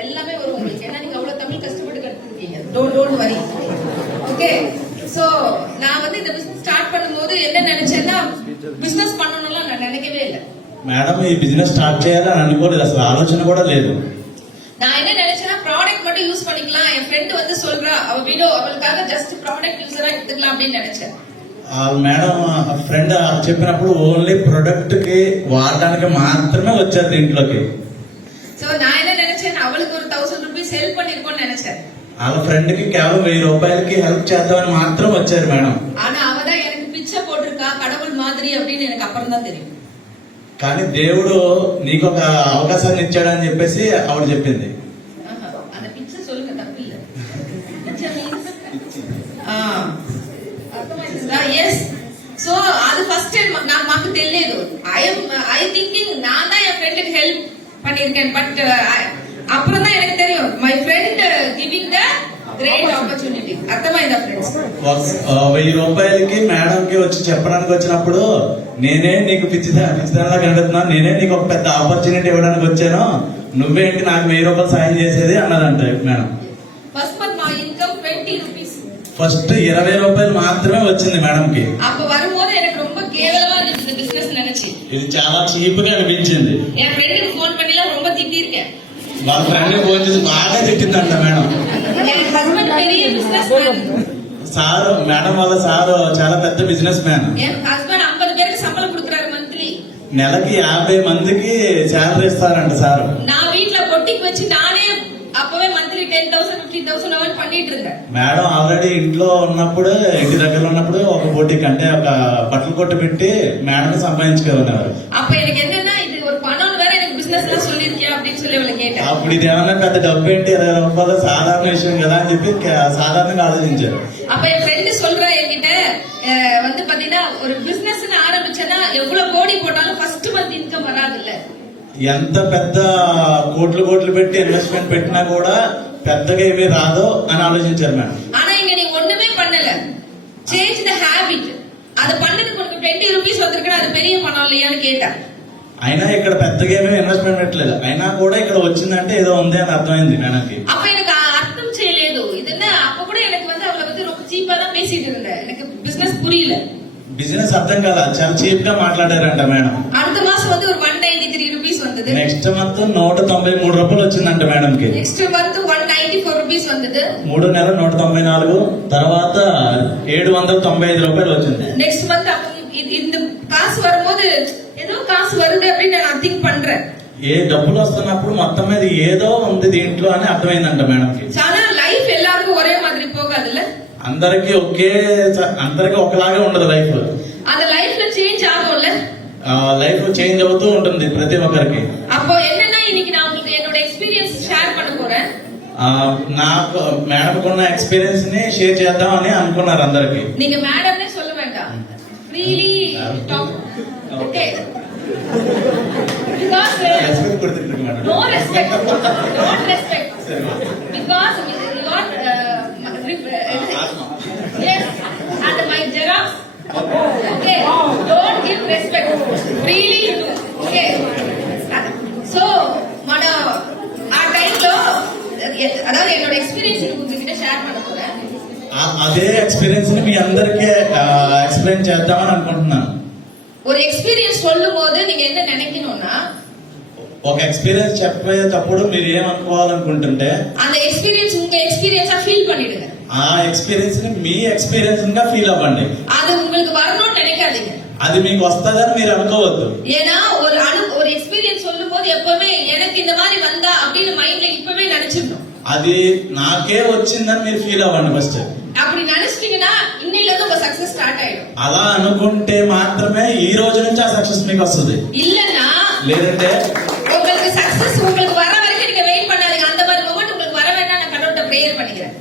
எல்லாமே வரும் உங்களுக்கு. ஏன்னா நீங்க அவ்வளவு தமிழ் கஷ்டப்பட்டு கத்துருக்கீங்க. Don't worry. ஓகே. சோ நான் வந்து இந்த பிசினஸ் ஸ்டார்ட் பண்ணும்போது என்ன நினைச்சேன்னா బిజినెస్ பண்ணணும்லாம் நான் நினைக்கவே இல்லை మేడం. ఈ బిజినెస్ స్టార్ట్ చేయాలని అనుకోలేదు, అసలు ఆలోచన కూడా లేదు. நான் என்ன நினைச்சேன்னா ப்ராடக்ட் மட்டும் யூஸ் பண்ணிக்கலாம். என் ஃப்ரெண்ட் வந்து சொல்றா அவ வீடியோ அவளுக்காக ஜஸ்ட் ப்ராடக்ட் யூஸரா எடுத்துக்கலாம் அப்படின்னு நினைச்சேன். మేడం ఫ్రెండ్ చెప్పినప్పుడు ఓన్లీ ప్రొడక్ట్ కి వాడడానికి మాత్రమే వచ్చారు దీంట్లోకి. సో நான் என்ன நினைச்சேன், அவளுக்கு ஒரு 1000 రూపీస్ హెల్ప్ பண்ணிருக்கோம்னு நினைச்சேன். వాళ్ళ ఫ్రెండ్ కి కేవలం 1000 రూపాయలకి హెల్ప్ చేద్దామని మాత్రం వచ్చారు మేడం. ஆனா அவதான் எனக்கு பிச்சை போட்டிருக்கா கடவுள் மாதிரி அப்படின்னு எனக்கு அப்புறம் தான் தெரியும். కానీ దేవుడు నీకు ఒక అవకాశాన్ని ఇచ్చాడని చెప్పేసి ఆవిడ చెప్పింది. அந்த பிச்சை சொல்லுங்க தப்பில்ல. అర్థమైందా? ఎస్. సో అది ఫస్ట్ టైం మాకు తెలియదు. ఐ థింకింగ్ நான் தான் என் ஃப்ரெண்டுக்கு ஹெல்ப் பண்ணிருக்கேன். பட் அப்புறம் தான் எனக்கு தெரியும் my friend giving the great opportunity. అర్థమైందా ఫ్రెండ్స్? 1000 రూపాయలకి మేడం కి వచ్చి చెప్పడానికి వచ్చినప్పుడు నేనే నీకు పిచ్చిదానిలా కనిపిస్తున్నా, నేనే నీకు ఒక పెద్ద ఆపర్చునిటీ ఇవ్వడానికి వచ్చాను, నువ్వేంటి నాకు 1000 రూపాయలు సాయం చేసేది అన్నదంట మేడం. ఫస్ట్ మంత్ మా ఇన్కమ్ 20 రూపీస్. ఫస్ట్ 20 రూపాయలు మాత్రమే వచ్చింది మేడం కి. அப்ப வரும்போது எனக்கு ரொம்ப கேவலமா இருந்துச்சு பிசினஸ் நினைச்சு. ఇది చాలా చీప్ గా అనిపించింది. என் ఫ్రెండ్కి ఫోన్ பண்ணிலாம் ரொம்ப திட்டிருக்கேன். వాళ్ళ ఫ్రెండ్ ఫోన్ చేసి బాగా తిట్టిందంట మేడం. என் ஹஸ்பண்ட் பெரிய பிசினஸ் மேன். సార్ మేడం వాళ్ళ సార్ చాలా పెద్ద బిజినెస్ మ్యాన్. என் ஹஸ்பண்ட் 50 பேருக்கு சம்பளம் கொடுக்கறாரு మంత్లీ. నెలకి 50 మందికి శాలరీ ఇస్తారంట సార్. నా వీట్ల పొట్టికి వచ్చి నానే அப்பவே మంత్లీ 10,000 15,000 అవర్ பண்ணிட்டு இருந்தேன். మేడం ఆల్రెడీ ఇంట్లో ఉన్నప్పుడు, ఇంటి దగ్గర ఉన్నప్పుడు ఒక బొటిక్ అంటే ఒక బట్టల కొట్టు పెట్టి మేడం సంపాదించుకునేవారు. அப்ப எனக்கு என்னன்னா இது ஒரு பணம் வேற எனக்கு பிசினஸ் எல்லாம் சொல்லிருக்கியா அப்படின்னு சொல்லி அவளை கேட்டேன். అప్పుడు ఇది ఏమన్నా పెద్ద డబ్బు ఏంటి 20 రూపాయలు సాధారణ విషయం కదా అని చెప్పి సాధారణంగా ఆలోచించారు. அப்ப என் ஃப்ரெண்ட் சொல்றா என்கிட்ட வந்து பாத்தீங்கன்னா ஒரு பிசினஸ் ஆரம்பிச்சேன்னா எவ்வளவு கோடி போட்டாலும் ஃபர்ஸ்ட் மந்த் இன்கம் வராதுல்ல. ఎంత పెద్ద కోట్లు పెట్టి ఇన్వెస్ట్మెంట్ పెట్టినా కూడా పెద్దగా ఏమీ రాదో అని ఆలోచించారు మేడం. ஆனா இங்க நீ ஒண்ணுமே பண்ணல. Change the habit. அது பண்ணதுக்கு உனக்கு 20 రూపీస్ வந்திருக்குனா அது பெரிய பணம் இல்லையான்னு கேட்டா. అయినా ఇక్కడ పెద్దగా ఏమీ ఇన్వెస్ట్మెంట్ పెట్టలేదు, అయినా కూడా ఇక్కడ వచ్చిందంటే ఏదో ఉంది అని అర్థమైంది మేడంకి. அப்ப எனக்கு அர்த்தம் செய்யలేదు. இதுன்னா அப்ப கூட எனக்கு வந்து அவளை வந்து ரொம்ப சீப்பா தான் பேசிட்டு இருந்தேன். எனக்கு பிசினஸ் புரியல. బిజినెస్ అర్థం కాల, చాలా చీప్ గా మాట్లాడారంట మేడం. அடுத்த மாசம் வந்து ஒரு 193 రూపీస్ வந்தது. నెక్స్ట్ మంత్ 193 రూపాయలు వచ్చిందంట మేడం కి. Next month 194 rupees వந்தது. 3 నెలలు 194, తర్వాత 795 రూపాయలు వచ్చింది. నెక్స్ట్ మంత్ இந்த காசு வரும்போது ஏதோ காசு வருது அப்படின்னு நான் திங்க் பண்றேன். ఏ డబ్బులు వస్తున్నప్పుడు మొత్తం మీద ఏదో ఉంది దీంట్లో అని అర్థమైందంట మేడం కి. చాలా లైఫ్ எல்லாருக்கும் ஒரே மாதிரி போகாதுல்ல. అందరికి ఒకలాగే ఉండదు లైఫ్. அந்த லைஃப்ல சேஞ்ச் ஆகும்ல. లైఫ్ చేంజ్ అవుతూ ఉంటుంది ప్రతి ఒక్కరికి. அப்போ என்னன்னா இன்னைக்கு நான் உங்களுக்கு என்னோட எக்ஸ்பீரியன்ஸ் ஷேர் பண்ண போறேன். నాకు మేడం కున్న ఎక్స్పీరియన్స్ ని షేర్ చేద్దాం అని అనుకున్నారు అందరికి. நீங்க மேடம்னே சொல்ல வேண்டாம், freely talk. Okay, because respect கொடுத்துட்டு madam. no respect, don't respect, because you are yes and my xerox. Okay, don't give respect, freely do. Okay, so మన ఆ టైం లో అதாவது என்னோட எக்ஸ்பீரியன்ஸ் உங்ககிட்ட ஷேர் பண்ண போறேன். అదే ఎక్స్పీరియన్స్ ని మీ అందరికీ ఎక్స్ప్లెయిన్ చేద్దామని అనుకుంటున్నాను. ஒரு எக்ஸ்பீரியன்ஸ் சொல்லும் போது நீங்க என்ன நினைக்கணும்னா, ఒక ఎక్స్పీరియన్స్ చెప్పేటప్పుడు మీరు ఏమనుకోవాలనుకుంటుంటే அந்த எக்ஸ்பீரியன்ஸ் உங்க எக்ஸ்பீரியன்ஸா ஃபீல் பண்ணிடுங்க. ఆ ఎక్స్పీరియన్స్ ని మీ ఎక్స్పీరియన్స్ గా ఫీల్ అవ్వండి. அது உங்களுக்கு வரணும்னு நினைக்காதீங்க. అది మీకు వస్తదని మీరు అనుకోవద్దు. ஏன்னா ஒரு எக்ஸ்பீரியன்ஸ் சொல்லும் போது எப்பவுமே எனக்கு இந்த மாதிரி வந்தா அப்படின்னு மைண்ட்ல இப்பவே நினைச்சிடணும். అది నాకే వచ్చిందని మీరు ఫీల్ అవ్వండి ఫస్ట్. அப்படி நினைச்சிட்டீங்கன்னா இன்னையில இருந்து உங்க சக்சஸ் ஸ்டார்ட் ஆயிடும். అలా అనుకుంటే మాత్రమే ఈ రోజు నుంచి ఆ సక్సెస్ మీకు వస్తుంది. இல்லன்னா లేదంటే உங்களுக்கு సక్సెస్ உங்களுக்கு వர వరకు நீங்க వెయిట్ பண்ணாதீங்க. அந்த மாதிரி மூమెంట్ உங்களுக்கு వர வேண்டாம் நான் கடவுள்கிட்ட ప్రేయర్ பண்ணிக்கிறேன்.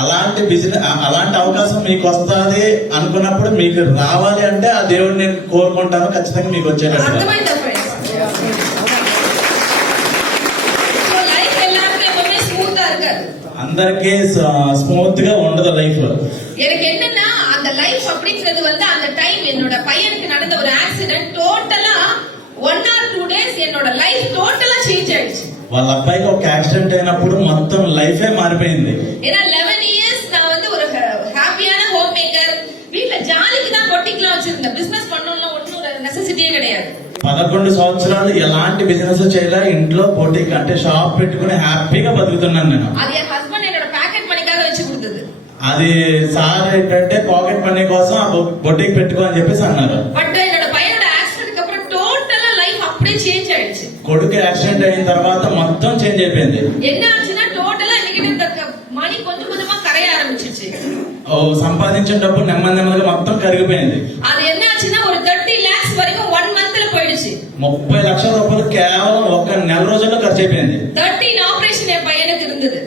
అలాంటి బిజినెస్ అలాంటి అవకాశం మీకు వస్తుంది అనుకున్నప్పుడు మీకు రావాలి అంటే ఆ దేవుడిని నేను కోరుకుంటాను, ఖచ్చితంగా మీకు వచ్చేటట్టు. అర్థమైందా ఫ్రెండ్స్? సో లైఫ్ எல்லாருக்கும் எப்பவுமே స్మూత్ இருக்காது. అందరికీ ஸ்மூத் గా ఉండదు லைஃப். எனக்கு என்னன்னா அந்த லைஃப் அப்படிங்கிறது வந்து அந்த டைம் என்னோட பையனுக்கு நடந்த ஒரு ஆக்சிடென்ட் டோட்டலா 1 or 2 days என்னோட லைஃப் டோட்டலா சேஞ்ச் ஆயிடுச்சு. వాళ్ళ అబ్బాయికి ఒక యాక్సిడెంట్ అయినప్పుడు మొత్తం లైఫే మారిపోయింది. ஏன்னா 11 years நான் வந்து ஒரு ஹாப்பியான ஹோம் மேக்கர், வீட்ல ஜாலிக்கு தான் பொட்டிக்லாம் வச்சிருந்தேன். பிசினஸ் பண்ணணும்னா ஒண்ணும் நெசசிட்டியே கிடையாது. 11 సంవత్సరాలు ఎలాంటి బిజినెస్ చేయలే, ఇంట్లో బొటిక్ అంటే షాప్ పెట్టుకుని హ్యాపీగా బతుకుతున్నాను నేను. அது என் ஹஸ்பண்ட் என்னோட பாக்கெட் மணிக்காக வச்சு கொடுத்தது. అది సార్ ఏంటంటే పాకెట్ మనీ కోసం ఆ బొటిక్ పెట్టుకో అని చెప్పేసి అన్నారు. பட் என்னோட பையனோட ஆக்சிடென்ட்க்கு அப்புறம் டோட்டலா லைஃப் அப்படியே சேஞ்ச் ஆயிடுச்சு. కొడుకు యాక్సిడెంట్ అయిన తర్వాత మొత్తం చేంజ్ అయిపోయింది. என்ன ஆச்சுன்னா டோட்டலா என்கிட்ட இருந்த மணி கொஞ்சம் கொஞ்சமா கரைய ஆரம்பிச்சிச்சு. సంపాదించిన డబ్బు నెమ్మదిగా మొత్తం కరిగిపోయింది. அது என்ன ஆச்சுன்னா ஒரு 30 lakhs வரைக்கும் 1 monthல போயிடுச்சு. 30 లక్షల రూపాయలు కేవలం ఒక నెల రోజుల్లో ఖర్చు అయిపోయింది. 13 ఆపరేషన్ என் பையனுக்கு இருந்தது.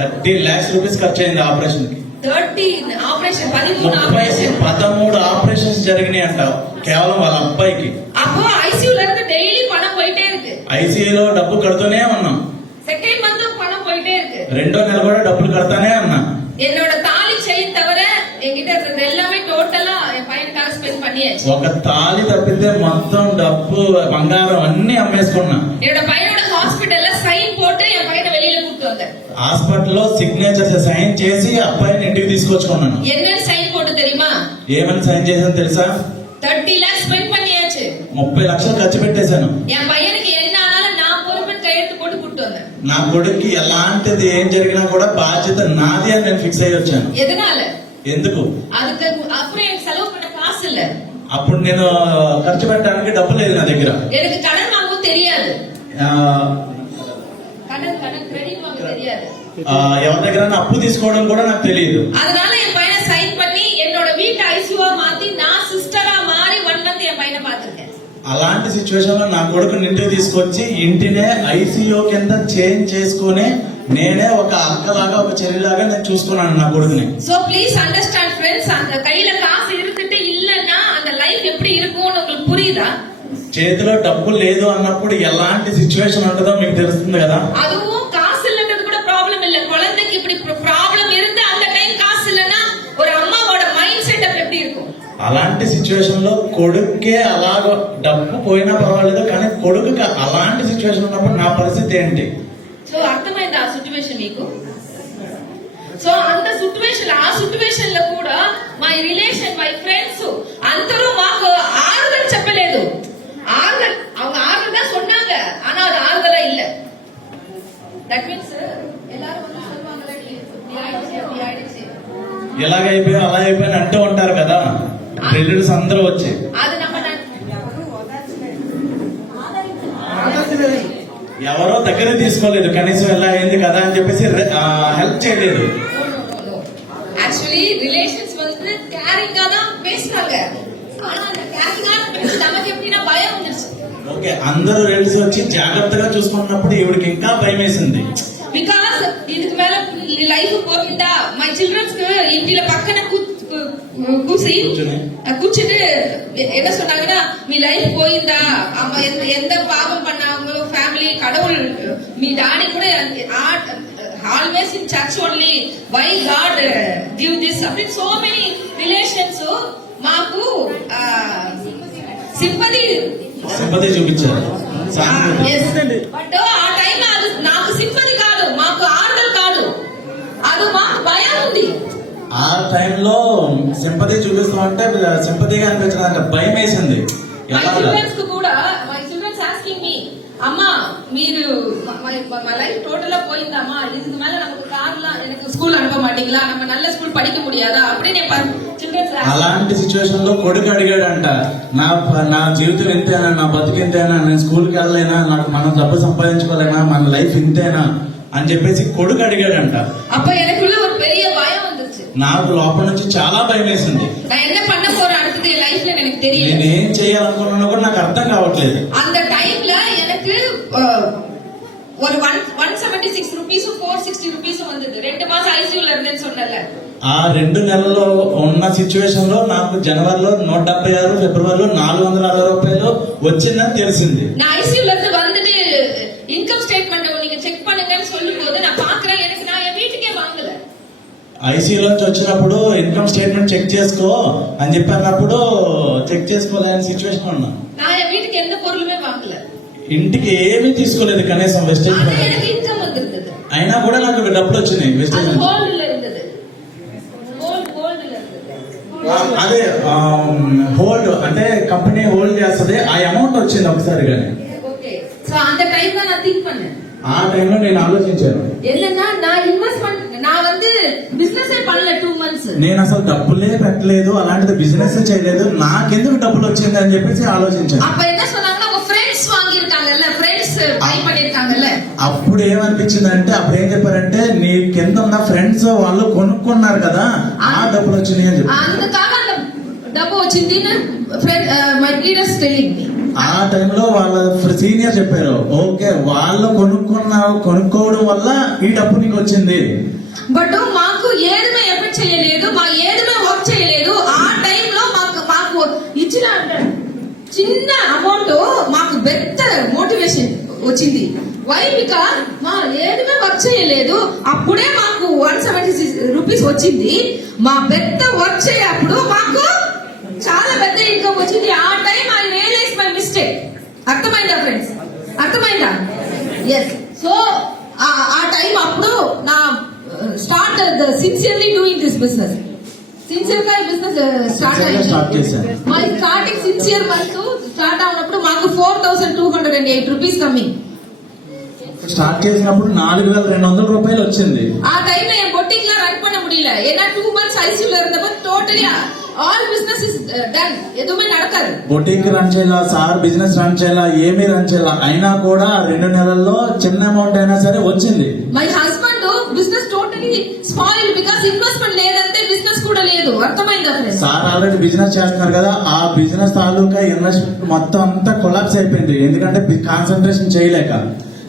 30 lakhs రూపీస్ ఖర్చు అయింది ఆపరేషన్ కి. 13 ఆపరేషన్ 13 ఆపరేషన్స్ జరిగినాయి అంట కేవలం వాళ్ళ అబ్బాయికి. அப்போ ஐசியூல இருந்து டெய்லி பணம் போயிட்டே இருக்கு. ఐసీయూలో డబ్బు కడుతూనే ఉన్నాం. செகண்ட் మంత్ பணம் போயிட்டே இருக்கு. రెండో నెల కూడా డబ్బులు కడతానే ఉన్నా. என்னோட தாலி செயின் தவிர என்கிட்ட இருந்த எல்லாமே டோட்டலா என் பையனுக்காக ஸ்பெண்ட் பண்ணியாச்சு. ఒక తాళి తప్పితే మొత్తం డబ్బు బంగారం అన్ని అమ్మేసుకున్నా. என்னோட பையனோட ஹாஸ்பிடல்ல சைன் போட்டு என் பையனை வெளியில கூட்டிட்டு வந்தேன். హాస్పిటల్లో సిగ్నేచర్స్ సైన్ చేసి అబ్బాయిని ఇంటికి తీసుకొచ్చుకున్నాను. என்னன்னு சைன் போட்டு தெரியுமா? ఏమని సైన్ చేశాను తెలుసా? 30 lakhs ஸ்பெண்ட் பண்ணியாச்சு. 30 లక్షలు ఖర్చు పెట్టేశాను. என் பையனுக்கு என்ன ஆனாலும் நான் பொறுப்புன்னு கையெழுத்து போட்டு கூட்டிட்டு வந்தேன். నా కొడుక్కి ఎలాంటిది ఏం జరిగినా కూడా బాధ్యత నాది అని నేను ఫిక్స్ అయ్యి వచ్చాను. எதனால? ఎందుకు? அதுக்கு அப்புறம் எனக்கு செலவு பண்ண காசு இல்ல. అప్పుడు నేను ఖర్చు పెట్టడానికి డబ్బు లేదు నా దగ్గర. எனக்கு கடன் வாங்கவும் தெரியாது. ఆ, கடன் கிரெடிட் வாங்க தெரியாது. ఎవరి దగ్గర అప్పు తీసుకోవడం కూడా నాకు తెలియదు. அதனால என் பையனை சைன் பண்ணி என்னோட வீட்டு ஐசியூவா மாத்தி நான் சிஸ்டரா மாறி 1 month என் பையனை பாத்துருக்கேன். అలాంటి సిచ్యువేషన్ లో నా కొడుకుని ఇంటికి తీసుకొచ్చి ఇంటినే ఐసీయూ కింద చేంజ్ చేసుకుని నేనే ఒక అక్కలాగా ఒక చెల్లిలాగా నేను చూసుకున్నాను నా కొడుకుని. సో ప్లీజ్ అండర్స్టాండ్ ఫ్రెండ్స్, அந்த கையில காசு இருந்துட்டு இல்லன்னா அந்த லைஃப் எப்படி இருக்கும்னு உங்களுக்கு புரியுதா? చేతిలో డబ్బు లేదు అన్నప్పుడు ఎలాంటి సిచ్యువేషన్ ఉంటుందో మీకు తెలుస్తుంది కదా. அதுவும் காசு இல்லன்றது கூட ப்ராப்ளம் இல்ல. குழந்தைக்கு இப்படி ப்ராబ్ளம் இருந்து அந்த டைம் காசு இல்லன்னா ஒரு அம்மாவோட மைண்ட் செட்டப் எப்படி இருக்கும்? అలాంటి సిచ్యువేషన్ లో కొడుక్కే అలాగ డబ్బు పోయినా పర్వాలేదు, కానీ కొడుకుకి అలాంటి సిచ్యువేషన్ ఉన్నప్పుడు నా పరిస్థితి ఏంటి? సో అర్థమైంది ఆ సిచ్యువేషన్ మీకు? సో అంత సిచ్యువేషన్, ఆ సిచ్యువేషన్ లో కూడా మై రిలేషన్, మై ఫ్రెండ్స్ అందరూ మాకు ఆరుదల చెప్పలేదు. ஆறுதல் அவங்க ஆறுதல் தான் சொன்னாங்க, ஆனா அது ஆறுதலா இல்ல. தட் மீன்ஸ் எல்லாரும் வந்து சொல்லுவாங்கல, இப்படி ஆயிடுச்சு அப்படி ஆயிடுச்சு, ఎలాగైపోయా అలా అయిపోయిన అంటూ ఉంటారు కదా రిలేటివ్స్ అందరూ వచ్చి. అది நம்ம ఎవరో దగ్గర తీసుకోలేదు, కనీసం ఎలా అయింది కదా అని చెప్పేసి హెల్ప్ చేయలేదు. యాక్చువల్లీ రిలేషన్స్ வந்து கேரிங்கா தான் பேசுறாங்க, ஆனா அந்த கேரிங்கா பேசி நமக்கு எப்படினா భయం வந்துச்சு. ఓకే, అందరూ రిలేటివ్స్ వచ్చి జాగ్రత్తగా చూసుకున్నప్పుడు ఈవిడికి ఇంకా భయం వేసింది. బికాస్ இதுக்கு மேல லைஃப் போகுதா, మై చిల్డ్రన్స్ కు ఇంటిల పక్కన కూర్చుని என்ன சொன்னாங்கன்னா, మీ లైఫ్ పోయిందా, అమ్మ ఎంత పాపం பண்ணாங்களோ ఫ్యామిలీ, கடவுள் మీ డాడీ కూడా always in church only, why God give this అప్డి. సో మెనీ రిలేషన్స్ మాకు సింపతి చూపించారు. బట్ ఆ టైం నాకు సింపతి కాదు, మాకు ఆర్డర్ కాదు, అది మాకు భయం ఉంది. ఆ టైంలో సింపతి చూపిస్తామంటే సింపతిగా అనిపించడం భయం వేసింది. మై చిల్డ్రన్స్ కూడా, మై చిల్డ్రన్స్ ఆస్కింగ్ మీ, அம்மா మీరు మా லைஃப் டோட்டலா போயிருந்தாமா, இதுக்கு மேல நமக்கு கார்ல எனக்கு ஸ்கூல் அனுப்ப மாட்டீங்களா, நம்ம நல்ல ஸ்கூல் படிக்க முடியாதா அப்படின்னு చిల్డ్రన్స్. అలాంటి సిచ్యువేషన్ లో కొడుకు అడిగాడంట, నా జీవితం ఇంతేనా, నా బతుకు ఇంతేనా, నేను స్కూల్కి వెళ్ళలేనా, నాకు మనం డబ్బు సంపాదించుకోలేనా, మన లైఫ్ ఇంతేనా అని చెప్పేసి కొడుకు అడిగాడంట. அப்ப எனக்குள்ள ஒரு பெரிய பயம் வந்துச்சு. నాకు లోపల నుంచి చాలా భయం వేసింది. நான் என்ன பண்ண போறேன் அடுத்தது லைஃப்ல எனக்கு தெரியல. నేను ఏం చేయాలనుకున్నానో కూడా నాకు అర్థం కావట్లేదు. அந்த டைம்ல எனக்கு ஒரு 176 రూపీస్ 460 రూపీస్ வந்தது. 2 மாசம் ஐசியூல இருந்தேன்னு சொன்னல. ఆ 2 నెలల్లో ఉన్న సిచ్యువేషన్ లో నాకు జనవరిలో 176, ఫిబ్రవరిలో 460 రూపాయలు వచ్చిందని తెలిసింది. நான் ஐசியூல இருந்து வந்துட்டு இன்கம் ஸ்டேட்மெண்ட் நீங்க செக் பண்ணுங்கன்னு சொல்லும்போது நான் ఐసీయూలోంచి వచ్చినప్పుడు ఇన్కమ్ స్టేట్మెంట్ చెక్ చేసుకో అని చెప్పి అన్నప్పుడు చెక్ చేసుకోలేని సిచ్యువేషన్ ఉన్నా. நான் என் வீட்டுக்கு எந்த பொருளுமே வாங்கல. ఇంటికి ఏమీ తీసుకోలేదు కనీసం వెస్టేజ్ ஆனா எனக்கு இன்கம் வந்திருந்தது. అయినా కూడా నాకు డబ్బులు వచ్చినాయి వెస్టేజ్ அது నుంచి. கோல்டுல இருந்தது. கோல்டுல இருந்தது. అదే హోల్డ్ అంటే కంపెనీ హోల్డ్ చేస్తుంది, ఆ అమౌంట్ వచ్చింది ఒకసారి కానీ. ஓகே. சோ அந்த டைம்ல நான் திங்க் பண்ணேன். ఆ టైంలో నేను ఆలోచించాను, என்னன்னா நான் இன்வெஸ்ட்மெண்ட் நான் வந்து பிசினஸே பண்ணல 2 months. నేను అసలు డబ్బులే పెట్టలేదు, అలాంటిది బిజినెస్ చేయలేదు, నాకెందుకు డబ్బులు వచ్చింది అని చెప్పేసి ఆలోచించాను. அப்ப என்ன சொன்னாங்கன்னா உங்க ఫ్రెండ్స్ வாங்கி இருக்காங்கல்ல, ఫ్రెండ్స్ బై பண்ணிருக்காங்கல்ல. అప్పుడు ఏమనిపించింది అంటే, అప్పుడు ఏం చెప్పారంటే నీ కింద ఉన్న ఫ్రెండ్స్ వాళ్ళు కొనుక్కున్నారు కదా, ఆ డబ్బులు వచ్చినాయి అని చెప్పి. అందుకాக அந்த డబ్బు వచ్చింది మై లీడర్స్ టెల్లింగ్ మీ. ఆ టైంలో వాళ్ళ సీనియర్ చెప్పారు, ఓకే వాళ్ళు కొనుక్కోవడం వల్ల ఈ డబ్బు నీకు వచ్చింది. బట్ మాకు ఏడుమే ఎఫెక్ట్ చేయలేదు, మా ఏడుమే వర్క్ చేయలేదు. ఆ టైంలో మాకు ఇచ్చిన చిన్న అమౌంట్ మాకు పెద్ద మోటివేషన్ వచ్చింది. వై బికాస్ మా ఏడుమే వర్క్ చేయలేదు, అప్పుడే మాకు 176 రూపీస్ వచ్చింది. మా పెద్ద వర్క్ చేయప్పుడు మాకు చాలా పెద్ద ఇన్కమ్ వచ్చింది. ఆ time I realize my mistake. అర్థమైందా ఫ్రెండ్స్? అర్థమైందా? ఎస్. సో ఆ టైం అప్పుడు నా start sincerely doing this business. Sincere గా బిజినెస్ స్టార్ట్ అయింది. మా స్టార్టింగ్ సిన్సియర్ మంత్ స్టార్ట్ అవునప్పుడు మాకు 4208 రూపీస్ కమ్మింగ్. స్టార్ట్ చేసినప్పుడు 4200 రూపాయలు వచ్చింది. ఆ టైంలో என் பொட்டிக்ல ரன் பண்ண முடியல. ஏன்னா 2 months ஐசியூல இருந்தப்ப totally all business is done. ఎదుమే నడకదు. బొటిక్ రన్ చేయాలా, సార్ బిజినెస్ రన్ చేయాలా, ఏమీ రన్ చేయాలా, అయినా కూడా 2 నెలల్లో చిన్న అమౌంట్ అయినా సరే వచ్చింది. My husband business totally spoiled because investment లేదంటే బిజినెస్ కూడా లేదు. అర్థమైందా ఫ్రెండ్స్? సార్ ఆల్రెడీ బిజినెస్ చేస్తున్నారు కదా, ఆ బిజినెస్ తాలూకా ఇన్వెస్ట్మెంట్ మొత్తం అంతా కొలాప్స్ అయిపోయింది, ఎందుకంటే కాన్సన్ట్రేషన్ చేయలేక.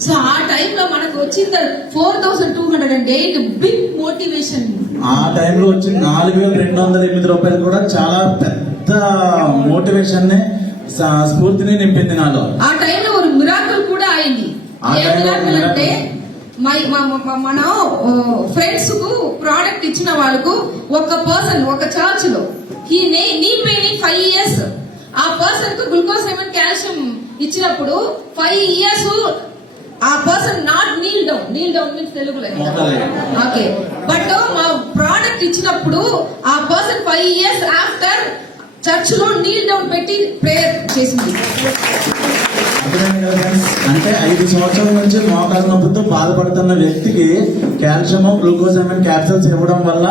సో ఆ టైంలో మనకు వచ్చింది 4208 బిగ్ మోటివేషన్. ఆ టైంలో వచ్చిన 4208 రూపాయలు కూడా చాలా పెద్ద మోటివేషన్ ని స్ఫూర్తిని నింపింది నాలో. ఆ టైంలో ఒక మిరాకిల్ కూడా అయింది. ఏ మిరాకిల్ అంటే మన ఫ్రెండ్స్ కు ప్రోడక్ట్ ఇచ్చిన వాళ్ళకు ఒక పర్సన్ ఒక చర్చ్ లో నీ పెయిన్ 5 years ఆ పర్సన్ కు గ్లూకోజ్ 7 కాల్షియం ఇచ్చినప్పుడు 5 years ఆ person not Neel down means తెలుగులో ఓకే. బట్ మా ప్రోడక్ట్ ఇచ్చినప్పుడు ఆ పర్సన్ 5 years ఆఫ్టర్ చర్చ్ లో నీల్ డౌన్ పెట్టి ప్రేయర్ చేసింది. అంటే 5 సంవత్సరాల నుంచి మోకాలు నొప్పితో బాధపడుతున్న వ్యక్తికి కాల్షియం గ్లూకోజ్ క్యాప్సూల్స్ ఇవ్వడం వల్ల,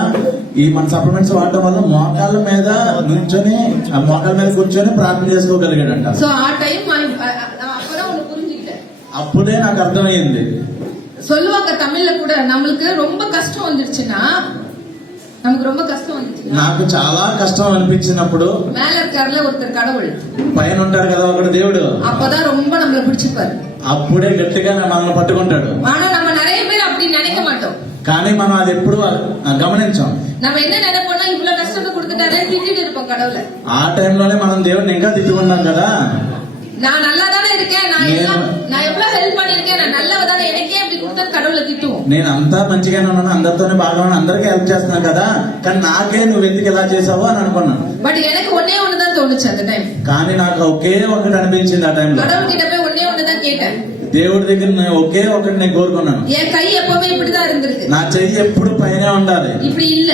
ఈ మన సప్లిమెంట్స్ వాడటం వల్ల మోకాళ్ళ మీద నుంచొని మోకాళ్ళ మీద కూర్చొని ప్రార్థన చేసుకోగలిగాడంట. సో ఆ టైం అప్పుడే புரிஞ்சுக்கிட்டேன். అప్పుడే నాకు అర్థమైంది. சொல்லுவாங்க தமிழ்ல கூட, நம்மளுக்கு ரொம்ப கஷ்டம் வந்துடுச்சுன்னா, நமக்கு ரொம்ப கஷ்டம் வந்துச்சுன்னா, నాకు చాలా కష్టం అనిపించినప్పుడు மேல இருக்காருல ஒருத்தர் கடவுள், పైన ఉంటాడు కదా ఒకడు దేవుడు, அப்பதான் ரொம்ப நம்மள பிடிச்சிருப்பாரு. అప్పుడే గట్టిగా మనల్ని పట్టుకుంటాడు. ஆனா நம்ம நிறைய பேர் அப்படி நினைக்க மாட்டோம். కానీ మనం అది ఎప్పుడు గమనించాం. நம்ம என்ன நினைப்போம்னா, இவ்வளவு கஷ்டத்தை கொடுத்துட்டாரே திட்டிட்டு இருப்போம் கடவுளை. ఆ టైంలోనే మనం దేవుడిని ఇంకా తిట్టుకున్నాం కదా, நான் நல்லா தானே இருக்கேன், நான் எவ்வளவு ஹெல்ப் பண்ணிருக்கேன், நான் நல்லவ தானே, எனக்கே அப்படி கொடுத்தா கடவுளை திட்டுவோம். నేను అంతా మంచిగానే ఉన్నాను, అందరితోనే బాగా ఉన్నాను, అందరికీ హెల్ప్ చేస్తున్నాను కదా, కానీ నాకే నువ్వు ఎందుకు ఇలా చేసావు అని అనుకున్నాను. బట్ எனக்கு ஒண்ணே ஒண்ணுதான் தோணுச்சு அந்த டைம். కానీ నాకు ఒకే ఒకటి అనిపించింది ఆ టైంలో. கடவுள் கிட்ட போய் ஒண்ணே ஒண்ணுதான் கேட்டேன். దేవుడి దగ్గర నేను ఒకే ఒకటి నేను కోరుకున్నాను. என் கை எப்பவுமே இப்படிதான் இருந்திருக்கு. నా చెయ్యి ఎప్పుడు పైన ఉండాలి, இப்படி இல்ல,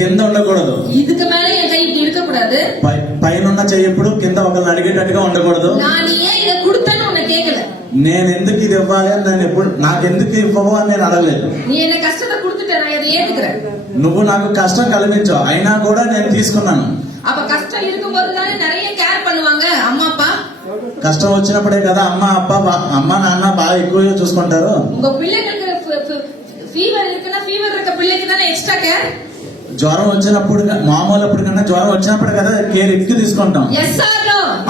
కింద ఉండకూడదు. இதுக்கு மேல என் கை இப்படி இருக்க கூடாது. పైన ఉన్న చెయ్యి ఎప్పుడు కింద ఒకరిని అడిగేటట్టుగా ఉండకూడదు. நான் ஏன் இதை கொடுத்தேன்னு உன்னை கேட்கல. నేను ఎందుకు ఇది ఇవ్వాలి అని నేను ఎప్పుడు, నాకెందుకు ఇవ్వవు అని నేను అడగలేదు. நீ என்ன కష్టத்தை கொடுத்துட்ட, நான் அதை ஏத்துக்கிறேன். నువ్వు నాకు కష్టం కలిగించావు, అయినా కూడా నేను తీసుకున్నాను. அப்ப கஷ்டம் இருக்கும்போது தானே நிறைய கேர் பண்ணுவாங்க అమ్మ அப்பா. కష్టం వచ్చినప్పుడే కదా అమ్మ నాన్న బాగా ఎక్కువగా చూసుకుంటారు. உங்க பிள்ளைகளுக்கு ఫీవర్ இருக்குன்னா ఫీవర్ இருக்க பிள்ளைக்கு தானே ఎక్స్ట్రా కేర్. జ్వరం వచ్చినప్పుడు మామూలు అప్పుడు కన్నా జ్వరం వచ్చినప్పుడు కదా కేర్ ఎక్కువ తీసుకుంటాం.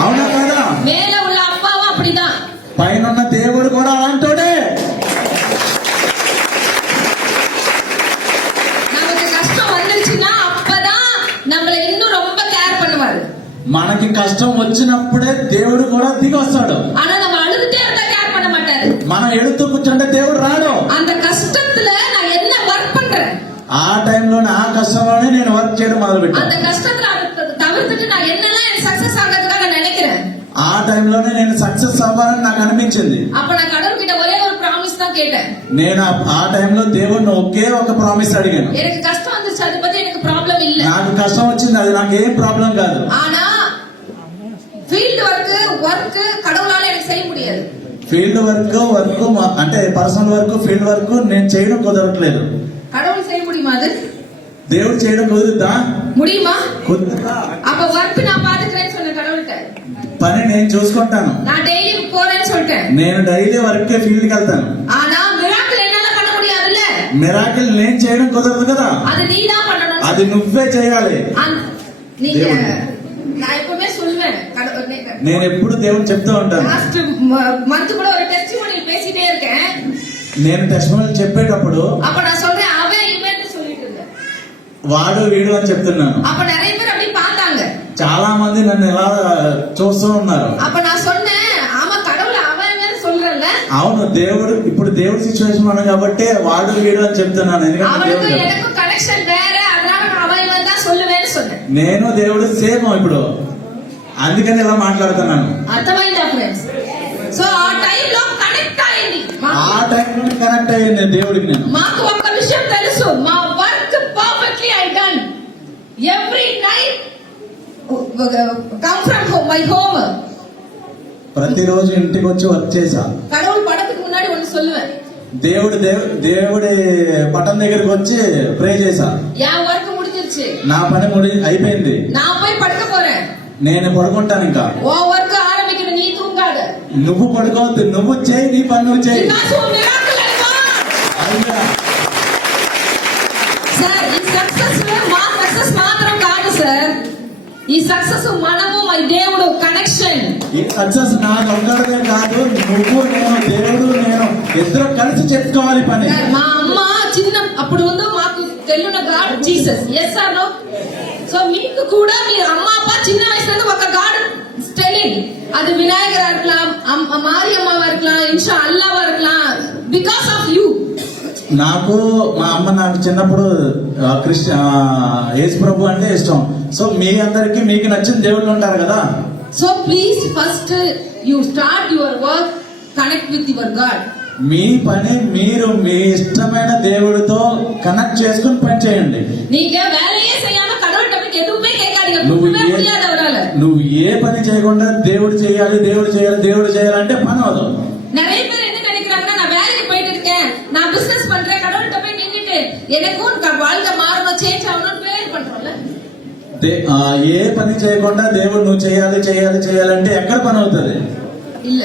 అవునా కదా? మేల ఉన్న అప్పావా அப்படிதான், పైన ఉన్న దేవుడు కూడా అలాంటోడే. நமக்கு கஷ்டம் வந்துச்சுன்னா அப்பதான் நம்மள இன்னும் ரொம்ப கேர் பண்ணுவாரு. మనకి కష్టం వచ్చినప్పుడే దేవుడు కూడా దిగి వస్తాడు. ஆனா நம்ம அழுதுட்டே இருந்தா கேர் பண்ண மாட்டாரு. మనం ఎడుతూ కూర్చుంటే దేవుడు రాడు. அந்த கஷ்டத்துல நான் என்ன వర్క్ பண்றேன், ఆ టైంలోనే ఆ కష్టంలోనే నేను వర్క్ చేయడం మొదలు அந்த పెట్టాను. கஷ்டத்துல தவிர்த்துட்டு நான் என்னெல்லாம் எனக்கு சக்சஸ் ஆகிறதுக்காக நினைக்கிறேன். ఆ టైంలోనే నేను సక్సెస్ అవ్వాలని నాకు అనిపించింది. அப்ப நான் கடவுள்கிட்ட ஒரே ஒரு ப்ராமிஸ் தான் கேட்டேன். నేను ఆ టైంలో దేవుడిని ఒకే ఒక ప్రామిస్ అడిగాను. எனக்கு கஷ்டம் வந்துச்சு, அதை பத்தி எனக்கு ப்ராப்ளம் இல்ல. నాకు కష్టం వచ్చింది, అది నాకు ఏం ప్రాబ్లం కాదు. ஆனா ఫీల్డ్ వర్క్ கடவுளால எனக்கு செய்ய முடியாது. ఫీల్డ్ వర్క్ అంటే పర్సనల్ వర్క్, ఫీల్డ్ వర్క్ నేను చేయడం కుదరట్లేదు. கடவுள் செய்ய முடியுமா? அது దేవుడు చేయడం కుదురుద్దా? முடியுமா? కుదురుతా. அப்ப వర్క్ நான் பாத்துக்கிறேன்னு சொன்ன கடவுள்கிட்ட. పని నేను చూసుకుంటాను. நான் டெய்லி போறேன்னு சொல்லிட்டேன். నేను డైలీ వర్క్ ఫీల్డ్ కి వెళ్తాను. ஆனா மிராக்கிள் என்னால பண்ண முடியாதுல்ல. మిరాకిల్ నేను చేయడం కుదరదు కదా, அது நீ தான் பண்ணணும். అది నువ్వే చేయాలి. நீங்க దేవుడు. நான் எப்பவுமே சொல்லுவேன், నేను ఎప్పుడు దేవుడు చెప్తూ ఉంటాను. லாஸ்ட் மந்த் கூட ஒரு டெஸ்டிமோனியல் பேசிட்டே இருக்கேன். నేను టెస్టిమోనియల్ చెప్పేటప్పుడు அப்ப நான் சொல்றேன் அவன் இவன் சொல்லிட்டு இருந்தேன். వాడు వీడు అని చెప్తున్నాను. அப்ப நிறைய பேர் அப்படி பார்த்தாங்க. చాలా మంది నన్ను ఇలా చూస్తూ ఉన్నారు. அப்ப நான் சொன்னேன், ஆமா கடவுள் அவன் இவன் சொல்றல்ல. అవును, దేవుడు ఇప్పుడు దేవుడి సిచ్యువేషన్ ఉన్నాడు కాబట్టి వాడు వీడు అని చెప్తున్నాను. ఎందుకంటే அவனுக்கு దేవుడు எனக்கு கனெக்ஷன் வேற, அதனால நான் அவன் இவன் தான் சொல்லுவேன்னு சொன்னேன். నేను దేవుడు సేమ్ ఇప్పుడు, అందుకని ఇలా మాట్లాడుతున్నాను. అర్థమైందా ఫ్రెండ్స్? సో ఆ టైంలో కనెక్ట్ అయింది. ఆ టైంలో కనెక్ట్ అయ్యింది దేవుడికి నేను. మాకు ఒక విషయం తెలుసు, మా work perfectly I done every night come from home my home. ప్రతిరోజు ఇంటికి వచ్చి వర్క్ చేశా. கடவுள் படத்துக்கு முன்னாடி ஒன்னு சொல்லுவேன், దేవుడి పటం దగ్గరికి వచ్చి ప్రే చేశా. என் వర్క్ முடிஞ்சிருச்சு, నా పని అయిపోయింది, நான் போய் படுக்க போறேன். నేను పడుకుంటాను. ఇంకా ఓ వర్క్ ఆరంభికను, నీ తూంగాడు. నువ్వు పడుకోవద్దు, నువ్వు చేయి, నీ పని నువ్వు చేయి. సార్ ఈ సక్సెస్ మా సక్సెస్ మాత్రం కాదు సార్, ఈ సక్సెస్ మనము మై దేవుడు కనెక్షన్. ఈ సక్సెస్ నాకు ఒక్కడమే కాదు, నువ్వు నేను, దేవుడు నేను ఇద్దరు కలిసి చెప్పుకోవాలి పని. మా అమ్మ చిన్న అప్పుడు ఉందో మాకు తెలియని God Jesus. Yes or no? So మీకు కూడా మీ అమ్మ అప్ప చిన్న వయసులో ఒక గాడ్ స్టెలింగ్, அது விநாயகரா இருக்கலாம், மாரியம்மாவா இருக்கலாம், இன்ஷா அல்லாவா இருக்கலாம், బికాస్ ఆఫ్ యూ. నాకు మా అమ్మ నాకు చిన్నప్పుడు యేసు ప్రభు అంటే ఇష్టం. సో మీ అందరికి మీకు నచ్చిన దేవుళ్ళు ఉంటారు కదా. So please first you start your work, connect with your God. మీ పని మీరు మీ ఇష్టమైన దేవుడితో కనెక్ట్ చేసుకుని పని చేయండి. நீங்க வேலையே செய்யாம கடவுள்கிட்ட போய் எதுவுமே கேட்காதீங்க, குடும்பமே முடியாது அவரால. నువ్వు ఏ పని చేయకుండా దేవుడు చేయాలి దేవుడు చేయాలి దేవుడు చేయాలంటే పని అవదు. நிறைய பேர் என்ன நினைக்கிறாங்கன்னா, நான் வேலைக்கு போயிட்டு இருக்கேன், நான் பிசினஸ் பண்றேன், கடவுள்கிட்ட போய் நின்னுட்டு எனக்கும் வாழ்க்கை மாறணும், சேஞ்ச் ஆகணும்னு ப்ரேயர் பண்றோம்ல. ఏ పని చేయకుండా దేవుడు నువ్వు చేయాలి చేయాలి చేయాలంటే ఎక్కడ పని అవుతుంది? இல்ல,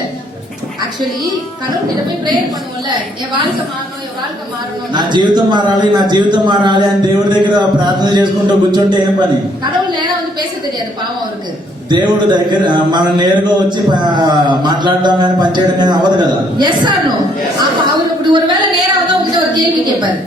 యాక్చువల్లీ கடவுள்கிட்ட போய் ப்ரேయర్ பண்ணுவோம்ல, என் வாழ்க்கை మారணும், ఎన్ வாழ்க்கை మారணும், నా జీవితం మారాలి నా జీవితం మారాలి అని దేవుడి దగ్గర ప్రార్థన చేసుకుంటూ కూర్చుంటే ఏం పని? கடவுள் நேரா வந்து பேச தெரியாது பாவம் அவருக்கு. దేవుడు దగ్గర మనం నేరుగా వచ్చి మాట్లాడడం కానీ పనిచేయడం కానీ అవ్వదు కదా. Yes or no? அப்ப அவர் இப்படி ஒருவேளை நேரா வந்து உங்ககிட்ட ஒரு கேள்வி கேட்பாரு.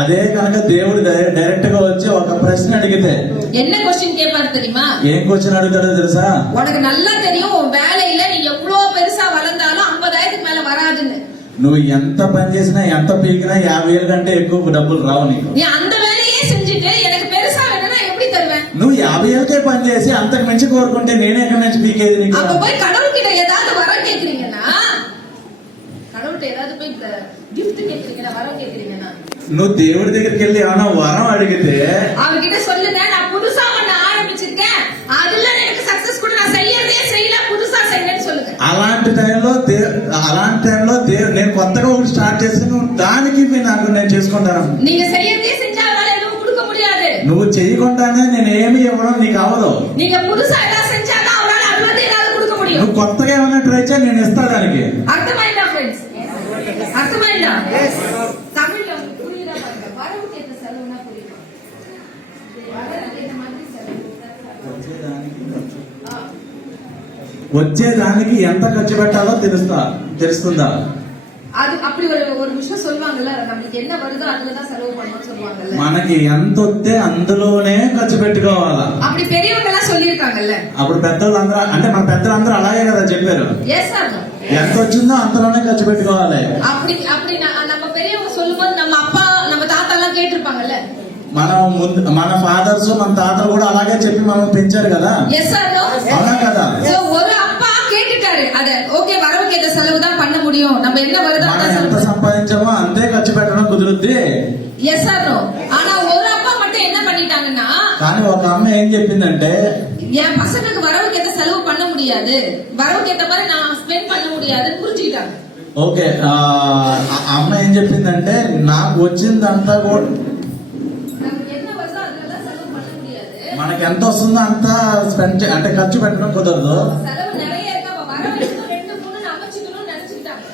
అదే కనుక దేవుడు డైరెక్ట్ గా వచ్చి ఒక ప్రశ్న అడిగితే என்ன क्वेश्चन கேட்பாரு தெரியுமா? ఏం క్వశ్చన్ అడుగుతాడో తెలుసా? உனக்கு நல்லா தெரியும் உன் வேலையில நீ எவ்வளவு பெருசா வளர்ந்தாலும் 50,000க்கு மேல வராதுன்னு. నువ్వు ఎంత పని చేసినా ఎంత పీకినా 50,000 కంటే ఎక్కువ డబ్బులు రావు నీకు. நீ அந்த வேலையே செஞ்சுட்டு எனக்கு பெருసా வேணும்னா எப்படி தருவேன்? నువ్వు 50,000కే పని చేసి అంతకు మించి కోరుకుంటే నేనే ఎక్కడి నుంచి పీకేది నీకు? அப்ப போய் கடவுள்கிட்ட ஏதாவது வரம் கேக்குறீங்கன்னா, கடவுள்கிட்ட ஏதாவது போய் கிஃப்ட் கேக்குறீங்கன்னா, வரம் கேக்குறீங்கன்னா, నువ్వు దేవుడి దగ్గరికి వెళ్ళి ఏమైనా వరం అడిగితే அவர்கிட்ட சொல்லுங்க, நான் புதுசா ஒண்ணு ஆரம்பிச்சிருக்கேன், அதுல எனக்கு சக்சஸ் கூட நான் செய்யறதே செய்யல, புதுசா செய்யறேன்னு சொல்லுங்க. అలాంటి టైంలో నేను కొత్తగా ఒకటి స్టార్ట్ చేసి దానికి నాకు నేను చేసుకుంటాను. நீங்க செய்யறதே செஞ்சா அவரால எதுவும் கொடுக்க முடியாது. నువ్వు చేయకుండానే నేను ఏమి ఇవ్వడం నీకు అవ్వదు. நீங்க புதுசா ஏதாவது செஞ்சாதான் அவரால அதுல ஏதாவது கொடுக்க முடியும். నువ్వు కొత్తగా ఏమైనా ట్రై చేయ నేను ఇస్తా దానికి. అర్థమైందా ఫ్రెండ్స్? అర్థమైందా? தமிழ்ல புரியுதா பாருங்க. வரவு கேட்ட செலவுனா புரியுமா? వచ్చేదానికి ఎంత ఖర్చు పెట్టాలో తెలుస్తుందా? அது அப்படி ஒரு விஷயம் சொல்லுவாங்கல்ல, நமக்கு என்ன வருதோ அதுலதான் செலவு பண்ணணும்னு சொல்லுவாங்கல்ல. మనకి ఎంత వస్తే అందులోనే ఖర్చు పెట్టుకోవాలా? அப்படி பெரியவங்க எல்லாம் சொல்லியிருக்காங்கல்ல. అప్పుడు పెద్దవాళ్ళందరూ అంటే మన పెద్దలందరూ అలాగే కదా చెప్పారు. Yes sir. ఎంత వచ్చిందో అంతలోనే ఖర్చు పెట్టుకోవాలి. அப்படி நம்ம பெரியவங்க சொல்லும்போது நம்ம அப்பா நம்ம தாத்தா எல்லாம் கேட்டிருப்பாங்கல்ல. మనం ముందు మన ఫాదర్స్ మన తాతలు కూడా అలాగే చెప్పి మనం పెంచారు కదా. Yes or no? అవునా కదా. సో ஒரு அப்பா கேட்டுட்டாரு அத, ஓகே வரவுக்கு ஏத்த செலவு தான் பண்ண முடியும், நம்ம என்ன வருதோ మనం அதான் ఎంత செலவு. సంపాదించామో అంతే ఖర్చు పెట్టడం కుదురుద్ది. S or no? ஆனா ஒரு அப்பா மட்டும் என்ன பண்ணிட்டாங்கன்னா, కానీ ఒక అమ్మ ఏం చెప్పిందంటే, என் பசங்களுக்கு வரவுக்கு ஏத்த செலவு பண்ண முடியாது, வரவுக்கு ஏத்த மாதிரி நான் ஸ்பெண்ட் பண்ண முடியாதுன்னு புரிஞ்சுக்கிட்டாங்க. ఓకే ఆ అమ్మ ఏం చెప్పిందంటే, నాకు వచ్చిందంతా కూడా நமக்கு என்ன வருதோ அதெல்லாம் செலவு பண்ண முடியாது, మనకి ఎంత వస్తుందో అంత స్పెండ్ అంటే ఖర్చు పెట్టడం కుదరదు. செலவு நிறைய இருக்கு, அப்ப வரவு 2-3 அமைச்சுக்கணும்னு நினைச்சுக்கிட்டாங்க.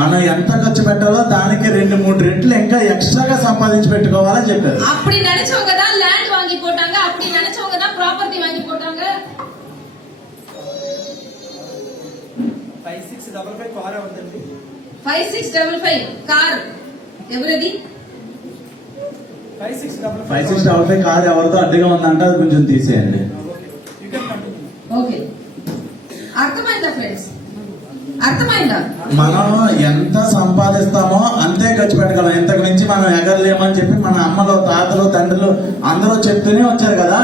మనం ఎంత ఖర్చు పెట్టాలో దానికి 2-3 రెట్లు ఇంకా ఎక్స్ట్రాగా సంపాదించి పెట్టుకోవాలని చెప్పారు. அப்படி நினைச்சவங்க தான் லேண்ட் வாங்கி போட்டாங்க, அப்படி நினைச்சவங்க தான் ப்ராப்பர்ட்டி வாங்கி போட்டாங்க. 5655 కార్ అవుతుంది. 5655 కార్ ఎవరిది? 5655 5655 కారు ఎవరితో అడ్డుగా ఉందంటే అది కొంచెం తీసేయండి. You can continue. ఓకే, అర్థమైందా ఫ్రెండ్స్? అర్థమైందా? మనం ఎంత సంపాదిస్తామో అంతే ఖర్చు పెట్టగలం, ఇంతకు మించి మనం ఎగరలేమని చెప్పి మన అమ్మలు తాతలు తండ్రులు అందరూ చెప్తూనే వచ్చారు కదా.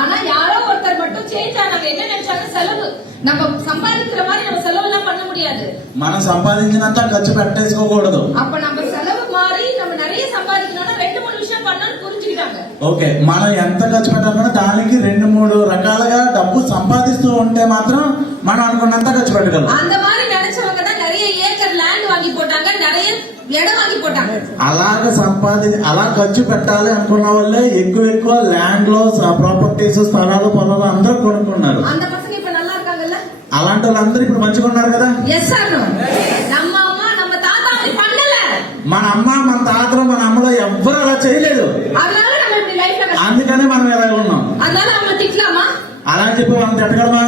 ஆனா யாரோ ஒருத்தர் மட்டும் சேஞ்ச் ஆனாங்க. என்ன நினைச்சாங்க? செலவு நம்ம சம்பாதிக்கிற மாதிரி நம்ம செலவு எல்லாம் பண்ண முடியாது, మనం సంపాదించినంత ఖర్చు పెట్టేసుకోకూడదు. அப்ப நம்ம செலவு மாறி நம்ம நிறைய சம்பாதிக்கணும்னா 2-3 விஷயம் பண்ணணும்னு புரிஞ்சுக்கிட்டாங்க. ఓకే, మనం ఎంత ఖర్చు పెట్టాలన్నా దానికి 2-3 రకాలుగా డబ్బు సంపాదిస్తూ ఉంటే మాత్రం మనం అనుకున్నంత ఖర్చు పెట్టగలం. அந்த மாதிரி நினைச்சவங்க தான் நிறைய ஏக்கர் லேண்ட் வாங்கி போட்டாங்க, நிறைய இடம் வாங்கி போட்டாங்க. అలా ఖర్చు పెట్టాలి అనుకున్న వాళ్ళే ఎక్కువ ల్యాండ్ లో ప్రాపర్టీస్ స్థలాలు పొలాలు అందరూ కొనుక్కున్నారు. அந்த పసங்க இப்ப நல்லா இருக்காங்கல்ல? అలాంటి వాళ్ళందరూ ఇప్పుడు మంచిగా ఉన్నారు కదా. Yes or no? நம்ம అమ్మ நம்ம தாத்தா அப்படி பண்ணல, మన అమ్మ మన తాతలు మన అమ్మలో ఎవ్వరు అలా చేయలేదు. அதனால நம்ம இப்படி லைஃப்ல అందుకనే మనం ఎలా ఉన్నాం. அதனால நம்ம திட்டலாமா? అలా చెప్పి మనం తిట్టగలమా?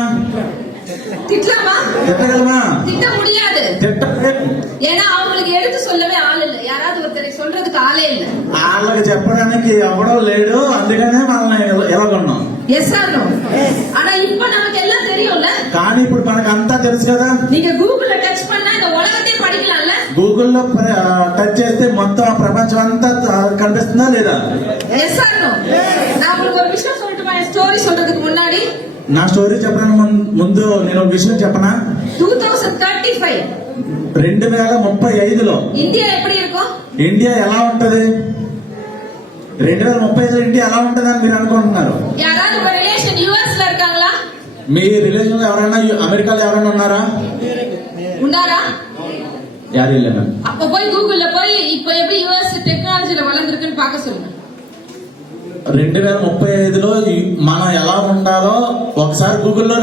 திட்டலாமா? తిట్టగలమా? திட்ட முடியாது. తిట్టలేదు. ஏன்னா அவங்களுக்கு எடுத்து சொல்லவே ஆள் இல்ல, யாராவது ஒருத்தர் சொல்றதுக்கு ஆளே இல்ல. వాళ్ళకి చెప్పడానికి ఎవడో లేడు, అందుకనే మనం ఎలాగొన్నాం. S or no? ஆனா இப்ப நமக்கு எல்லாம் தெரியும்ல. కానీ ఇప్పుడు మనకు అంతా తెలుసు కదా. நீங்க கூகுள்ல டச் பண்ணா இந்த உலகத்தையே படிக்கலாம்ல. గూగుల్లో టచ్ చేస్తే మొత్తం ప్రపంచం అంతా కనిపిస్తుందా లేదా? Yes or no? நான் உங்களுக்கு ஒரு விஷயம் சொல்லட்டுமா? ஸ்டோரி சொல்றதுக்கு முன்னாடி నా స్టోరీ చెప్పడానికి ముందు నేను ఒక విషయం చెప్పనా. 2035 2035లో இந்தியா எப்படி இருக்கும்? ఇండియా ఎలా ఉంటది? 2035లో ఇండియా ఎలా ఉంటది అని మీరు అనుకుంటున్నారు? யாராவது உங்க ரிலேஷன் யுஎஸ்ல இருக்காங்களா? మీ రిలేషన్ లో ఎవరైనా అమెరికాలో ఎవరైనా ఉన్నారా? உண்டாரா? యారు లేరు. அப்ப போய் கூகுள்ல போய் இப்ப எப்படி யுஎஸ் டெக்னாலஜில வளர்ந்துருக்குன்னு பார்க்க சொல்லுங்க. 2035లో మనం ఎలా ఉండాలో ఒకసారి గూగుల్లో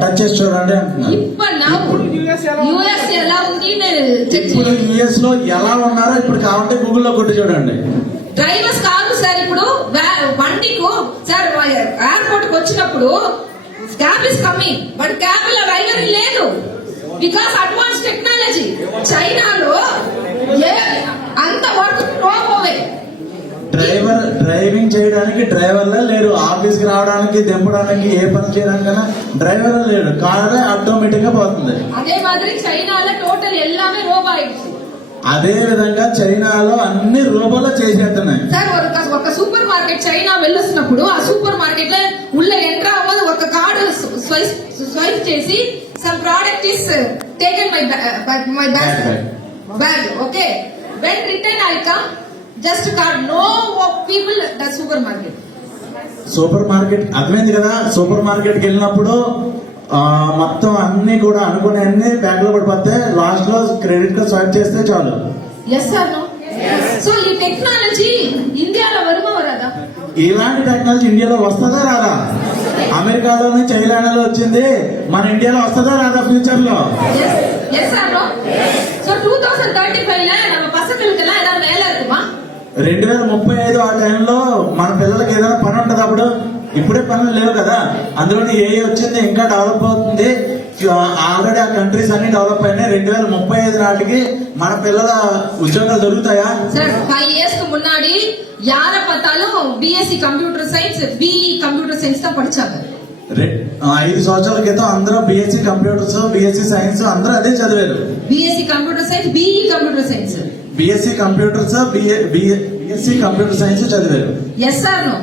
టచ్ చేసి చూడండి అంటున్నారు. இப்ப நான் యుఎస్ ఎలా ఉంది చెక్ ఇప్పుడు చేయండి. యుఎస్ లో ఎలా ఉన్నారో ఇప్పుడు కావాలంటే గూగుల్లో కొట్టి చూడండి. డ్రైవర్స్ కాదు సార్, ఇప్పుడు బండికు సార్ ఎయిర్పోర్ట్ కి వచ్చినప్పుడు cab is coming, but cab లో డ్రైవర్ లేదు, బికాస్ అడ్వాన్స్ టెక్నాలజీ. చైనాలో అంత వర్క్ రోబోవే. డ్రైవింగ్ చేయడానికి డ్రైవర్లే లేరు, ఆఫీస్ కి రావడానికి దింపడానికి ఏ పని చేయడానికైనా డ్రైవర్ లేడు, కారే ఆటోమేటిక్ గా పోతుంది. அதே மாதிரி చైనాలో టోటల్ எல்லாமே రోబో ఆయిடுச்சு. అదే విధంగా చైనాలో అన్ని రోబోలో చేసేస్తున్నాయి. సార్ ఒక సూపర్ మార్కెట్ చైనా వెళ్ళొస్తున్నప్పుడు ఆ సూపర్ మార్కెట్ లో ఉள்ள ఎంటర్ అవ్వదు, ఒక కార్డు స్వైప్ చేసి some product is taken my bag okay, when return I come just card, no people the super market. Super market అర్థమైంది కదా. సూపర్ మార్కెట్ కి వెళ్ళినప్పుడు మొత్తం అన్ని కూడా అనుకునే అన్ని బ్యాగ్ లో పడిపోతే లాస్ట్ లో క్రెడిట్ కార్డ్ స్వైప్ చేస్తే చాలు. Yes sir no? సో ఈ టెక్నాలజీ ఇండియాలో வருமா వరాదా? ఇలాంటి టెక్నాలజీ ఇండియాలో వస్తుందా రాదా? అమెరికాలోనే చైనాలో వచ్చింది, మన ఇండియాలో వస్తుందా రాదా ఫ్యూచర్ లో? Yes sir no? సో 2035 ல நம்ம பசங்களுக்கு எல்லாம் ஏதாவது வேலை இருக்குமா? 2035 ఆ టైంలో మన పిల్లలకి ఏదైనా పని ఉంటుంది. అప్పుడు ఇప్పుడే పనులు లేవు కదా, అందులోనే ఏ వచ్చింది ఇంకా డెవలప్ అవుతుంది. ఆల్రెడీ ఆ కంట్రీస్ అన్ని డెవలప్ అయినాయి. 2035 నాటికి మన పిల్లల ఉద్యోగాలు దొరుకుతాయా? సార్ 5 ఇయర్స్ కు முன்னாடி யார பார்த்தாலும் BSc computer science, BE computer science தான் படிச்சாங்க. 5 సంవత్సరాల క్రితం అందరూ బిఎస్సి కంప్యూటర్స్, బిఎస్సి సైన్స్ అందరూ అదే చదివారు. BSc computer science, BE computer science. BSc computers BSc computer science చదివారు. Yes or no?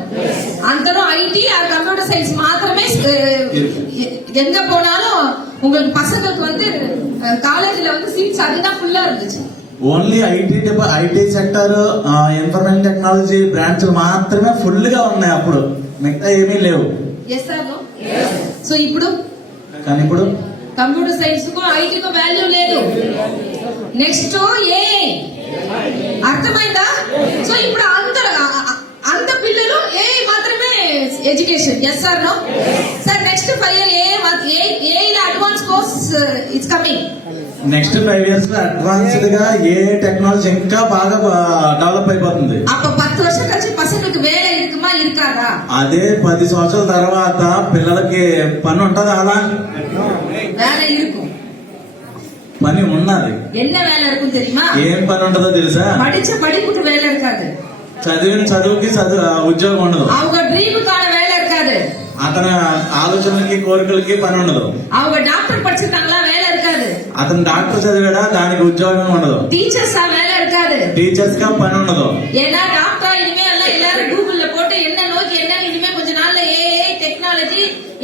அந்தரும் ஐடி ஆர் கம்ப்யூட்டர் சயின்ஸ் மாத்திரமே எங்க போனாலும் உங்களுக்கு பசங்களுக்கு வந்து காலேஜ்ல வந்து சீட்ஸ் அதுதான் ஃபுல்லா இருந்துச்சு. Only IT sector information technology బ్రాంచ్లు మాత్రమే ఫుల్ గా ఉన్నాయి అప్పుడు, మిగతా ఏమీ లేవు. Yes or no? సో ఇప్పుడు కానీ ఇప్పుడు కంప్యూటర్ సైన్స్ కు ఐటీకు వాల్యూ లేదు. నెక్స్ట్ ఏ అర్థమైందా? సో ఇప్పుడు అంత పిల్లలు ఏ మాత్రమే education. Yes or no? Sir next 5 year a advance course it's coming. Next 5 years లో అడ్వాన్స్డ్ గా ఏ టెక్నాలజీ ఇంకా బాగా డెవలప్ అయిపోతుంది. அப்ப 10 வருஷம் கழிச்சு பசங்களுக்கு வேலை இருக்குமா இருக்காதா? అదే 10 సంవత్సరాల తర్వాత పిల్లలకి పని ఉంటదా? అలా வேலை இருக்கும். పని ఉన్నది. என்ன வேலை இருக்கும் தெரியுமா? ఏం పని ఉంటుందో తెలుసా? படிச்ச படிப்புக்கு வேலை இருக்காது. చదివిన చదువుకి ఉద్యోగం ఉండదు. அவங்க ட்ரீமுக்கான வேலை இருக்காது. అతని ఆలోచనలకి కోరికలకి పని ఉండదు. அவங்க டாக்டர் படிச்சிருக்காங்களா வேலை இருக்காது. అతను డాక్టర్ చదివాడా దానికి ఉద్యోగం ఉండదు. టీచర్సా వేலை இருக்காது. టీచర్స్ గా పని ఉండదు. ஏன்னா டாக்டர் இனிமே எல்லாம் எல்லாரும் கூகுள்ல போட்டு என்ன நோக்கி என்ன இனிமே கொஞ்ச நாள்ல ஏஐ டெக்னாலஜி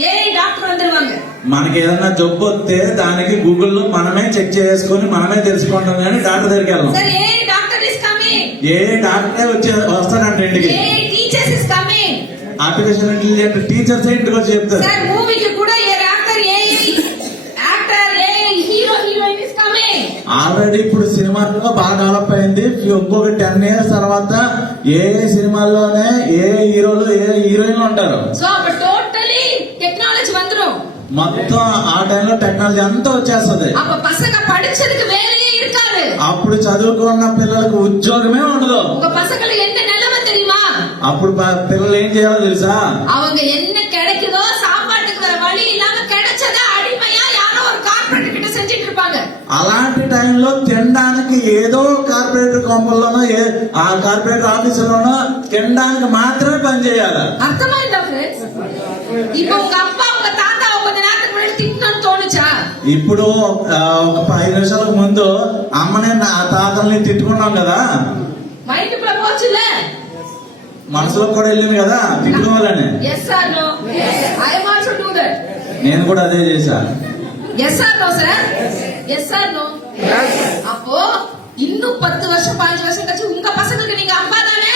ஏஐ டாக்டர் வந்துருவாங்க. మనకి ఏదన్నా జబ్బు వస్తే దానికి గూగుల్లో మనమే చెక్ చేసుకుని మనమే తెలుసుకుంటాం కానీ డాక్టర్ దగ్గరికి వెళ్ళాం. Sir AI doctor is coming. ఏ డాక్టరే వస్తాడంట ఇంటికి. AI teachers is coming. Artificial intelligent teachers ఇంటికి వచ్చి చెప్తారు. సార్ మూవీకి కూడా ఏ actor AI hero heroine is coming. Already ఇప్పుడు సినిమాల్లో బాగా డెవలప్ అయింది. ఇంకొక 10 years తర్వాత ఏ సినిమాల్లోనే ఏ హీరోలు ఏ హీరోయిన్లు ఉంటారు. సో அப்ப టోటలీ టెక్నాలజీ வந்துரும். మొత్తం ఆ టైంలో టెక్నాలజీ అంతా వచ్చేస్తుంది. அப்ப பசங்க படிச்சதுக்கு வேலையே இருக்காது. అప్పుడు చదువుకున్న పిల్లలకు ఉద్యోగమే ఉండదు. உங்க பசங்களுக்கு என்ன நிலைமை தெரியுமா? అప్పుడు పిల్లలు ఏం చేయాలో తెలుసా? அவங்க என்ன கிடைக்குதோ சாப்பாட்டுக்கு வேற வழி இல்லாம கிடைச்சதா అడిமையா யாரோ ஒரு కార్పొరేట్ கிட்ட செஞ்சிட்டு இருப்பாங்க. అలాంటి టైంలో తినడానికి ఏదో కార్పొరేటర్ కొంపల్లోనో ఆ కార్పొరేటర్ ఆఫీసులోనో తినడానికి మాత్రమే పని చేయాలి. అర్థమైందా ఫ్రెండ్స్? இப்போ உங்க அப்பா உங்க తాత కొంత நேரத்துக்கு முன்னாடி తిట్టணும்னு తోணுచా? ఇప్పుడు ఒక 5 నిమిషాలకు ముందు అమ్మనే నా తాతల్ని తిట్టుకున్నాం కదా, మైండ్లో పోచులే, మనసులో కూడా వెళ్ళింది కదా తిట్టుకోవాలని. Yes or no? I am also do that. నేను కూడా అదే చేశా. Yes or no sir? Yes or no? அப்போ இன்னும் 10 வருஷம் 15 வருஷம் கழிச்சு உங்க பசங்களுக்கு நீங்க அப்பா தானே?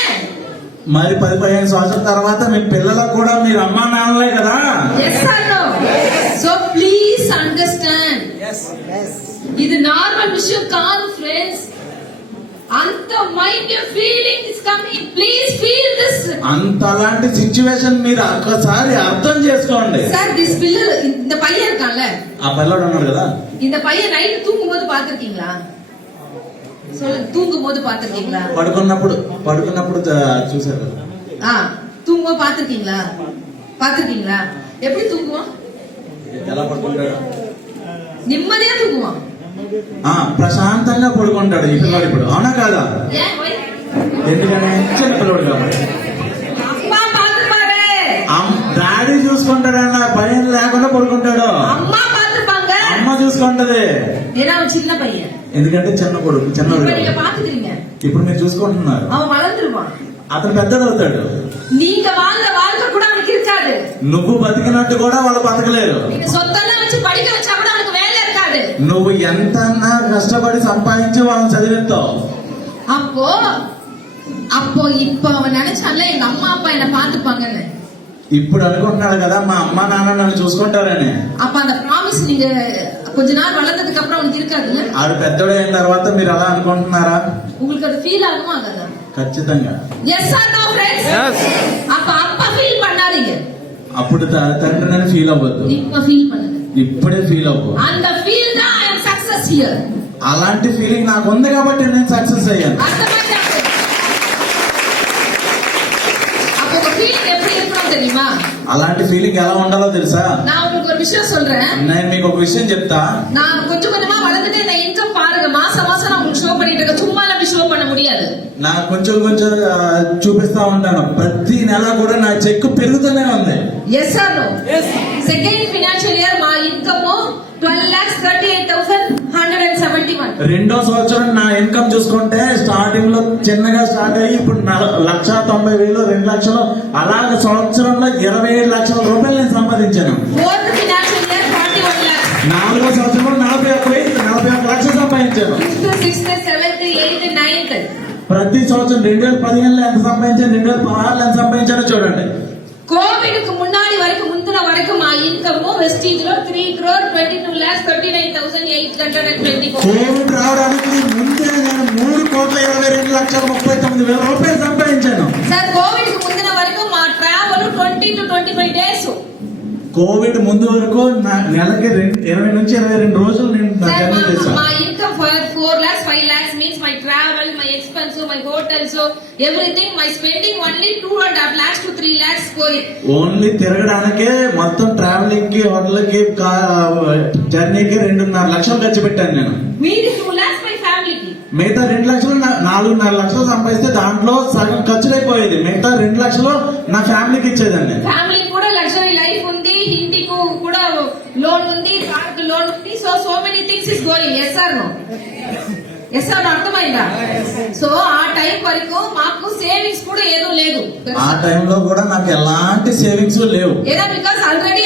మరి 10-15 సంవత్సరాల తర్వాత మీ పిల్లలకు కూడా మీరు అమ్మా నాన్నలే కదా. Yes or no? So please understand, ఇది నార్మల్ విషయం కాదు ఫ్రెండ్స్. అంత mind feeling is coming. Please feel this. అంతలాంటి సిచ్యువేషన్ మీరు ఒక్కసారి అర్థం చేసుకోండి. சார் திஸ் பில்லர் இந்த பையன் இருக்கான்ல, ఆ పిల్లడు ఉన్నాడు కదా, இந்த பையன் நைட் தூங்கும்போது பாத்திருக்கீங்களா? சொல்லுங்க, தூங்கும்போது பாத்திருக்கீங்களா? పడుకున్నప్పుడు చూసారు కదా. தூங்கும்போது பாத்திருக்கீங்களா? பாத்திருக்கீங்களா? எப்படி தூங்குவான்? ఎలా పడుకుంటాడు? నిమ్మదిగా తూగువాం. ప్రశాంతంగా పడుకుంటాడు ఈ పిల్లడు ఇప్పుడు, అవునా కాదా? ఎందుకని చిన్న పిల్లడు కాబట్టి. అమ్మా పాత్రపారే, డాడీ చూసుకుంటాడన్న భయం లేకుండా పడుకుంటాడు. అమ్మా పాత్రపాంగ, అమ్మ చూసుకుంటది. నేను చిన్న పయ్యన్, ఎందుకంటే చిన్నప్పుడు நீங்க பாத்துக்கிறீங்க. ఇప్పుడు మీరు చూసుకుంటున్నారు. அவன் வளர்ந்துருவான், అతను పెద్దది అవుతాడు. நீங்க வாழ்ந்த வாழ்க்கை கூட அவனுக்கு இருக்காது. నువ్వు బతికినట్టు కూడా వాళ్ళు బతకలేరు. நீங்க சொத்தெல்லாம் வச்சு படிக்க வச்சா கூட அவனுக்கு வேலை இருக்காது. నువ్వు ఎంత కష్టపడి సంపాదించి వాళ్ళని చదివిస్తావు. அப்போ இப்ப அவன் நினைச்சான்ல எங்க அம்மா அப்பா என்ன பாத்துப்பாங்கன்னு. ఇప్పుడు అనుకుంటున్నాడు కదా మా అమ్మ నాన్న నన్ను చూసుకుంటారని. அப்ப அந்த ప్రామిస్ நீங்க கொஞ்ச நாள் வளர்ந்ததுக்கு அப்புறம் அவனுக்கு இருக்காதுல்ல? ఆడు పెద్దోడు అయిన తర్వాత మీరు అలా అనుకుంటున్నారా? உங்களுக்கு அது ఫీల్ ஆகுமா ஆகாதா? ఖచ్చితంగా. Yes or no friends? அப்ப அப்பா ఫీల్ பண்ணாதீங்க. అప్పుడు తండ్రిని ఫీల్ అవ్వద్దు, இப்ப ఫీల్ பண்ணுங்க. ఇప్పుడే ఫీల్ అవ్వు. அந்த ఫీల్ தான் ఐ యామ్ సక్సెస్ హియర్. అలాంటి ఫీలింగ్ నాకు ఉంది కాబట్టి నేను సక్సెస్ అయ్యాను. అర్థమైందా? அப்போ ఒక ఫీలింగ్ எப்படி இருக்கணும் தெரியுமா? అలాంటి ఫీలింగ్ ఎలా ఉండాలో తెలుసా? நான் உங்களுக்கு ஒரு விஷயம் சொல்றேன். నేను మీకు ఒక విషయం చెప్తా. நான் கொஞ்சம் கொஞ்சமா வளர்ந்துட்டு இந்த இன்கம் பாருங்க, மாசம் மாசம் நான் உங்களுக்கு ஷோ பண்ணிட்டு இருக்கேன். சும்மா அப்படி ஷோ பண்ண முடியாது. முடியாது. నాకు కొంచెం కొంచెం చూపిస్తా ఉంటాను. ప్రతి నెల కూడా నా చెక్ పెరుగుతూనే ఉంది. Yes or no? Second financial year మా ఇన్కమ్ 12,38,171. రెండో సంవత్సరం నా ఇన్కమ్ చూసుకుంటే స్టార్టింగ్ లో చిన్నగా స్టార్ట్ అయ్యి ఇప్పుడు 1,90,000 2 లక్షలు అలాగే సంవత్సరంలో 27 లక్షల రూపాయలు నేను సంపాదించాను. Fourth financial year 41 lakhs. నాలుగో సంవత్సరంలో 41 లక్షలు సంపాదించాను. Fifth, sixth, seventh, eighth, ninth. ప్రతి సంవత్సరం 2015లో ఎంత సంపాదించాను, 2016లో ఎంత సంపాదించానో చూడండి. కోవిడ్ కు మున్నాడి వరకు ముందున వరకు మా ఇన్కమ్ వెస్టీజ్ లో 3,22,39,824. కోవిడ్ రావడానికి ముందే నేను 3,22,39,000 రూపాయలు సంపాదించాను. సార్ కోవిడ్ కు ముందున వరకు మా ట్రావెల్ 20 to 25 days. కోవిడ్ ముందు వరకు నెలకి 20 నుంచి 22 రోజులు నేను జర్నీ చేశాను. మా income 4 lakhs, 5 lakhs means my travel, my expense, my hotels, everything, my spending only 2.5 lakhs to 3 lakhs going. Only తిరగడానికే మొత్తం ట్రావెలింగ్ కి హోటల్ కి జర్నీకి 2.5 లక్షలు ఖర్చు పెట్టాను నేను. మీది 2 lakhs my family కి. మిగతా 2 లక్షలు 4.5 లక్షలు సంపాదిస్తే దాంట్లో సగం ఖర్చు అయిపోయేది. మిగతా 2 లక్షలు నా ఫ్యామిలీకి ఇచ్చేదాన్ని. ఫ్యామిలీ కూడా లగ్జరీ లైఫ్ ఉంది, ఇంటికి కూడా లోన్ ఉంది, కార్ లోన్ ఉంది. So many things is going. Yes or no? Yes or అర్థమైందా? సో ఆ టైం వరకు మాకు సేవింగ్స్ కూడా ఏదో లేదు. ఆ టైంలో కూడా నాకు ఎలాంటి సేవింగ్స్ లేవు. ఏదో బికాస్ ఆల్రెడీ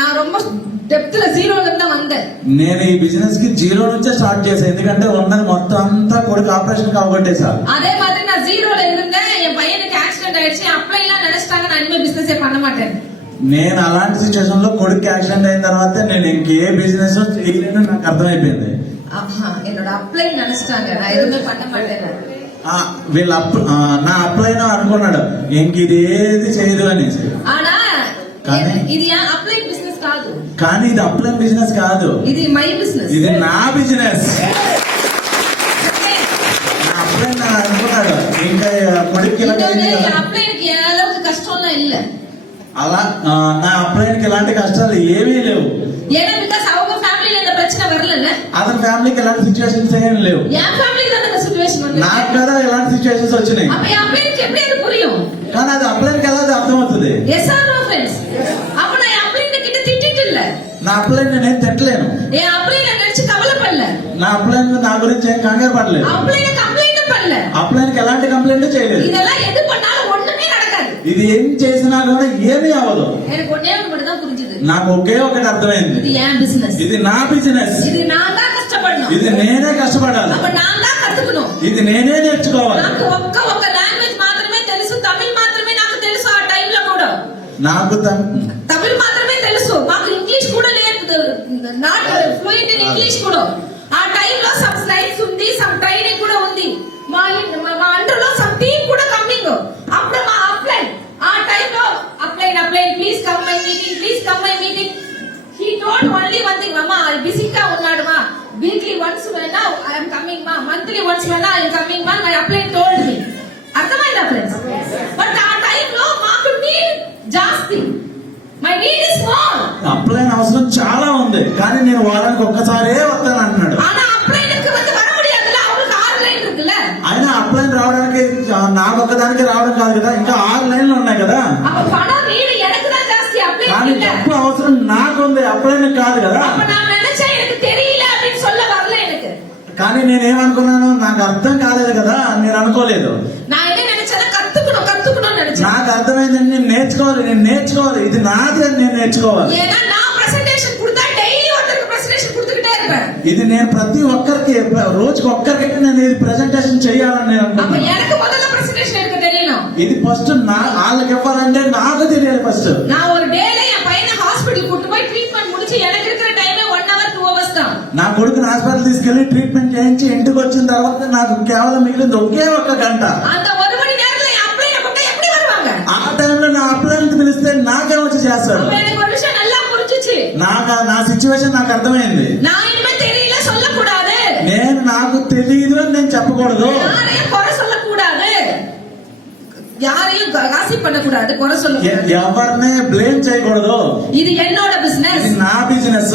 నా రొమ్మ డెప్త్ లో జీరోలో ఉందా వంద. నేను ఈ బిజినెస్ కి జీరో నుంచే స్టార్ట్ చేశాను. ఎందుకంటే ఉన్నది మొత్తం అంతా కొడుకు ఆపరేషన్ కాబట్టే సార్. அதே மாதிரி நான் ஜீரோல இருந்தேன். என் பையனுக்கு ஆக்சிடென்ட் ஆயிடுச்சு. அப்ளைலாம் நினைச்சிட்டாங்க நான் இனிமே பிசினஸே பண்ண மாட்டேன். నేను అలాంటి సిచ్యువేషన్ లో కొడుకు యాక్సిడెంట్ అయిన తర్వాత నేను ఇంకే బిజినెస్ చేయలేను నాకు అర్థమైపోయింది. என்னோட அப்ளை நினைச்சிட்டாங்க நான் எதுவுமே பண்ண மாட்டேன். వీళ్ళు నా అప్లైన అనుకున్నాడు ఇంక ఇది ఏది చేయదు అనేసి. ఆనా ఇది అప్లై బిజినెస్ కాదు. కానీ ఇది అప్లై బిజినెస్ కాదు, ఇది మై బిజినెస్. ఇది నా బిజినెస్. నా అప్లైన అనుకున్నాడు ఇంకా కొడుకు అప్లైకి ఎలాంటి కష్టంలో இல்ல. అలా నా అప్లైన్కి ఎలాంటి కష్టాలు ఏమీ లేవు. ஏன்னா பிகாஸ் அவங்க ஃபேமிலில இந்த பிரச்சனை வரலங்க. అతని ఫ్యామిలీకి ఎలాంటి సిచ్యువేషన్స్ ఏం లేవు. என் ஃபேமிலிக்கு தான் அந்த సిచువేషన్ வந்து. నాకు కదా ఎలాంటి సిచ్యువేషన్స్ వచ్చినాయి. அப்ப అప్లైకి எப்படி அது புரியும்? కానీ అది అప్లైన్కి ఎలా అర్థమవుతుంది? Yes or no friends? அப்ப நான் అప్లైకి கிட்ட திட்டிட்டு இல்ல. నా అప్లైన్ నేను తిట్టలేను. ఏ అప్లైకి நினைச்சு కవలపడல. నా అప్లైన్ నా గురించి ఏం కంగారు పడలేదు. అప్లైకి కంప్లైంట్ పడல. అప్లైన్కి ఎలాంటి కంప్లైంట్ చేయలేదు. இதெல்லாம் எது பண்ணாலும் ஒண்ணுமே நடக்காது. ఇది ఏం చేసినా కూడా ఏమీ అవ్వదు. எனக்கு ஒண்ணே ஒண்ணு மட்டும் தான் புரிஞ்சுது. నాకు ఒకే ఒకటి అర్థమైంది. ఇది என் బిజినెస్. ఇది నా బిజినెస్. ఇది நான் தான் కష్టపడను. ఇది నేనే కష్టపడాలి. அப்ப நான் தான் కట్టుకును. ఇది నేనే నేర్చుకోవాలి. నాకు ఒక్క లాంగ్వేజ్ మాత్రమే తెలుసు. తమిళ్ మాత్రమే నాకు తెలుసు. ఆ టైంలో కూడా నాకు తమిళ్ మాత్రమే తెలుసు. మాకు ఇంగ్లీష్ కూడా లేదు. నాట్ ఫ్లూయెంట్ ఇన్ ఇంగ్లీష్ కూడా. ఆ టైంలో సమ్ స్లైడ్స్ ఉంది, సమ్ ట్రైనింగ్ కూడా ఉంది. మా అండర్లో సమ్ టీమ్ కూడా కమింగ్. అప్పుడు మా అప్లైన్ ఆ టైంలో upline please come my meeting, please come my meeting. He told only one thing, అమ్మా బిజీగా ఉన్నాడు మా, వీక్లీ వన్స్ వేనా ఐఎమ్ కమింగ్ మా, మంత్లీ వన్స్ వేనా ఐఎమ్ కమింగ్ మా. My upline told me. అర్థమైందా ఫ్రెండ్స్? బట్ ఆ టైంలో మాకు need Jasti. My need is small. Upline అవసరం చాలా ఉంది, కానీ నేను వారానికి ఒక్కసారే వస్తాను అంటున్నాడు. ఆనా అప్లైన్కి வந்து வர முடியாதுல, அவங்களுக்கு 6 లైన్ இருக்குல்ல. ఆయన అప్లైన్ రావడానికి నాకు ఒక్కదానికి రావడం కాదు కదా, ఇంకా 6 లైన్లు ఉన్నాయి కదా. அப்ப பணம் நீடு எனக்கு தான் ஜாஸ்தி, அப்ளைன் కానీ இல்ல. డబ్బు అవసరం నాకుంది, అప్లైన్ కాదు కదా. அப்ப நான் நினைச்சேன் எனக்கு தெரியல அப்படின்னு சொல்ல வரல எனக்கு. కానీ నేనేమనుకున్నాను, నాకు అర్థం కాలేదు కదా నేను అనుకోలేదు. நான் என்ன நினைச்சேன்னா கத்துக்கணும் நினைச்சேன். నాకు అర్థమైంది, నేను నేర్చుకోవాలి, ఇది నాది అని నేను నేర్చుకోవాలి. ஏன்னா நான் பிரசன்டேஷன் கொடுத்தா డైలీ ஒருத்தருக்கு பிரசன்டேషన్ கொடுத்துக்கிட்டே இருப்பேன். ఇది నేను ప్రతి ఒక్కరికి రోజుకి ఒక్కరికైతే నేను ఇది ప్రెజెంటేషన్ చేయాలని నేను அப்ப అనుకున్నాను. எனக்கு முதல்ல பிரசன்டேషన్ எடுக்க தெரியணும். ఇది ఫస్ట్ వాళ్ళకి ఇవ్వాలంటే నాకు తెలియాలి ఫస్ట్. நான் ஒரு டேல என் பையனை ஹாஸ்பிடல் கூட்டி போய் ட்ரீட்மெண்ட் முடிச்சு எனக்கு இருக்கிற டைமே 1 hour 2 hours தான். నా కొడుకుని హాస్పిటల్ తీసుకెళ్లి ట్రీట్మెంట్ చేయించి ఇంటికి వచ్చిన తర్వాత నాకు కేవలం మిగిలింది ఒకే 1 గంట. அந்த 1 மணி நேரத்துல என் அப்ளைன் பக்கம் எப்படி வருவாங்க? ఆ టైంలో నా అప్లైన్ పిలిస్తే నాకే వచ్చి చేస్తాడు. அப்ப எனக்கு ஒரு விஷயம் நல்லா புரிஞ்சுச்சு. నా సిచ్యువేషన్ నాకు అర్థమైంది. நான் இனிமே தெரியல சொல்லக்கூடாது. నాకు తెలియదు అని నేను చెప్పకూడదు. யாரையும் குறை சொல்லக்கூடாது. யாரையும் காசிப் பண்ணக்கூடாது, குறை சொல்லக்கூடாது. ఎవరిని బ్లేమ్ చేయకూడదు. ఇది என்னோட బిజినెస్. ఇది నా బిజినెస్.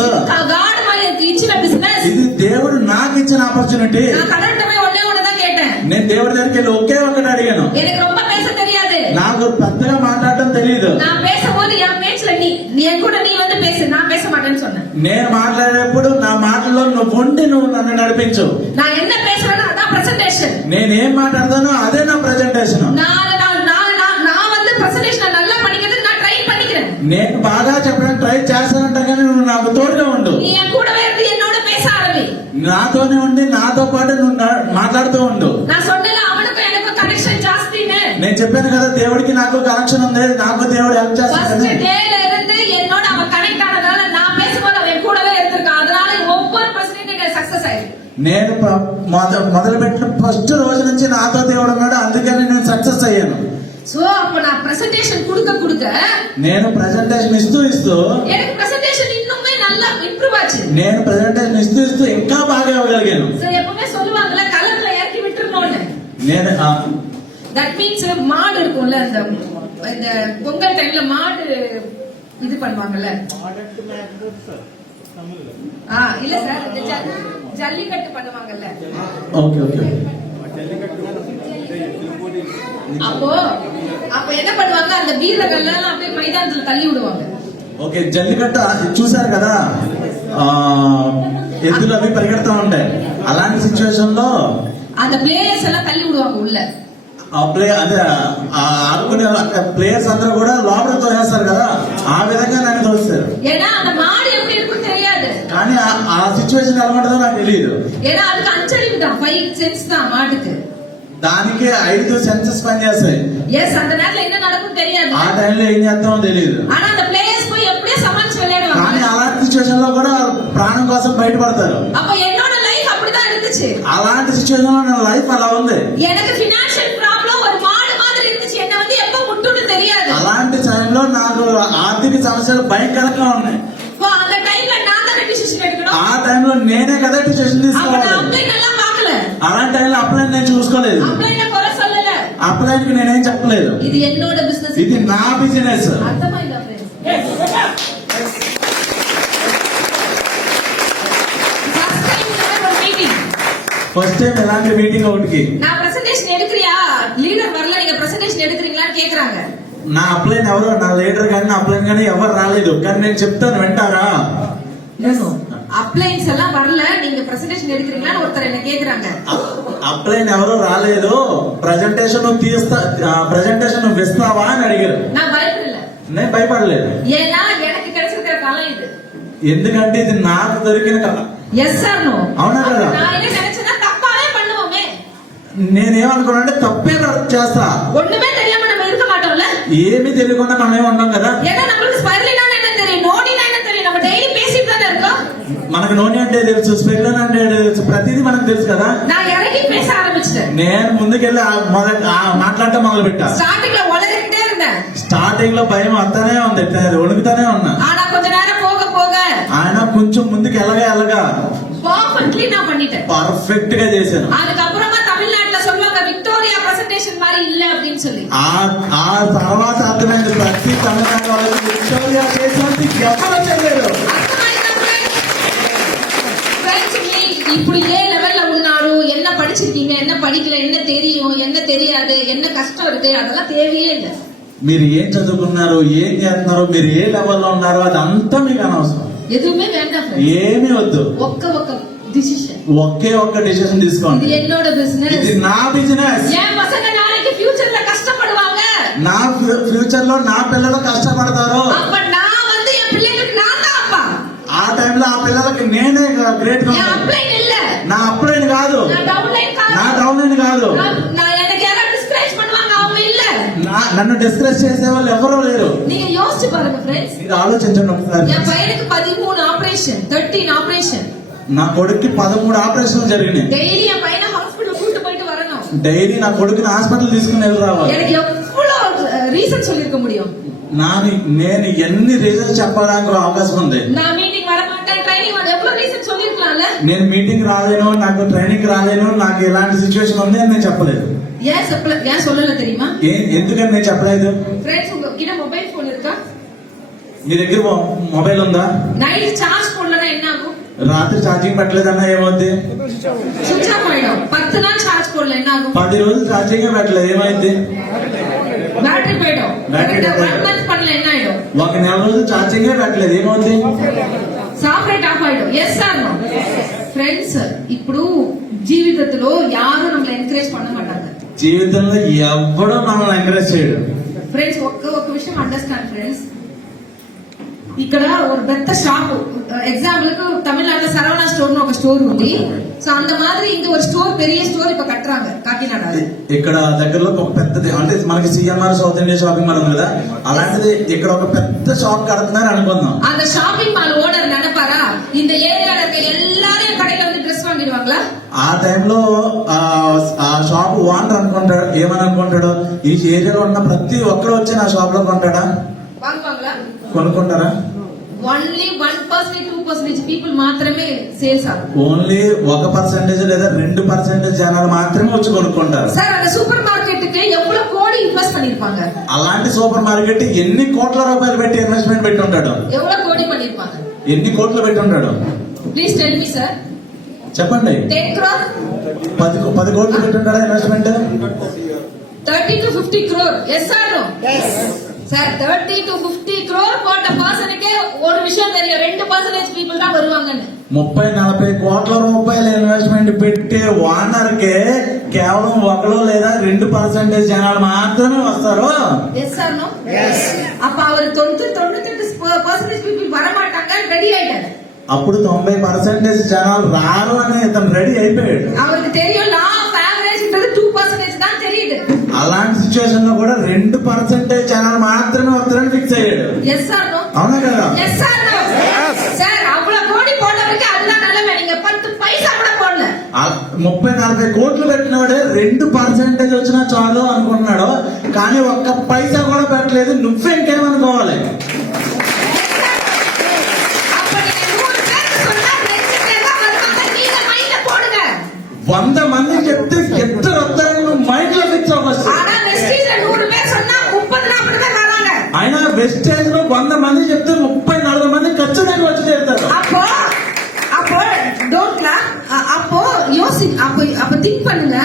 గాడ్ మనకి ఇచ్చిన బిజినెస్. ఇది దేవుడు నాకు ఇచ్చిన ఆపర్చునిటీ. நான் கடவுள்கிட்ட போய் ஒண்ணே ஒண்ணுதான் கேட்டேன். నేను దేవుడి దగ్గరికి వెళ్ళి ఒకే ఒకటి అడిగాను. எனக்கு ரொம்ப பேச தெரியாது. నాకు పెద్దగా మాట్లాడటం తెలియదు. நான் பேசும்போது என் பேச்சுல நீ என் கூட நீ வந்து பேசு, நான் பேச மாட்டேன்னு சொன்னேன். నేను మాట్లాడేప్పుడు నా మాటల్లో నువ్వు ఉండి నువ్వు నన్ను నడిపించు. நான் என்ன பேசுறேனோ அதான் பிரசன்டேஷன். నేనేం మాట్లాడతానో అదే నా ప్రెజెంటేషన్. நான் வந்து பிரசன்டேஷன் நல்லா பண்ணிக்கிறதுக்கு நான் ட்ரை பண்ணிக்கிறேன். నేను బాగా చెప్పడానికి ట్రై చేస్తానంట, కానీ నువ్వు నాకు తోడుగా ఉండు. நீ என் கூடவே இருந்து என்னோட பேச ஆரம்பி. నాతోనే ఉండి నాతో పాటు నువ్వు మాట్లాడుతూ ఉండు. நான் சொன்னல அவனுக்கு எனக்கு கனெக்షన్ ஜாஸ்தின்னு. నేను చెప్పాను కదా దేవుడికి నాకు కనెక్షన్ ఉంది, నాకు దేవుడు హెల్ప్ చేస్తాడు. ఫస్ట్ డేல ఇருந்து என்னோட அவன் கனெக்ட் ஆனதால நான் பேசும்போது அவன் கூடவே இருந்திருக்கான். அதனால ஒவ்வொரு பிரச்சனையும் సక్సెస్ అయ్యింది. నేను మొదలుపెట్టిన ఫస్ట్ రోజు నుంచి నాతో దేవుడు ఉన్నాడు, అందుకని నేను సక్సెస్ అయ్యాను. సో அப்ப நான் பிரசன்டேஷன் கொடுக்க నేను ప్రెజెంటేషన్ ఇస్తూ எனக்கு பிரசன்டேஷன் இன்னுமே நல்லா இம்ப்ரூவ் ஆச்சு. నేను ప్రెజెంటేషన్ ఇస్తూ ఇంకా బాగా ఇవ్వగలిగాను. సో எப்பவுமே சொல்லுவாங்கல கலர்ல இறக்கி விட்டுறணும்னு. నేను தட் மீன்ஸ் மாடு இருக்கும்ல, இந்த பொங்கல் டைம்ல மாடு இது பண்ணுவாங்கல்ல. இல்ல சார், இந்த ஜல்லிக்கட்டு பண்ணுவாங்கல்ல. Okay okay. அப்போ என்ன பண்ணுவாங்க, அந்த வீரர்கள் எல்லாம் அப்படியே மைதானத்துல தள்ளி விடுவாங்க. ఓకే, జల్లికట్టు చూసారు కదా, ఎద్దులు అవి పరిగెడతా ఉంటాయి. అలాంటి సిచ్యువేషన్ లో அந்த பிளேயர்ஸ் எல்லாம் தள்ளி விடுவாங்க உள்ள. అదే ఆడుకునే ప్లేయర్స్ అందరూ కూడా లోపల తోసేస్తారు కదా, ఆ విధంగా నన్ను తోస్తారు. ஏன்னா அந்த மாடு எப்படி இருக்கும் தெரியாது, కానీ ఆ సిచ్యువేషన్ ఎలా ఉంటుందో నాకు తెలియదు. ஏன்னா அதுக்கு அஞ்சறிவு தான், 5 சென்ஸ் தான் மாட்டுக்கு. దానికి 5 సెన్సెస్ పనిచేస్తాయి. எஸ், அந்த நேரத்துல என்ன நடக்கும் தெரியாது, ఆ టైంలో ఏం చేస్తామో తెలియదు. ஆனா அந்த பிளேயர்ஸ் போய் எப்படியே சமாளிச்சு விளையாடுவாங்க. కానీ అలాంటి సిచ్యువేషన్ లో కూడా ప్రాణం కోసం బయటపడతారు. அப்ப என்னோட லைஃப் அப்படிதான் இருந்துச்சு. అలాంటి సిచ్యువేషన్ లో నా లైఫ్ అలా ఉంది. எனக்கு ఫైనాన్షియల్ ప్రాబ్లం ஒரு மாடு மாதிரி இருந்துச்சு, என்ன வந்து எப்ப முட்டுன்னு தெரியாது. అలాంటి టైంలో నాకు ఆర్థిక సమస్యలు భయంకరంగా ఉన్నాయి. இப்போ அந்த டைம்ல நான் தான் డిసిషన్ எடுக்கணும். ఆ టైంలో నేనే కదా డిసిషన్ அப்ப తీసుకోవాలి. நான் అప్లై நல்லா பார்க்கல. అలాంటి టైంలో అప్లైన్ నేను చూసుకోలేదు. అప్లైన కొర சொல்லல. అప్లైన్ కి నేనేం చెప్పలేదు. ఇది என்னோட బిజినెస్, ఇది నా బిజినెస్. అర్థమైందా ఫ్రెండ్స్? ఫస్ట్ టైం ఎలాంటి మీటింగ్ ఒకటికి நான் பிரசன்டேஷன் எடுக்கறியா, లీడర్ வரல, நீங்க பிரசன்டேஷன் எடுக்கறீங்களான்னு கேக்குறாங்க. నా అప్లైన్ ఎవరు, నా లీడర్ కానీ నా అప్లైన్ కానీ ఎవరు రాలేదు, కానీ నేను చెప్తాను వింటారా. అప్లైన్స్ ఎல்லாம் வரல, நீங்க பிரசன்டேஷன் எடுக்கறீங்களான்னு ஒருத்தர் என்ன கேக்குறாங்க. అప్లైన్ ఎవరు రాలేదు, ప్రెజెంటేషన్ నువ్వు ఇస్తావా అని అడిగారు. நான் பயப்படல, నేను భయపడలేదు. ஏன்னா எனக்கு கிடைச்சிருக்கிற கலம் இது. ఎందుకంటే ఇది నాకు దొరికిన కళ. ఎస్ సార్ నో, అవునా కదా. நான் என்ன நினைச்சேன்னா தப்பாவே பண்ணுவோமே. నేనేమనుకున్నానంటే తప్పే చేస్తా. ஒண்ணுமே தெரியாம நம்ம இருக்க மாட்டோம்ல. ఏమీ తెలియకుండా మనమే ఉంటాం కదా. ஏன்னா நம்மளுக்கு ஸ்பைரலினா என்ன தெரியும், நோடினா என்ன தெரியும், நம்ம டெய்லி பேசிட்டு தானே இருக்கோம். మనకు నోని అంటే తెలుసు, స్పెల్లింగ్ అంటే తెలుసు, ప్రతిదీ మనకు తెలుసు కదా. நான் இறங்கி பேச ஆரம்பிச்சிட்டேன். నేను ముందుకెళ్ళి మాట్లాడటం మొదలు పెట్టా. స్టార్టింగ్ లో ఉలగిட்டே இருந்தேன். స్టార్టింగ్ లో భయం వస్తానే ఉంది, వణుకుతానే ఉన్నా. ஆனா கொஞ்ச நேரம் போக ఆయన కొంచెం ముందుకు వెళ్ళగా పర్ఫెక్ట్లీ நான் பண்ணிட்டேன், పర్ఫెక్ట్ గా చేశాను. அதுக்கப்புறமா தமிழ்நாட்டுல சொல்லுவாங்க விக்டோரியா பிரசன்டேஷன் மாதிரி இல்ல அப்படின்னு சொல்லி. ఆ తర్వాత అర్థమైంది, ప్రతి తమిళనాడు వాళ్ళకి విక్టోరియా చేసినంత ఎవరు చేయలేరు. ఇప్పుడు ఏ లెవెல்ல ఉన్నారు, என்ன படிச்சிருக்கீங்க, என்ன படிக்கல, என்ன தெரியும், என்ன தெரியாது, என்ன கஷ்டம் இருக்கு, அதெல்லாம் தேவையே இல்லை. మీరు ఏం చదువుకున్నారు, ఏం చేస్తున్నారు, మీరు ఏ లెవెల్లో ఉన్నారో అదంతా మీకు అనవసరం. ఎదుమే వేண்டாం, ఏమీ వద్దు. ఒక్క డిసిషన్, ఒకే ఒక్క డిసిషన్ తీసుకోండి. ఇది என்னோட బిజినెస్, ఇది నా బిజినెస్. என் பசங்க நாளைக்கு ஃபியூச்சர்ல கஷ்டப்படுவாங்க, నా ఫ్యూచర్ లో నా పిల్లలు కష్టపడతారు. அப்ப நான் வந்து என் பிள்ளைகளுக்கு நான் தான் அப்பா. ఆ టైంలో ఆ పిల్లలకి నేనే గ్రేట్ గా. என் அப்ளைன் இல்ல, నా అప్లైన్ కాదు, நான் డౌన్లైన్ కాదు, నా డౌన్లైన్ కాదు. நான் எனக்கு யாராவது டிஸ்కరేజ్ பண்ணுவாங்க, அவங்க இல்ல. నన్ను డిస్కరేజ్ చేసే వాళ్ళు ఎవరూ లేరు. நீங்க யோசிச்சு பாருங்க ఫ్రెండ్స్. ఇది ఆలోచించండి ఒకసారి. என் பையனுக்கு 13 ஆபரேஷன், 13 ஆபரேஷன். నా కొడుక్కి 13 ఆపరేషన్లు జరిగినాయి. డైలీ என் பையனை ஹாஸ்பிடல் கூட்டி போயிட்டு வரணும். డైలీ నా కొడుకుని హాస్పిటల్ తీసుకుని వెళ్ళి రావాలి. எனக்கு எவ்வளவு ரீசன் சொல்லிருக்க முடியும். నేను ఎన్ని రీజన్స్ చెప్పడానికి అవకాశం ఉంది. நான் மீட்டிங் வர மாட்டேன், ட்ரைனிங் வர எவ்வளவு ரீசன் சொல்லிருக்கலாம்ல. నేను మీటింగ్ రాలేను, నాకు ట్రైనింగ్ రాలేను, నాకు ఇలాంటి సిచ్యువేషన్ ఉంది అని నేను చెప్పలేదు. ஏன் சொல்லல தெரியுமா? ఎందుకని నేను చెప్పలేదు? ఫ్రెండ్స్, உங்ககிட்ட மொபைல் போன் இருக்கா? మీ దగ్గర మొబైల్ ఉందా? నైట్ చార్జ్ పోడలனா என்ன ஆகும்? రాత్రి ఛార్జింగ్ పెట్టలేదన్నా ఏమవుద్ది? சுவிட்ச் ஆஃப் ஆயிடும் 10 நாள் சார்ஜ் போடல என்ன ஆகும்? 10 రోజులు ఛార్జింగ్ పెట్టలేదు ఏమైంది? బ్యాటరీ పోయిடும். బ్యాటరీ పోయిடும். 1 మంత్ பண்ணல என்ன ஆயிடும்? ఒక నెల రోజులు ఛార్జింగ్ పెట్టలేదు ఏమవుద్ది? సాఫ్ట్వేర్ ఆఫ్ ఆయిடும். Yes or no? ఫ్రెండ్స్, ఇప్పుడు జీవితంలో యారు நம்மள ఎంకరేజ్ பண்ண மாட்டாங்க. జీవితంలో ఎవడో మనల్ని ఎంకరేజ్ చేయడు. ఫ్రెండ్స్, ఒక్క విషయం అండర్స్టాండ్ ఫ్రెండ్స్. ఇక్కడ ఒక పెద్ద షాప్, ఎగ్జాంపుల్ కు తమిళనాడులో సరవణా స్టోర్ ఒక స్టోర్ ఉంది. సో అంత మాదిరి ఇంక ఒక స్టోర్, పెరియ స్టోర్ இப்ப కట్టறாங்க కాకినాడ. ఇక్కడ దగ్గరలో ఒక పెద్దది, అంటే మనకి CMR south India shopping mall ఉంది కదా, అలాంటిది ఇక్కడ ఒక పెద్ద షాప్ కడుతున్నారు అనుకుందాం. அந்த ஷாப்பிங் மால் ஓனர் நினைப்பாரா இந்த ஏரியால இருக்க எல்லாரையும் கடையில வந்து ட்ரெஸ் வாங்கிடுவாங்களா? ఆ టైంలో ఆ షాప్ ఓనర్ అనుకుంటాడు, ఏమని అనుకుంటాడు, ఈ ఏరియాలో ఉన్న ప్రతి ఒక్కరు వచ్చి నా షాప్ లో కొంటాడా? వాங்குవాங்களா? కొనుక్కుంటారా? ఓన్లీ 1% 2% పీపుల్ మాత్రమే సేల్స్ ఆகும். ఓన్లీ 1% లేదా 2% జనాలు మాత్రమే వచ్చి కొనుక్కుంటారు. సార్, அந்த సూపర్ మార్కెట్కి ఎவ்வளவு కోడి ఇన్వెస్ట్ பண்ணிருப்பாங்க? అలాంటి సూపర్ మార్కెట్ ఎన్ని కోట్ల రూపాయలు పెట్టి ఇన్వెస్ట్మెంట్ పెట్టి ఉంటాడు? ఎவ்வளவு కోడి பண்ணிருப்பாங்க? ఎన్ని కోట్లు పెట్టి ఉంటాడు? Please tell me sir. చెప్పండి. 10 crore 10 కోట్లు పెట్టి ఉంటాడా investment? 30 to 50 crore. Yes or no? சார் 30 to 50 crore போட்ட பர்சனுக்கே ஒரு விஷயம் தெரியும், 2% பீப்புள் தான் வருவாங்கன்னு. 30-40 కోట్ల రూపాయలు ఇన్వెస్ట్మెంట్ పెట్టే ఓనర్ కే కేవలం 1 లేదా 2% జనాలు మాత్రమే వస్తారు. Yes or no? அப்ப அவர் 98% పీపుల్ வரமாட்டாங்க, రెడీ ஆயிட்டாங்க. అప్పుడు 90% జనాలు రారు అని ఇతను రెడీ అయిపోయాడు. அவருக்கு தெரியும் లా ఆఫ్ యావరేజ్ ఇంటది 2% தான் தெரியுது. అలాంటి సిచ్యువేషన్ లో కూడా 2% జనాలు మాత్రమే వస్తారని ఫిక్స్ అయ్యాడు. Yes or no? అవునా కదా? Yes or no? సార్ అవ్వల కోడి పోడవకి அதுதான் நிலைமை. நீங்க 10 పైసా కూడా పోడల. 30-40 కోట్లు పెట్టినవాడే 2% వచ్చినా చాలు అనుకున్నాడు, కానీ ఒక్క పైసా కూడా పెట్టలేదు. నువ్వే ఇంకేమనుకోవాలి? அப்ப நீங்க 100 பேருக்கு சொன்னா 2 பேர் தான் வருவாங்க. நீங்க மைண்ட்ல போடுங்க. 100 మంది చెప్తే ఇద్దరు వస్తారని నువ్వు మైండ్ లో ఫిక్స్ అవ్వచ్చు. ஆனா வெஸ்டீஜ்ல 100 பேர் சொன்னா 30-40 பேர் வராங்க. అయినా వెస్టేజ్ లో 100 మంది చెప్తే 30-40 మంది ఖచ్చితంగా వచ్చి చేరుతారు. அப்போ டோன்ட் கிளாப். அப்போ அப்ப திங்க் பண்ணுங்க.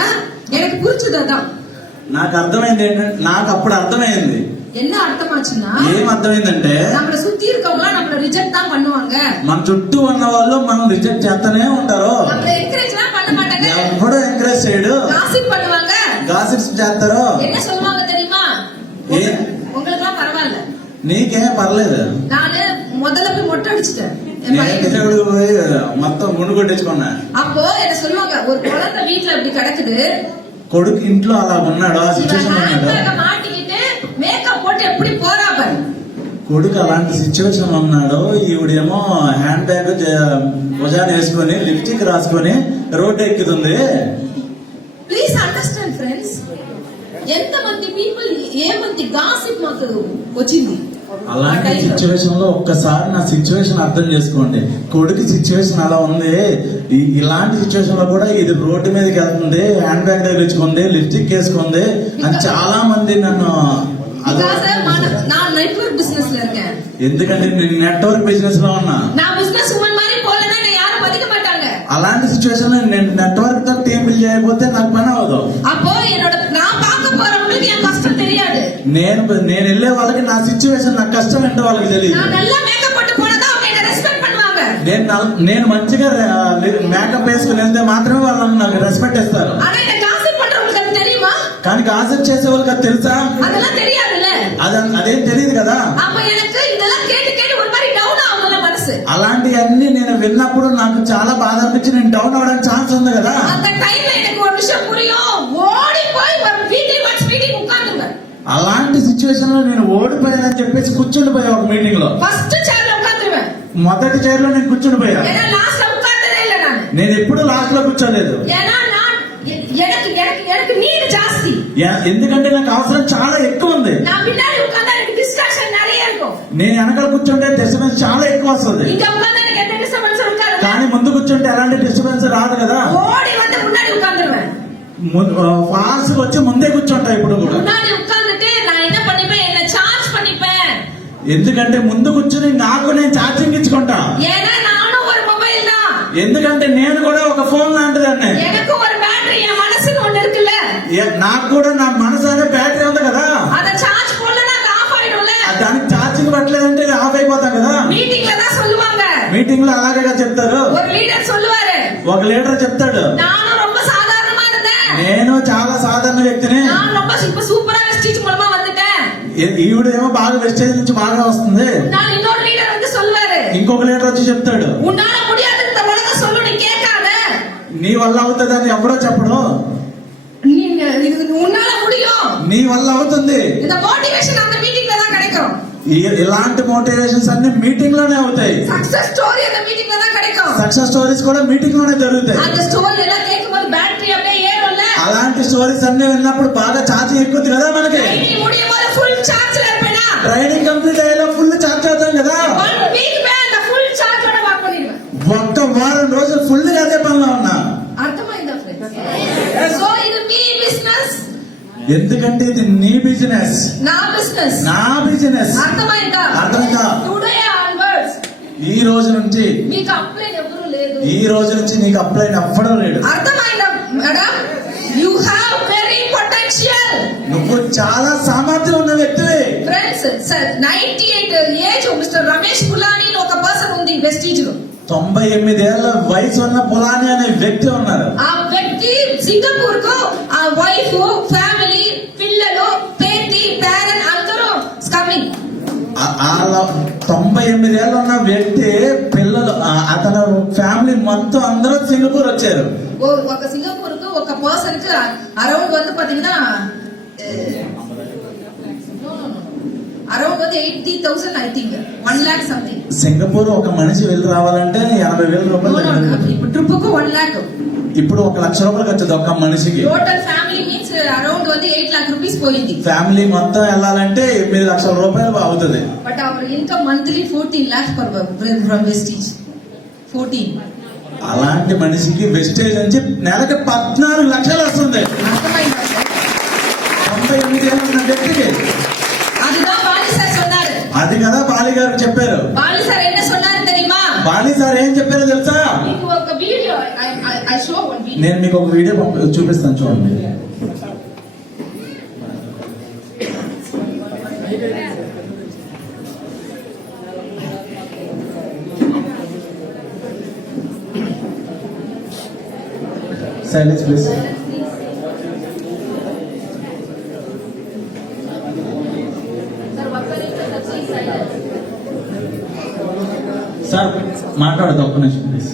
எனக்கு புரிஞ்சது அதான். నాకు అర్థమైంది ఏంటంటే, నాకు అప్పుడు అర్థమైంది. என்ன అర్థమాச்சுன்னா, ఏం అర్థమైందంటే, நம்மள சுத்தி இருக்கவங்க நம்மள ரிஜெக்ட் தான் பண்ணுவாங்க. మన చుట్టూ ఉన్న వాళ్ళు మనం రిజెక్ట్ చేస్తూనే ఉంటారు. நம்மள ఎంకరేజ్ தான் பண்ண மாட்டாங்க. ఎవరు ఎంకరేజ్ చేయడు. గాసిప్ பண்ணுவாங்க. గాసిప్స్ చేస్తారు. என்ன சொல்லுவாங்க தெரியுமா? உங்களுக்குலாம் பரவாயில்ல, నీకేం పర్లేదు, நானு முதல்ல போய் மொட்டை அடிச்சிட்டேன். నేను దేవుడికి పోయి మొత్తం గుండు కొట్టించుకున్నా. அப்போ என்ன சொல்லுவாங்க, ஒரு குழந்தை வீட்டுல இப்படி கிடக்குது, కొడుకు ఇంట్లో అలా ఉన్నాడు, ఆ సిచ్యువేషన్ ఉన్నాడు, மாட்டிக்கிட்டு మేకప్ போட்டு எப்படி போறா பாரு. కొడుకు అలాంటి సిచ్యువేషన్ ఉన్నాడు, ఈవిడేమో హ్యాండ్ బ్యాగ్ భుజాన్ని వేసుకొని లిప్స్టిక్ రాసుకొని రోడ్డు ఎక్కుతుంది. ప్లీజ్ అండర్స్టాండ్ ఫ్రెండ్స్, ఎంతమంది పీపుల్ ఏమంది గాసిప్ మాకు వచ్చింది. అలాంటి సిచ్యువేషన్ లో ఒక్కసారి నా సిచ్యువేషన్ అర్థం చేసుకోండి. కొడుకు సిచ్యువేషన్ అలా ఉంది, ఇలాంటి సిచ్యువేషన్ లో కూడా ఇది రోడ్డు మీదకి వెళ్తుంది, హ్యాండ్ బ్యాగ్ తగిలించుకుంది, లిప్స్టిక్ వేసుకుంది అని చాలా మంది నన్ను. நான் நெட்வொர்க் பிசினஸ்ல இருக்கேன். ఎందుకంటే నేను నెట్వర్క్ బిజినెస్ లో ఉన్నా. నా బిజినెస్ ఉమెన్ மாதிரி పోలేనా నేను யாரும் மதிக்க மாட்டாங்க. అలాంటి సిచ్యువేషన్ లో నేను నెట్వర్క్ తో టీం బిల్డ్ చేయకపోతే నాకు పని అవ్వదు. அப்போ என்னோட நான் பார்க்க போறவங்களுக்கு என் కష్టం தெரியாது. నేను వెళ్ళే వాళ్ళకి నా సిచ్యువేషన్, నా కష్టం ఏంటో వాళ్ళకి తెలియదు. நான் நல்லா మేకప్ போட்டு పోనదా அவங்க என்ன రెస్పెక్ట్ பண்ணுவாங்க. నేను మంచిగా మేకప్ వేసుకుని వెళ్తే మాత్రమే వాళ్ళు నాకు రెస్పెక్ట్ ఇస్తారు. ஆனா இந்த గాసిప్ பண்றவங்களுக்கு அது தெரியுமா? కానీ గాసిప్ చేసే వాళ్ళకి అది తెలుసా? அதெல்லாம் தெரியாதுல்ல. అదేం తెలియదు కదా. அப்ப எனக்கு இதெல்லாம் கேட்டு கேட்டு ஒரு மாதிரி డౌన్ ఆవుల మనసు. అలాంటివన్నీ నేను విన్నప్పుడు నాకు చాలా బాధ అనిపించి నేను డౌన్ అవడానికి ఛాన్స్ ఉంది కదా. அந்த டைம்ல எனக்கு ஒரு விஷயம் புரியும், ఓడి పోయి ஒரு వీక్లీ వన్స్ మీటింగ్ ఉట్కాందుంగా. అలాంటి సిచ్యువేషన్ లో నేను ఓడిపోయానని చెప్పేసి కూర్చుండిపోయా ఒక మీటింగ్ లో. ఫస్ట్ చైర్ లో ఉట్కాందురువే. మొదటి చైర్ లో నేను కూర్చుండిపోయా. ఏనా లాస్ట్ లో ఉట్కాందదే இல்ல నేను ఎప్పుడు లాస్ట్ లో కూర్చోలేదు. ఏనా எனக்கு నీడ్ జాస్తి. ఎందుకంటే నాకు అవసరం చాలా ఎక్కువ ఉంది. నా பின்னாடி உட்கார்ந்தா எனக்கு டிஸ்ட்ராக்ஷன் நிறைய இருக்கும். నేను వెనకాల కూర్చుంటే డిస్టర్బెన్స్ చాలా ఎక్కువ వస్తుంది. இங்க உட்கார்ந்தா எனக்கு எந்த டிஸ்டர்பன்ஸ் இருக்காது. కానీ ముందు కూర్చుంటే ఎలాంటి డిస్టర్బెన్స్ రాదు కదా. ஓடி வந்து முன்னாடி உட்கார்ந்துருவேன். ఫాస్ట్ వచ్చి ముందే కూర్చుంటా ఇప్పుడు కూడా. முன்னாடி உட்கார்ந்துட்டு நான் என்ன பண்ணிப்பேன், என்ன చార్జ్ பண்ணிப்பேன். ఎందుకంటే ముందు కూర్చుని నాకు నేను ఛార్జింగ్ ఇచ్చుకుంటా. ஏன்னா நானும் ஒரு மொபைல் தான். ఎందుకంటే నేను కూడా ఒక ఫోన్ లాంటిదాన్ని. எனக்கு ஒரு பேட்டரி என் மனசுல ஒண்ணு இருக்குல்ல, నాకు కూడా నా మనసు అనే బ్యాటరీ ఉంది కదా, அத சார்ஜ் போடலனா அது ஆஃப் ஆயிடும்ல. దానికి ఛార్జింగ్ పెట్టలేదంటే ఆఫ్ అయిపోతాం కదా. மீட்டிங்ல தான் சொல்லுவாங்க, మీటింగ్ లో అలాగే చెప్తారు. ஒரு లీడర్ சொல்லுவாரு, ఒక లీడర్ చెప్తాడు, நானும் ரொம்ப சாதாரணமா இருந்தேன், నేను చాలా సాధారణ వ్యక్తిని, நான் ரொம்ப சூப்பரா வெஸ்டீஜ் மூலமா வந்துட்டேன். ఈవిడేమో బాగా వెస్టేజ్ నుంచి బాగా వస్తుంది. நான் இன்னொரு లీడర్ வந்து சொல்லுவாரு, ఇంకొక లీడర్ వచ్చి చెప్తాడు, உன்னால முடியாது இந்த உலகம் சொல்லு, நீ கேட்காத, నీ వల్ల అవుతుంది అని ఎవరో చెప్పడు, இது உன்னால முடியும், నీ వల్ల అవుతుంది. இந்த மோட்டிவேஷன் அந்த மீட்டிங்ல தான் கிடைக்கும், ఇలాంటి మోటివేషన్స్ అన్ని మీటింగ్ లోనే అవుతాయి. సక్సెస్ స్టోరీ அந்த மீட்டிங்ல தான் கிடைக்கும். సక్సెస్ స్టోరీస్ కూడా మీటింగ్ లోనే జరుగుతాయి. அந்த స్టోరీ எல்லாம் கேட்கும்போது బ్యాటరీ அப்படியே ఏరుம்ல. అలాంటి స్టోరీస్ అన్ని విన్నప్పుడు బాగా ఛార్జింగ్ ఎక్కుతుంది కదా మనకి. ట్రైనింగ్ முடியும்போது ఫుల్ చార్జ్ல இருப்பேனா, ట్రైనింగ్ కంప్లీట్ అయ్యేలా ఫుల్ ఛార్జ్ అవుతాం కదా. 1 వీక్ మే அந்த ఫుల్ చార్జోட వర్క్ பண்ணிடுவேன். ఒక్క వారం రోజులు ఫుల్ గా అదే పనిలో ఉన్నా. అర్థమైందా ఫ్రెండ్స్? సో ఇది మీ బిజినెస్, ఎందుకంటే ఇది నీ బిజినెస్, నా బిజినెస్. నా బిజినెస్. అర్థమైందా? అర్థమైందా? టుడే ఆన్వర్డ్స్ ఈ రోజు నుంచి, మీకు అప్లైన్ ఎవరు లేదు. ఈ రోజు నుంచి నీకు అప్లై అవ్వడం లేదు. అర్థమైందా madam? You have very potential. నువ్వు చాలా సామర్థ్యం ఉన్న వ్యక్తివి. ఫ్రెండ్స్, 98 ఏజ్ మిస్టర్ రమేష్ పులాని ఒక పర్సన్ ఉంది వెస్టీజ్ లో. 98 ఏళ్ల వయసు ఉన్న పులాని అనే వ్యక్తి ఉన్నారు. ఆ వ్యక్తి సింగపూర్ కు ఆ వైఫ్, ఫ్యామిలీ, పిల్లలు, పేతి, పేరెంట్ అందరూ కమింగ్. 98 ఏళ్ళు ఉన్న వ్యక్తి పిల్లలు, అతని ఫ్యామిలీ మొత్తం అందరూ సింగపూర్ వచ్చారు. ఒక సింగపూర్ కు ఒక పర్సన్ కు అరౌండ్ வந்து பாத்தீங்கன்னா around 80,000 I think 1 lakh something. Singapore ఒక మనిషి వెళ్ళి రావాలంటే 80,000 రూపాయలు. ఇప్పుడు ట్రిప్ కు 1 lakh. ఇప్పుడు 1 లక్ష రూపాయలు ఖర్చు ఒక్క మనిషికి. Total family means around 8 lakh rupees పోయింది. ఫ్యామిలీ మొత్తం వెళ్ళాలంటే 8 లక్షల రూపాయలు అవుతుంది. But our income monthly 14 lakhs from Vestige. 14. అలాంటి మనిషికి వెస్టేజ్ నుంచి నెలకి 14 లక్షలు వస్తుంది. అర్థమైందా సార్? 98 ఏళ్ళు ఉన్న వ్యక్తికి. அதுதான் பாலி சார் சொன்னாரு. అది కదా బాలి గారు చెప్పారు. பாலி சார் என்ன சொன்னாரு தெரியுமா? బాలి సార్ ఏం చెప్పారో తెలుసా? మీకు ఒక video I show one video. నేను మీకు ఒక వీడియో చూపిస్తాను చూడండి. Silence please. సార్ మాట్లాడదు ఒక్క నిమిషం ప్లీజ్.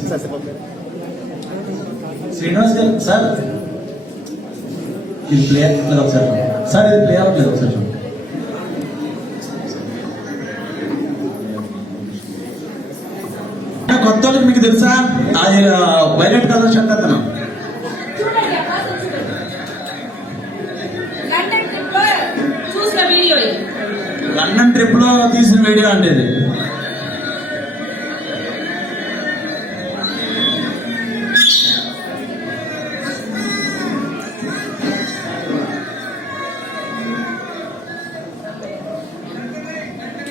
శ్రీనివాస్ గారు సార్, ఇది ప్లే అవ్వట్లేదు ఒకసారి. సార్ ఇది ప్లే అవ్వట్లేదు ఒకసారి చూడండి. కొత్త వాళ్ళకి మీకు తెలుసా అది వైలెట్ కలర్ షర్ట్ అతను చూడండి ఆ పర్సన్ చూడండి. లండన్ ట్రిప్ లో చూసిన వీడియో ఇది. లండన్ ట్రిప్ లో తీసిన వీడియో అంటే ఇది.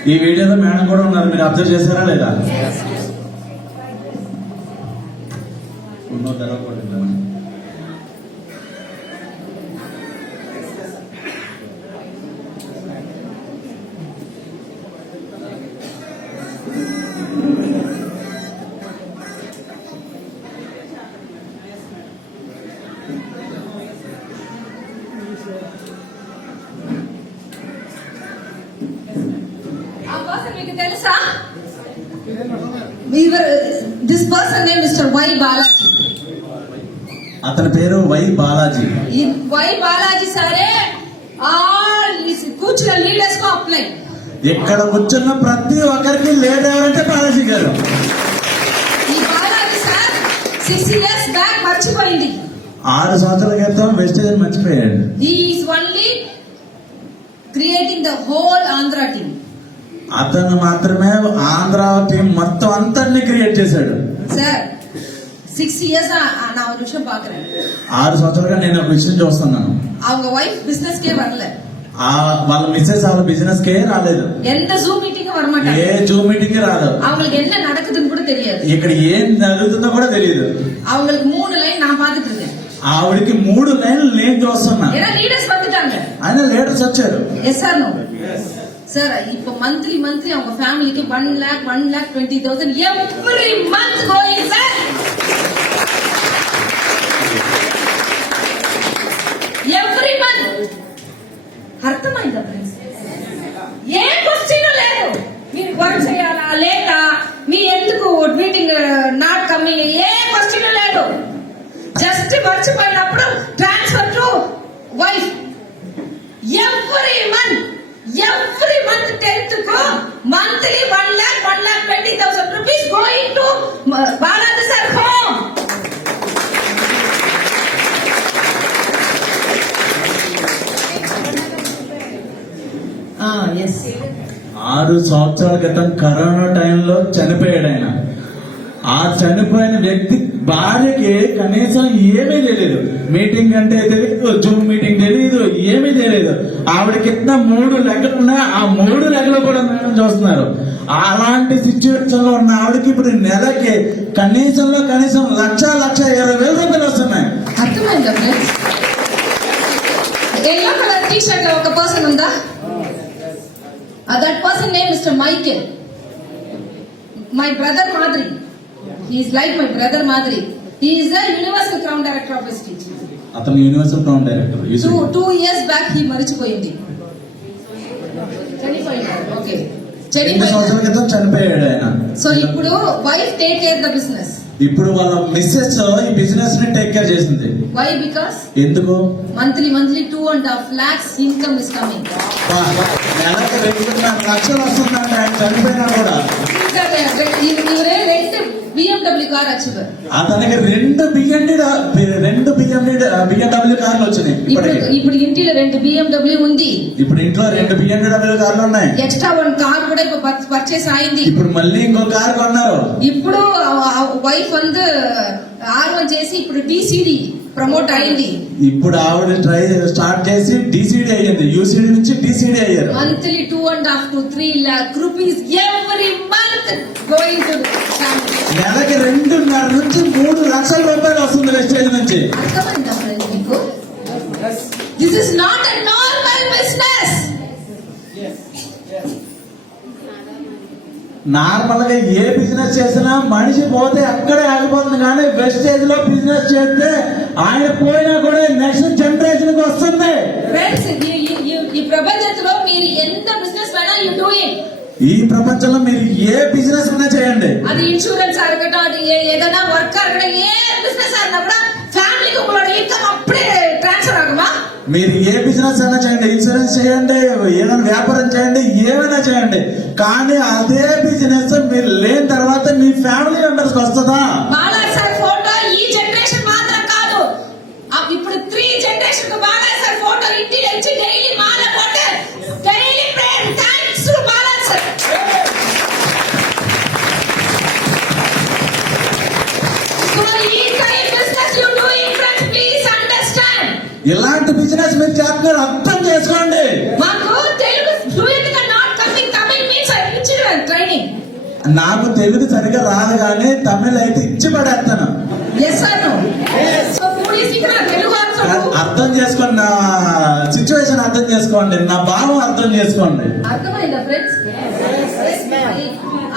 ఈ వీడియోలో మేడం కూడా ఉన్నారు, మీరు అబ్జర్వ్ చేశారా లేదా? ఆ పర్సన్ మీకు తెలుసా? This person name mister Y Balaji. అతని పేరు వై బాలాజీ. ఈ వై బాలాజీ సరే కూర్చున్న లీడర్స్ కు అప్లై. ఇక్కడ కూర్చున్న ప్రతి ఒక్కరికి లీడర్ ఎవరంటే బాలాజీ గారు. ఈ బాలాజీ సార్ 6 years బ్యాక్ మర్చిపోయింది. 6 సంవత్సరాల క్రితం వెస్టేజ్ మర్చిపోయాడు. He is only creating the whole Andhra team. అతను మాత్రమే ఆంధ్ర టీం మొత్తం అంతన్ని క్రియేట్ చేశాడు. సార్ 6 years நான் ஒரு விஷயம் பாக்குறேன். 6 సంవత్సరాలుగా నేను ఒక విషయం చూస్తున్నాను. அவங்க వైఫ్ బిజినెస్ కే வரல. వాళ్ళ మిస్సెస్ వాళ్ళ బిజినెస్ కే రాలేదు, எந்த ஜூம் மீட்டிங் வரமாட்டாங்க, ఏ జూమ్ మీటింగ్ రాదు, அவங்களுக்கு என்ன நடக்குதுன்னு கூட தெரியாது, ఇక్కడ ఏం జరుగుతుందో కూడా తెలియదు. அவங்களுக்கு 3 லைன் நான் பாத்துட்டு இருக்கேன். ఆవిడికి 3 లైన్లు నేను చూస్తున్నా. ஏன்னா లీడర్స్ வந்துட்டாங்க. ఆయన లీడర్స్ వచ్చారు. Yes or no sir? இப்போ మంత్లీ அவங்க ఫ్యామిలీకి 1,20,000 every month going sir. Every month. అర్థమైందా ఫ్రెండ్స్? ఏ క్వశ్చన్ లేదు, మీరు వర్క్ చేయాలా లేదా, మీ ఎందుకు meeting not coming, a question లేదు. జస్ట్ మర్చిపోయినప్పుడు transfer to wife. Every month 10th కు monthly 1,20,000 rupees going to Balaji sir home. Yes 6 సంవత్సరాల క్రితం కరోనా టైంలో చనిపోయాడు ఆయన. ఆ చనిపోయిన వ్యక్తి భార్యకి కనీసం ఏమీ తెలియదు, మీటింగ్ అంటే తెలియదు, జూమ్ మీటింగ్ తెలియదు, ఏమీ తెలియదు. ఆవిడ కింద 3 లెక్కలు ఉన్నాయి, ఆ 3 లెక్కలు కూడా మేడం చూస్తున్నారు. అలాంటి సిచ్యువేషన్ లో ఉన్న ఆవిడకి ఇప్పుడు నెలకి కనీసం 1,20,000 రూపాయలు వస్తున్నాయి. అర్థమైందా friends? Yellow colour T shirt ఒక పర్సన్ ఉందా? That person name mister Michael. My brother మాదిరి. He is like my brother Madri. He is the Universal Crown Director of Prestige. అతను universal crown director. 2 years back he మరిచిపోయింది. Okay, 2 సంవత్సరాల క్రితం చనిపోయాడు ఆయన. So ఇప్పుడు wife take care the business. ఇప్పుడు వాళ్ళ మిస్సెస్ ఈ బిజినెస్ ని టేక్ కేర్ చేసింది. వై? బికాస్ ఎందుకు? Monthly 2.5 lakhs income is coming. నెలకు 2.5 లక్షలు వస్తుందంటే ఆయన చనిపోయినా కూడా. BMW కార్ వచ్చారు. అతనికి 2 BMW కార్లు వచ్చినాయి. ఇప్పుడు ఇంటిలో 2 BMW ఉంది. ఇప్పుడు ఇంట్లో 2 BMW కార్లు ఉన్నాయి. ఎక్స్ట్రా 1 కార్ కూడా ఇప్పుడు పర్చేస్ అయింది. ఇప్పుడు మళ్ళీ ఇంకో కార్ కొన్నారు. ఇప్పుడు వైఫ్ అండ్ ఆర్వన్ చేసి ఇప్పుడు DCD ప్రమోట్ అయింది. ఇప్పుడు ఆవిడ ట్రై స్టార్ట్ చేసి DCD అయ్యింది, UCD నుంచి DCD అయ్యారు. Monthly 2.5 to 3 lakh rupees every month going to family. నెలకి 2.5 నుంచి 3 లక్షల రూపాయలు వస్తుంది వెస్టేజ్ నుంచి. అర్థమైందా ఫ్రెండ్స్ మీకు? This is not a normal business. Normal గా ఏ బిజినెస్ చేసినా మనిషి పోతే అక్కడే ఆగిపోతుంది, కానీ వెస్టేజ్ లో బిజినెస్ చేస్తే ఆయన పోయినా కూడా నెక్స్ట్ జనరేషన్ కి వస్తుంది. ఫ్రెండ్స్, ఈ ప్రపంచంలో మీరు ఎంత బిజినెస్ అయినా యు డూయింగ్. ఈ ప్రపంచంలో మీరు ఏ బిజినెస్ అయినా చేయండి, అది ఇన్సూరెన్స్ అడగటం, అది ఏదైనా వర్క్ అడగడం, ఏ బిజినెస్ అన్నా కూడా ఫ్యామిలీకి ఉమ్మడి ఇన్కమ్ అప్పుడే ట్రాన్స్ఫర్ ఆగమా? మీరు ఏ బిజినెస్ అయినా చేయండి, ఇన్సూరెన్స్ చేయండి, ఏదైనా వ్యాపారం చేయండి, ఏమైనా చేయండి, కానీ అదే బిజినెస్ మీరు లేని తర్వాత మీ ఫ్యామిలీ మెంబర్స్ కి వస్తుందా? బాలాజీ సార్ ఫోటో ఈ జనరేషన్ మాత్రం కాదు, ఇప్పుడు 3 జనరేషన్ కు బాలాజీ సార్ ఫోటో ఇంటి నుంచి డైలీ మాల పోతే daily prayer thanks to Balaji sir. So ఈ kind business you doing friends, please understand. ఇలాంటి బిజినెస్ మీరు చేస్తున్నారు, అర్థం చేసుకోండి. మాకు తెలుగు ఫ్లూయెంట్ గా not coming, Tamil means insurance training. నాకు తెలుగు సరిగా రాదు, కానీ తమిళ్ అయితే ఇచ్చి పడేస్తాను. Yes or no? So please ఇక్కడ తెలుగు అర్థం చేసుకోండి, నా సిచ్యువేషన్ అర్థం చేసుకోండి, నా భావం అర్థం చేసుకోండి. అర్థమైందా ఫ్రెండ్స్?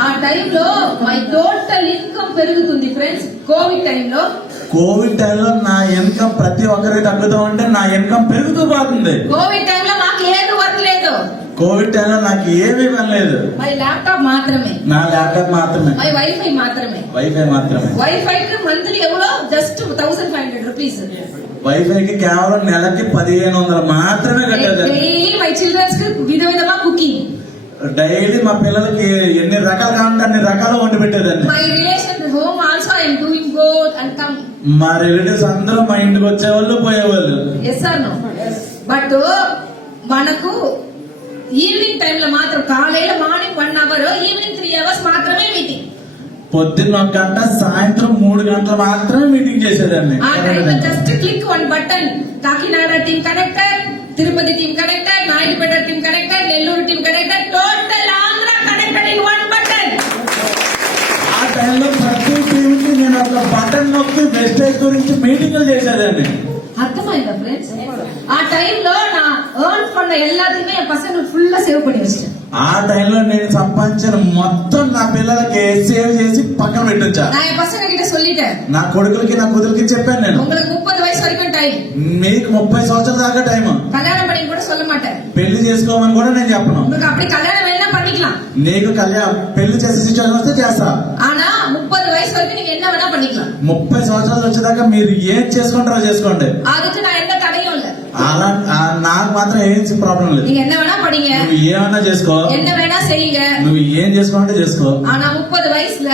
ఆ టైంలో మై టోటల్ ఇన్కమ్ పెరుగుతుంది ఫ్రెండ్స్. కోవిడ్ టైంలో నా ఇన్కమ్ ప్రతి ఒక్కరికి తగ్గుతూ ఉంటే నా ఇన్కమ్ పెరుగుతూ పోతుంది. కోవిడ్ టైంలో నాకు ఏది వర్క్ లేదు, కోవిడ్ టైంలో నాకు ఏమీ పని లేదు. మై ల్యాప్టాప్ మాత్రమే, నా ల్యాప్టాప్ మాత్రమే, మై వైఫై మాత్రమే, వైఫైకి మంత్లీ ఎవరో జస్ట్ 1,500 రూపీస్. వైఫైకి కేవలం నెలకి 1,500 మాత్రమే కట్టేది. డైలీ మై చిల్డ్రన్స్ కి విధంగా కుకింగ్, డైలీ మా పిల్లలకి ఎన్ని రకాలు కావాలంటే అన్ని రకాలు వండి పెట్టేదండి. My relation home also I am doing both and come. మా రిలేటివ్స్ అందరూ మా ఇంటికి వచ్చేవాళ్ళు పోయేవాళ్ళు. Yes or no? బట్ మనకు ఈవినింగ్ టైం లో మాత్రం college morning 1 hour, evening 3 hours మాత్రమే మీటింగ్. పొద్దున్న 1 గంట, సాయంత్రం 3 గంటలు మాత్రమే మీటింగ్ చేసేదాన్ని. ఆ టైంలో just click 1 button, Kakinada team connected, Tirupati team connected, Naidupeta team connected, Nellore team connected, total Andhra connected in one button. ఆ టైంలో ప్రతి టీంకి నేను ఒక బటన్ నొక్కి వెస్టేజ్ గురించి మీటింగ్లు చేసేదాన్ని. అర్థమైందా ఫ్రెండ్స్? ఆ టైంలో నా ఎర్న్ பண்ண எல்லாத்தையுமே என் பசங்க ஃபுல்லா சேவ் பண்ணி வச்சிட்டேன். ఆ టైంలో నేను సంపాదించిన మొత్తం నా పిల్లలకి సేవ్ చేసి పక్కన పెట్టొచ్చా. நான் என் பசங்க கிட்ட சொல்லிட்டேன், నా కొడుకులకి నా కూతురికి చెప్పాను నేను, உங்களுக்கு 30 వయసు వరకు టైం, మీకు 30 సంవత్సరాల దాకా టైం, கல்யாணம் பண்ணி கூட சொல்ல மாட்டேன், పెళ్లి చేసుకోమని కూడా నేను చెప్పను. உங்களுக்கு அப்படி கல்யாணம் வேணா பண்ணிக்கலாம், నీకు పెళ్లి చేసే సిచ్యువేషన్ వస్తే చేస్తా. ஆனா 30 వయసు వరకు நீங்க என்ன வேணா பண்ணிக்கலாம். 30 సంవత్సరాలు వచ్చేదాకా మీరు ఏం చేసుకుంటారో చేసుకోండి, அதுக்கு நான் எந்த தடையும் இல்ல. అలా నాకు మాత్రం ఏం ప్రాబ్లం లేదు. நீங்க என்ன வேணா படிங்க, నువ్వు ఏమన్నా చేసుకో, என்ன வேணா செய்யுங்க, నువ్వు ఏం చేసుకోవాలంటే చేసుకో. ஆனா 30 వయసుல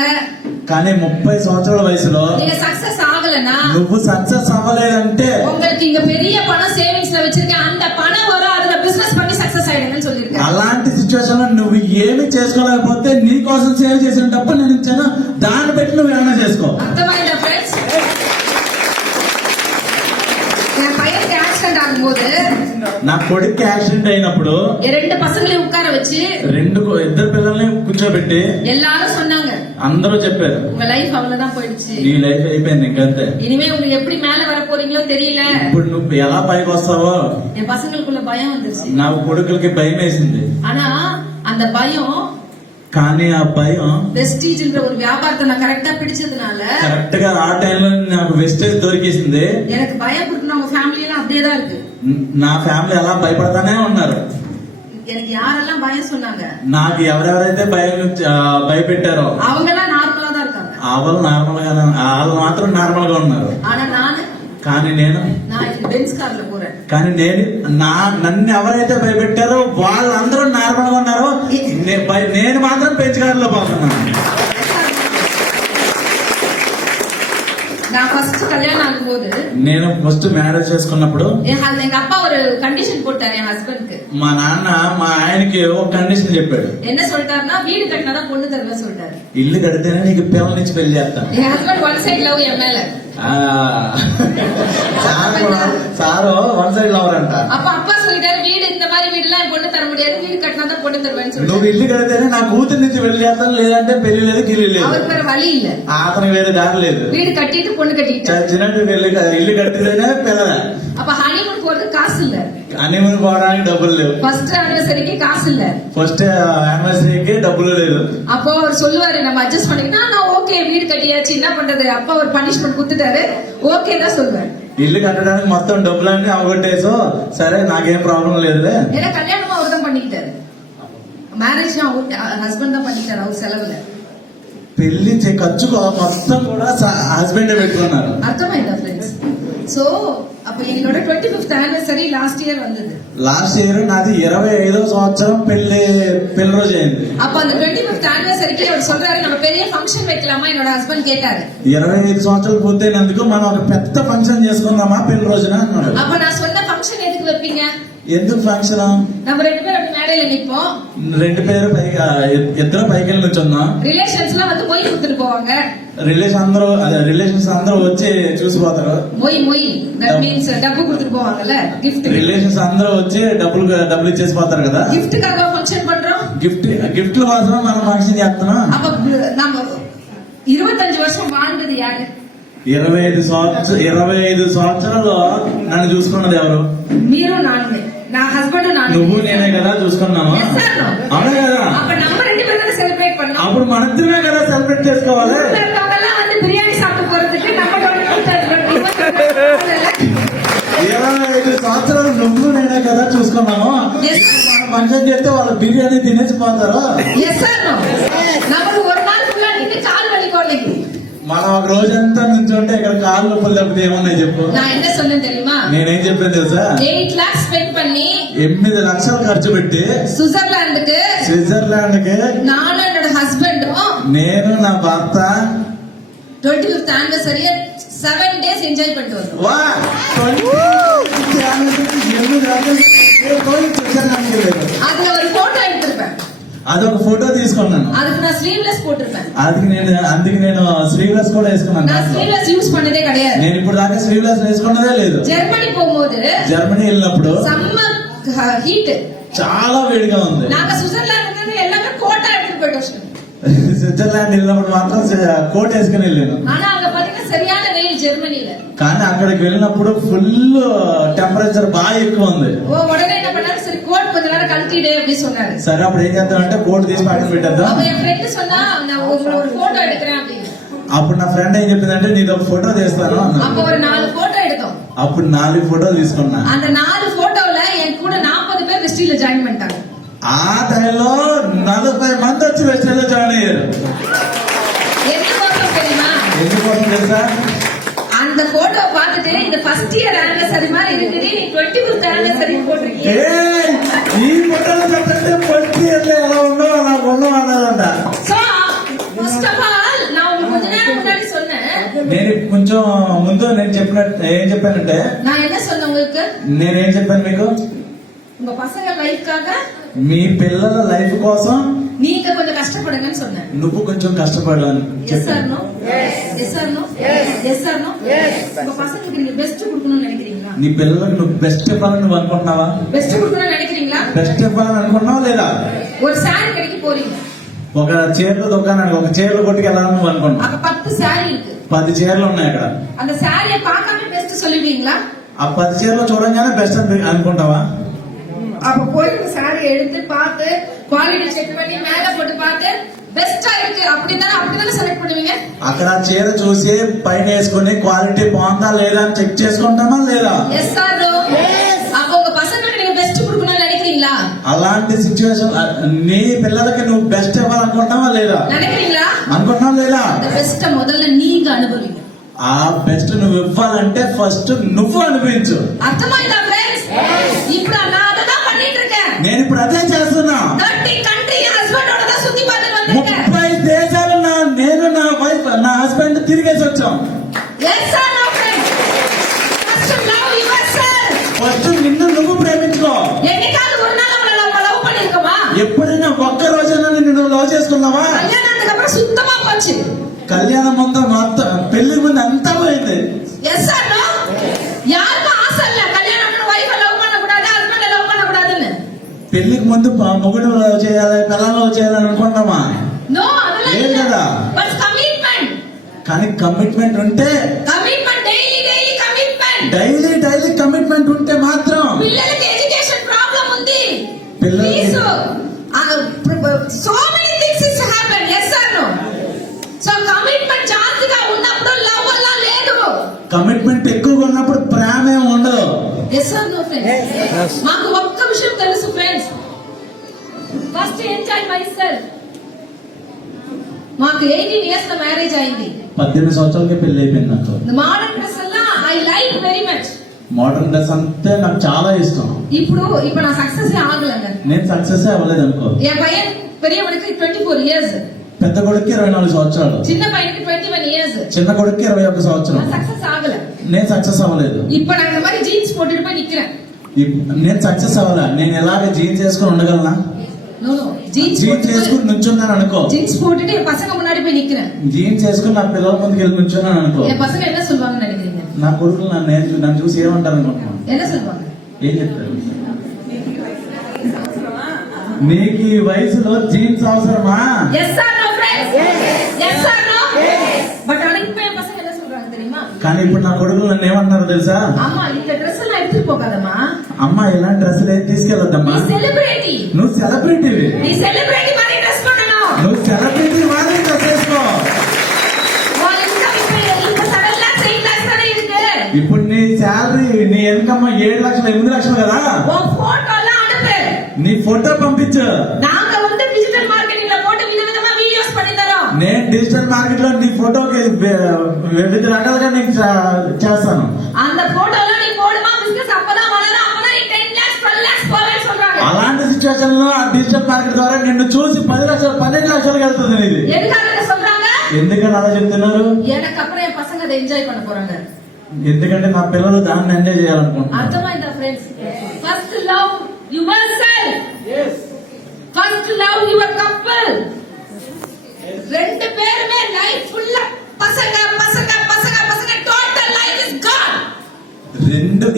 కానీ 30 సంవత్సరాల వయసులో நீங்க సక్సెస్ ஆகலனா, నువ్వు సక్సెస్ అవ్వలేదంటే உங்களுக்கு இங்க பெரிய பணம் சேவிங்ஸ்ல வச்சிருக்கேன், அந்த பணம் வரும், அதுல பிசினஸ் பண்ணி సక్సెస్ ஆயிடுங்கன்னு சொல்லிருக்கேன். అలాంటి సిచ్యువేషన్ లో నువ్వు ఏమి చేసుకోలేకపోతే నీ కోసం సేవ్ చేసిన డబ్బు నేను ఇచ్చాను, దాన్ని బట్టి నువ్వు ఏమైనా చేసుకో. అర్థమైందా ఫ్రెండ్స్? என் பையனுக்கு ஆக்சிடென்ட் ஆகும்போது నా కొడుక్కి యాక్సిడెంట్ అయినప్పుడు ரெண்டு பசங்களையும் உட்கார வச்சு ఇద్దరు పిల్లల్ని కూర్చోబెట్టి எல்லாரும் சொன்னாங்க, అందరూ చెప్పారు, உங்க லைஃப் அவ்வளவுதான் போயிடுச்சு, నీ లైఫ్ అయిపోయింది ఇంకంతే, இனிமே உங்களுக்கு எப்படி மேல வர போறீங்களோ தெரியல. ఇప్పుడు నువ్వు ఎలా పైకి వస్తావో. என் பசங்களுக்குள்ள பயம் வந்துருச்சு. నా కొడుకులకి భయం వేసింది, ஆனா அந்த பயம் కానీ ఆ భయం வெஸ்டீஜ்ன்ற ஒரு வியாபாரத்தை நான் கரெக்டா பிடிச்சதுனால కరెక్ట్ గా ఆ టైంలో నాకు వెస్టేజ్ దొరికేసింది. எனக்கு பயம் கொடுக்கணும், ஃபேமிலி எல்லாம் அப்படியே தான் இருக்கு. నా ఫ్యామిలీ అలా భయపడతానే ఉన్నారు. எனக்கு யாரெல்லாம் பயம் சொன்னாங்க, నాకు ఎవరెవరైతే భయపెట్టారో அவங்க ఎல்லாம் నార్మలా தான் இருக்காங்க. వాళ్ళు మాత్రం నార్మల్ గా ఉన్నారు. ஆனா కానీ నేను బెంజ్ కార్లో పోறேன். కానీ నన్ను ఎవరైతే భయపెట్టారో వాళ్ళందరూ నార్మల్ గా ఉన్నారు, నేను మాత్రం పెంచుకారులో పోతున్నాను. நான் ஃபர்ஸ்ட் கல்யாணம் ஆகும்போது నేను ఫస్ట్ మ్యారేజ్ చేసుకున్నప్పుడు எங்க அப்பா ஒரு கண்டிஷன் போட்டாரு என் ஹஸ்பண்ட்க்கு. మా నాన్న మా ఆయనకి ఒక కండిషన్ చెప్పాడు. என்ன சொல்லிட்டாருன்னா, வீடு கட்டினாதான் பொண்ணு தருவேன் சொல்லிட்டாரு. ఇల్లు కడితేనే నీకు పిల్లల నుంచి పెళ్లి చేస్తాను. என் ஹஸ்பண்ட் ஒன் சைடு லவ் என் மேல. సారు వన్ సైడ్ లవర్ అంట. அப்ப அப்பா சொல்லிட்டாரு, வீடு இந்த மாதிரி வீடு எல்லாம் பொண்ணு தர முடியாது, வீடு கட்டினாதான் பொண்ணு தருவேன்னு నువ్వు சொல்லிட்டாரு. ఇల్లు కడితేనే నా కూతురు నుంచి పెళ్లి చేస్తాను, లేదంటే పెళ్లి లేదు గిల్లి లేదు. அவருக்கு வேற வழி இல்ல, అతనికి వేరే దారి లేదు. வீடு కట్టిட்டு பொண்ணு కట్టిட்டு. చచ్చినట్టు ఇల్లు కట్టితేనే పిల్లల. அப்ப ஹனிமூன் போறதுக்கு காசு இல்ல, హనీమూన్ పోవడానికి డబ్బులు లేవు, ஃபர்ஸ்ட் ஆனிவர்சரிக்கு காசு இல்ல, ఫస్ట్ యానివర్సరీకి డబ్బులు లేదు. அப்போ அவர் சொல்லுவாரு, நம்ம அட்ஜஸ்ட் பண்ணிக்கிட்டா நான் ஓகே, வீடு கட்டியாச்சு என்ன பண்றது, அப்பா ஒரு பனிஷ்மெண்ட் கொடுத்துட்டாரு, ஓகே தான் சொல்லுவேன். ఇల్లు కట్టడానికి మొత్తం డబ్బులన్నీ అవగొట్టేసో సరే నాకేం ప్రాబ్లం లేదులే. ஏன்னா கல்யாணமா அவர் தான் பண்ணிக்கிட்டாரு, மேரேஜ் ஹஸ்பண்ட் தான் பண்ணிக்கிட்டாரு அவர் செலவுல. పెళ్లి ఖర్చు మొత్తం కూడా హస్బెండ్ పెట్టుకున్నారు. అర్థమైందా ఫ్రెండ్స్? సో அப்ப எங்களோட 25th anniversary லாஸ்ட் இயர் வந்தது. లాస్ట్ ఇయర్ నాది 25వ సంవత్సరం పెళ్లి రోజు అయింది. அப்ப அந்த 25th anniversaryக்கு அவர் சொல்றாரு, நம்ம பெரிய ஃபங்க்షన్ வைக்கலாமா, என்னோட ஹஸ்பண்ட் கேட்டாரு. 25 సంవత్సరాలు పూర్తయినందుకు మనం ఒక పెద్ద ఫంక్షన్ చేసుకుందామా పెళ్లి రోజున అన్నాడు. அப்ப நான் சொன்ன ஃபங்க்షన్ எதுக்கு வைப்பீங்க, ఎందుకు ఫంక్షన్, நம்ம ரெண்டு பேரும் அப்படி மேடையில நிப்போம், ఇద్దరు పైకి వెళ్ళి నుంచున్నాం, రిలేషన్స్ எல்லாம் வந்து மொய் கொடுத்துட்டு போவாங்க, రిలేషన్స్ అందరూ వచ్చి చూసిపోతారు. மொய் దట్ మీన్స్ డబ్బు கொடுத்துட்டு போவாங்கல்ல, గిఫ్ట్. రిలేషన్స్ అందరూ వచ్చి డబ్బులు ఇచ్చేసిపోతారు కదా. గిఫ్ట్காக ஃபங்க்ஷன் பண்றோம், గిఫ్ట్ల కోసం మనం ఫంక్షన్ చేస్తున్నాం. அப்ப நம்ம 25 வருஷம் வாழ்ந்தது யாரு? 25 సంవత్సరాలు నన్ను చూసుకున్నది ఎవరు? మీరు నాన్నే, నా హస్బెండ్ నాన్నే, నువ్వు నేనే కదా చూసుకున్నాము. అవునే కదా. அப்ப நம்ம ரெண்டு பேரும் செலிப்ரேட் பண்ணோம். అప్పుడు మనద్దరమే కదా సెలబ్రేట్ చేసుకోవాలి. இருக்கவங்கலாம் வந்து బిర్యానీ சாப்பிட்டு పోறதுக்கு நம்ம 25 సంవత్సరాలు నువ్వు నేనే కదా చూసుకున్నాము. ఫంక్షన్ చేస్తే వాళ్ళు బిర్యానీ తినేసి పోతారు. நமக்கு ஒரு நாள் ஃபுல்லா நின்னு கால் வலிக்கோலைக்கு, మనం ఒక రోజంతా నుంచుంటే ఇక్కడ కాళ్ళు నొప్పులు తప్పితే ఏమన్నాయి చెప్పు. நான் என்ன சொன்னேன் தெரியுமா? నేనేం చెప్పాను తెలుసా? 8 lakhs స్పెండ్ பண்ணி 8 లక్షలు ఖర్చు పెట్టి స్విట్జర్లాండ్ కి నాను என்னோட హస్బెండ్ నేను నా భర్త 25th anniversary 7 days ఎంజాయ్ பண்ணிட்டு வந்தோம். వా 25th anniversary 7 days స్విట్జర్లాండ్ కి. அதுல ஒரு போட்டோ எடுத்திருப்பேன். అదొక ఫోటో తీసుకున్నాను. அதுக்கு நான் ஸ்லீவ்லெஸ் போட்டிருப்பேன். అందుకు నేను స్లీవ్లెస్ కూడా వేసుకున్నాను. நான் ஸ்லீவ்லெஸ் யூஸ் பண்ணதே கிடையாது. నేను ఇప్పుడు దాకా స్లీవ్లెస్ వేసుకున్నదే లేదు. జర్మనీ పోம்போது జర్మనీ వెళ్ళినప్పుడు సమ్మర్ హీట్ చాలా వేడిగా ఉంది. நாங்க சுவிட்சர்லாந்து இருந்து எல்லாமே கோட்டா எடுத்துட்டு போயிட்டோம். స్విట్జర్లాండ్ వెళ్ళినప్పుడు మాత్రం కోట్ వేసుకుని వెళ్ళాను. ஆனா அங்க பாத்தீங்கன்னா சரியான வெயில் ஜெர்மனில. కానీ అక్కడికి వెళ్ళినప్పుడు ఫుల్ టెంపరేచర్ బాగా ఎక్కువ ఉంది. ஓ உடனே என்ன பண்ணாரு, சரி கோட் கொஞ்ச நேரம் கழட்டிடு அப்படி சொன்னாரு. సరే అప్పుడు ఏం చేద్దామంటే కోట్ తీసి పక్కన పెట్టేద్దాం. அப்ப என் ஃப்ரெண்ட் சொன்னா நான் ஒரு போட்டோ எடுக்கிறேன் அப்படி. అప్పుడు నా ఫ్రెండ్ ఏం చెప్పిందంటే నీది ఒక ఫోటో తీస్తాను అన్నాడు. அப்ப ஒரு 4 போட்டோ எடுத்தோம். అప్పుడు 4 ఫోటోలు తీసుకున్నా. அந்த 4 போட்டோல என் கூட 40 பேர் வெஸ்டில ஜாயின் பண்ணிட்டாங்க. ఆ టైంలో 40 మంది వచ్చి వెస్టర్న్ లో జాయిన్ అయ్యారు. ఎందుకోసం தெரியுமா? ఎందుకోసం తెలుసా? அந்த போட்டோ பார்த்துட்டு இந்த ஃபர்ஸ்ட் இயர் ஆனிவர்சரி மாதிரி இருக்குது, நீ 25th ஆனிவர்சரி போட்டிருக்கீங்க. ఈ ఫోటోలు చెప్పంటే ఫస్ట్ ఇయర్ లో ఎలా ఉండో అలా ఉండో అన్నదంట. సో ఫస్ట్ ఆఫ్ ఆల్ நான் உங்களுக்கு கொஞ்ச நேரம் முன்னாடி சொன்னேன். నేను కొంచెం ముందు నేను చెప్పినట్టు ఏం చెప్పానంటే, நான் என்ன சொன்னேன் உங்களுக்கு? నేనేం చెప్పాను మీకు? உங்க பசங்க லைஃப்காக మీ పిల్లల లైఫ్ కోసం நீங்க கொஞ்சம் கஷ்டப்படுங்கன்னு சொன்னேன். నువ్వు కొంచెం కష్టపడాలని எஸ் ஆர் చెప్పాను. No? Yes or no? Yes or no? உங்க பசங்களுக்கு நீங்க பெஸ்ட் கொடுக்கணும்னு நினைக்கிறீங்களா? నీ పిల్లలకు నువ్వు బెస్ట్ ఇవ్వాలని నువ్వు అనుకుంటున్నావా? பெஸ்ட் கொடுக்கணும்னு நினைக்கிறீங்களா? బెస్ట్ ఇవ్వాలని అనుకుంటున్నావా లేదా? ஒரு சாரி கடைக்கு போறீங்க, ఒక చీరల దుకాణానికి ఒక చీరల కొట్టుకు వెళ్ళాలని నువ్వు అనుకుంటున్నావు. அப்ப 10 சாரி இருக்கு. 10 చీరలు ఉన్నాయి అక్కడ. அந்த சாரியை பார்க்காம பெஸ்ட் சொல்லுவீங்களா? ఆ 10 చీరలు చూడంగానే బెస్ట్ అనుకుంటావా? அப்ப போய் இந்த சாரியை எடுத்து பார்த்து குவாலிட்டி செக் பண்ணி மேல போட்டு பார்த்து பெஸ்டா இருக்கு அப்படிதானே செலக்ட் பண்ணுவீங்க. అక్కడ చీర చూసి పైన వేసుకుని క్వాలిటీ బాగుందా లేదా అని చెక్ చేసుకుంటామా లేదా? Yes or no? அப்ப உங்க பசங்களுக்கு நீங்க பெஸ்ட் கொடுக்கணும்னு நினைக்கிறீங்களா? అలాంటి సిచ్యువేషన్ నీ పిల్లలకి నువ్వు బెస్ట్ ఇవ్వాలనుకుంటున్నావా లేదా? நினைக்கிறீங்களா? అనుకుంటున్నావా లేదా? அந்த பெஸ்ட முதல்ல நீங்க அனுபவிங்க. ఆ బెస్ట్ నువ్వు ఇవ్వాలంటే ఫస్ట్ నువ్వు అనుభవించు. అర్థమైందా ఫ్రెండ్స్? ఇప్పుడు நான் అதான் பண்ணிட்டு இருக்கேன். నేను ఇప్పుడు అదే చేస్తున్నా. 30 కంట్రీ హస్బెండోட தான் சுத்தி பார்த்துட்டு வந்திருக்கேன். 30 దేశాలు నేను నా వైఫ్ నా హస్బెండ్ తిరిగేసి వచ్చాం. Yes or no friends? First love yourself. First నిన్ను నువ్వు ప్రేమించుకో. என்னைக்காவது ஒரு நாள் நம்ம லவ் பண்ணிருக்கோமா? ఎప్పుడైనా ఒక్క రోజైనా నిన్ను లవ్ చేసుకున్నావా? கல்யாணத்துக்கு அப்புறம் சுத்தமா போச்சு. కళ్యాణం ముందు మొత్తం పెళ్లి ముందు అంతా పోయింది. Yes or no? யாருக்கும் ஆசை இல்ல கல்யாணம் பண்ண வைஃப லவ் பண்ண கூடாது, ஹஸ்பண்ட லவ் பண்ண கூடாதுன்னு. పెళ్లికి ముందు మొగుడు లవ్ చేయాలి, పిల్లలు లవ్ చేయాలని అనుకుంటామా? నో, அதெல்லாம் లేదు இல்ல. కదా. But commitment. కానీ కమిట్మెంట్ ఉంటే, commitment daily commitment. Daily commitment ఉంటే మాత్రం పిల్లలకి ఎడ్యుకేషన్ ప్రాబ్లం ఉంది. పిల్లలకి so many things is happen. Yes or no? So commitment జాస్తిగా ఉన్నప్పుడు లవ్ అలా లేదు. కమిట్మెంట్ ఎక్కువగా ఉన్నప్పుడు ప్రేమే ఉండదు. Yes or no friends? మాకు ఒక్క విషయం తెలుసు friends, first enjoy myself. మాకు 18 ఇయర్స్ లో మ్యారేజ్ అయింది. 18 సంవత్సరాలకి పెళ్లి అయిపోయింది నాకు. మోడర్న్ డ్రెస్ అలా I like very much. Modern dress అంటే నాకు చాలా ఇష్టం. ఇప్పుడు నా సక్సెస్ ఆగలేங்க. నేను సక్సెస్ అవ్వలేదు అనుకో. என் பையன் பெரியவனுக்கு 24 ఇయర్స్, పెద్ద కొడుక్కి 24 సంవత్సరాలు, చిన్న పైయనకి 21 ఇయర్స్. చిన్న కొడుక్కి 21 సంవత్సరం. సక్సెస్ ఆగల. నేను సక్సెస్ అవ్వలేదు. இப்ப நான் இந்த மாதிரி ஜீன்ஸ் போட்டுட்டு போய் நிக்கிறேன். నేను సక్సెస్ అవ్వాలా? నేను ఎలాగ జీన్స్ వేసుకుని ఉండగలనా? నో జీన్స్ వేసుకుని నుంచున్నాను అనుకో. జీన్స్ போட்டுட்டு என் பசங்க முன்னாடி போய் நிக்கிறேன். జీన్స్ వేసుకుని నా పిల్లల ముందుకు వెళ్ళి నుంచున్నాను అనుకో. என் பசங்க என்ன சொல்வாங்கன்னு நினைக்கிறீங்க? నా కొడుకులు నన్ను చూసి ఏమంటారు అనుకుంటున్నాను? என்ன சொல்வாங்க? ఏం చెప్తారు? నీకు ఈ వయసులో జీన్స్ అవసరమా? Yes or no friends? Yes or no? But అడిగి పోయి என் பசங்க என்ன சொல்றாங்க தெரியுமா? కానీ ఇప్పుడు నా కొడుకులు నన్ను ఏమంటారు తెలుసా? అమ్మా இந்த Dress எல்லாம் எடுத்துட்டு పోகாதమ్మా. అమ్మా ఇలాంటి డ్రెస్సులు ఏం తీసుకెళ్ళొద్దమ్మా. நீ సెలబ్రిటీ. నువ్వు సెలబ్రిటీవి. நீ సెలబ్రిటీ மாதிரி డ్రెస్ பண்ணனும். నువ్వు సెలబ్రిటీ మాదిరి డ్రెస్ వేసుకో. వాళ్ళ ఇన్కమ్ இப்ப సడన్గా 3 lakhs தானே இருக்கு. ఇప్పుడు నీ శాలరీ నీ ఇన్కమ్ 7 లక్షలు 8 లక్షలు కదా. உன் போட்டோலாம் అడుపు. నీ ఫోటో పంపించు. நாங்க வந்து டிஜிட்டல் மார்க்கெட்டிங்ல போட்டு విధవిధంగా వీడియోస్ பண்ணி தரோம். నేను డిజిటల్ మార్కెట్ లో నీ ఫోటోకి వివిధ రకాలుగా నేను చేస్తాను. அந்த போட்டோல நீ போடுமா బిజినెస్ அப்பதான் வளரும், அப்பதான் நீ 10 lakhs 12 lakhs போவேன்னு சொல்றாங்க. అలాంటి సిచ్యువేషన్ లో ఆ డిజిటల్ మార్కెట్ ద్వారా నిన్ను చూసి 10 లక్షలు 12 లక్షలకు వెళ్తుంది ఇది. எதுக்காக இத சொல்றாங்க? ఎందుకని అలా చెప్తున్నారు? எனக்கு அப்புறம் என் பசங்க அதை என்ஜாய் பண்ண போறாங்க. ఎందుకంటే నా పిల్లలు దాన్ని ఎంజాయ్ చేయాలనుకుంటున్నారు. అర్థమైందా friends? First love yourself. First love your கப்பல். ரெண்டு பேருமே லைஃப் ஃபுல்லா பசங்க பசங்க பசங்க பசங்க டோட்டல் லைஃப் இஸ் கான்.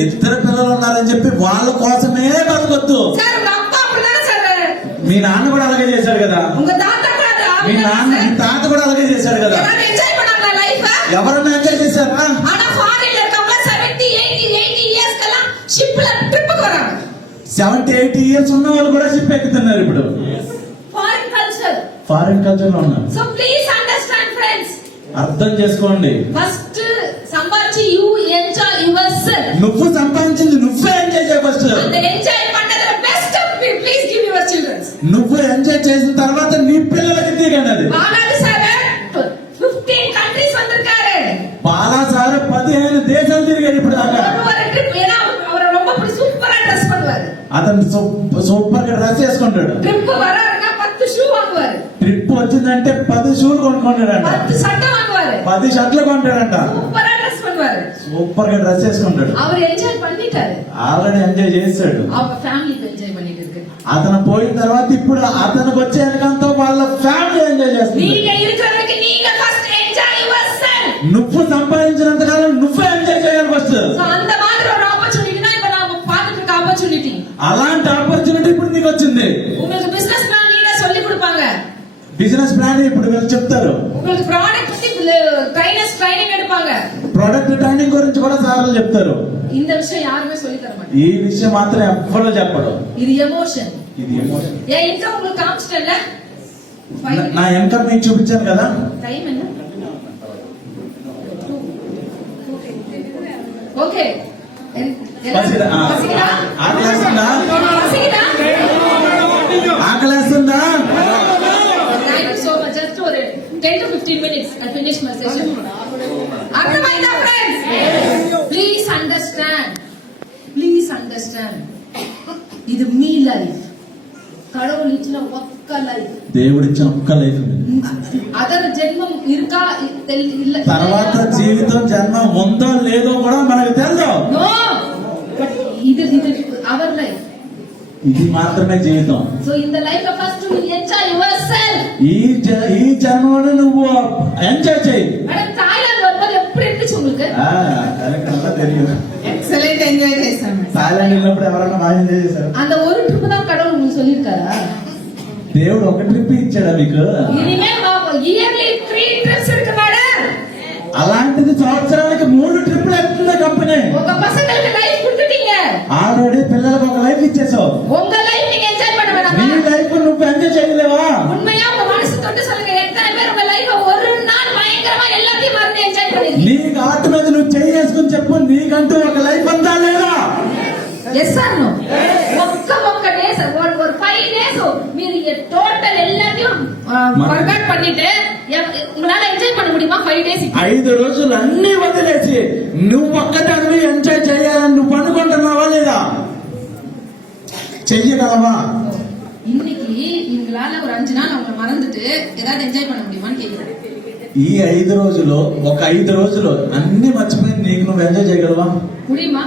ఇద్దరు పిల్లలు ఉన్నారని చెప్పి వాళ్ళ కోసమే బతకొద్దు. సార్ உங்க அப்பா அப்படிதானே சார்? మీ నాన్న కూడా అలాగే చేశాడు కదా. உங்க தாத்தா கூட మీ తాత కూడా అలాగే చేశాడు కదా. ఎంజాయ్ பண்ணாங்க లైఫ్. ఎవరన్నా ఎంజాయ్ చేశారా? ஆனா ஃபாரின்ல இருக்கவங்க 70 80 ఇయర్స్ కల్లా షిప్ ల ట్రిప్ పోறாங்க. 70 80 ఇయర్స్ ఉన్న వాళ్ళు కూడా షిప్ ఎక్కుతున్నారు ఇప్పుడు. ఫారిన్ కల్చర్ లో ఉన్నారు. So please understand friends. అర్థం చేసుకోండి. ఫస్ట్ సంపాదించి యు ఎంజాయ్ యువర్ సెల్ఫ్. నువ్వు సంపాదించింది నువ్వే ఎంజాయ్ చేయ ఫస్ట్. అండ్ ఎంజాయ్ పన్నది best of please give your childrens. నువ్వు ఎంజాయ్ చేసిన తర్వాత నీ పిల్లలకి తీయండి అది. బాలాజీ సార్ 15 కంట్రీస్ வந்திருக்காரு. బాలా సార్ 15 దేశాలు తిరిగారు ఇప్పుడు దాకా. ஒரு ட்ரிப் ஏனா அவர் ரொம்ப சூப்பரா ட்ரெஸ் பண்ணுவாரு. అతను సూపర్ గా డ్రెస్ చేసుకుంటాడు. ట్రిప్ వరారుగా 10 షూ వాங்குவாரு. ట్రిప్ వచ్చిందంటే 10 షూలు కొనుక్కుంటాడంట. 10 షర్ట్ వాங்குவாரு. 10 షర్ట్లు కొంటాడంట. సూపర్ డ్రెస్ பண்ணுவாரு. సూపర్ గా డ్రెస్ చేసుకుంటాడు. அவர் ఎంజాయ్ பண்ணிட்டாரு. ఆల్రెడీ ఎంజాయ్ చేశాడు. அவங்க ఫ్యామిలీ ఎంజాయ్ பண்ணிட்டு இருக்கு. అతను పోయిన తర్వాత ఇప్పుడు అతనికి వచ్చే వెనకంతో వాళ్ళ ఫ్యామిలీ ఎంజాయ్ చేస్తుంది. நீங்க இருக்கிறதுக்கு நீங்க ఫస్ట్ ఎంజాయ్ యువర్ సెల్ఫ్. నువ్వు సంపాదించినంత కాలం నువ్వే ఎంజాయ్ చేయాలి ఫస్ట్. సో அந்த மாதிரி ஒரு ஆப்பர்ச்சுனிட்டி தான் இப்ப நாம பார்த்துட்டு இருக்க ஆப்பர்ச்சுனிட்டி. అలాంటి ఆపర్చునిటీ ఇప్పుడు నీకు వచ్చింది. உங்களுக்கு బిజినెస్ ప్లాన్ நீங்க சொல்லி கொடுப்பாங்க. బిజినెస్ ప్లాన్ ఇప్పుడు వీళ్ళు చెప్తారు. உங்களுக்கு ப்ராடக்ட் பத்தி ட்ரைனர்ஸ் ட்ரைனிంగ్ எடுப்பாங்க. ప్రొడక్ట్ ట్రైనింగ్ గురించి కూడా సార్లు చెప్తారు. இந்த விஷயம் யாருமே சொல்லி தர மாட்டாங்க. ఈ విషయం మాత్రం ఎవ్వరూ చెప్పడు. ఇది ఎమోషన్. ఇది ఎమోషన్. ఏ ఇన్కమ్ உங்களுக்கு కాన్స్టెంట్ నా ఇన్కమ్ మీకు చూపించాను కదా. టైం ఎంత? Okay. ఆకలేస్తుందా? ఆకలేస్తుందా? Thank you so much. Just for 10 to 15 minutes, I finish my session. అర్థమైందా friends? Please understand. Please understand. ఇది మీ లైఫ్. கடவுள் ఇచ్చిన ఒక్క లైఫ్. దేవుడిచ్చిన ఒక్క లైఫ్. అదర్ జన్మం ఇరుకా తర్వాత జీవితం జన్మ ఉందో లేదో కూడా మనకు తెలియదు. నో బట్ ఇది అవర్ లైఫ్. ఇది మాత్రమే జీవితం. So in the life first to enjoy your self. ఈ జన్మను నువ్వు ఎంజాయ్ చేయి. మేడం థాయిలాండ్ வரும்போது எப்படி இருந்துச்சு உங்களுக்கு? எனக்கு தெரியும். எக்ஸலென்ட் என்ஜாய் చేశాను. థాయిలాండ్ వెళ్ళినప్పుడు ఎవరైనా బాగా ఎంజాయ్ చేశారు? அந்த ஒரு ட்ரிப் தான் கடவுள் உங்களுக்கு சொல்லிருக்காரா? దేవుడు ఒక ట్రిప్ ఇచ్చాడా మీకు? ఇనిమే ఇయర్లీ 3 ట్రిప్స్ இருக்கு మేడం. అలాంటిది సంవత్సరానికి 3 ట్రిప్లు ఎత్తుంది కంపెనీ. ఒక పర్సనల్ లైఫ్ கொடுத்துட்டீங்க. ఆల్రెడీ పిల్లలకు ఒక లైఫ్ ఇచ్చేసావు. உங்க லைஃப் நீங்க ఎంజాయ్ பண்ண வேண்டாமா? నీ లైఫ్ నువ్వు ఎంజాయ్ చేయలేవా? உண்மையா உங்க మనసు தொட்டு சொல்லுங்க. எத்தனை பேர் உங்க லைஃப் ஒரு நாள் பயங்கரமா எல்லாத்தையும் மறந்து ఎంజాయ్ பண்ணிருக்கீங்க? నీకు ఆట మీద నువ్వు చేయి చేసుకుని చెప్పు, నీకంటూ ఒక లైఫ్ ఉందా లేదా? Yes or no? ఒక్క డేస్ ஒரு 5 డేస్ మీరు టోటల్ எல்லாத்தையும் ఫర్గట్ பண்ணிட்டு உங்களால ఎంజాయ్ பண்ண முடியுமா 5 డేస్? 5 రోజులు అన్ని వదిలేసి నువ్వు ఒక్కదానివి ఎంజాయ్ చేయాలని నువ్వు అనుకుంటున్నావా లేదా? చెయ్యగలవా? இன்னைக்கு உங்களால ஒரு 5 நாள் அவங்க மறந்துட்டு ஏதாவது ఎంజాయ్ பண்ண முடியுமான்னு கேக்குறேன். ఈ 5 రోజులు ఒక 5 రోజులు అన్ని మర్చిపోయి నీకు నువ్వు ఎంజాయ్ చేయగలవా? முடியுமா?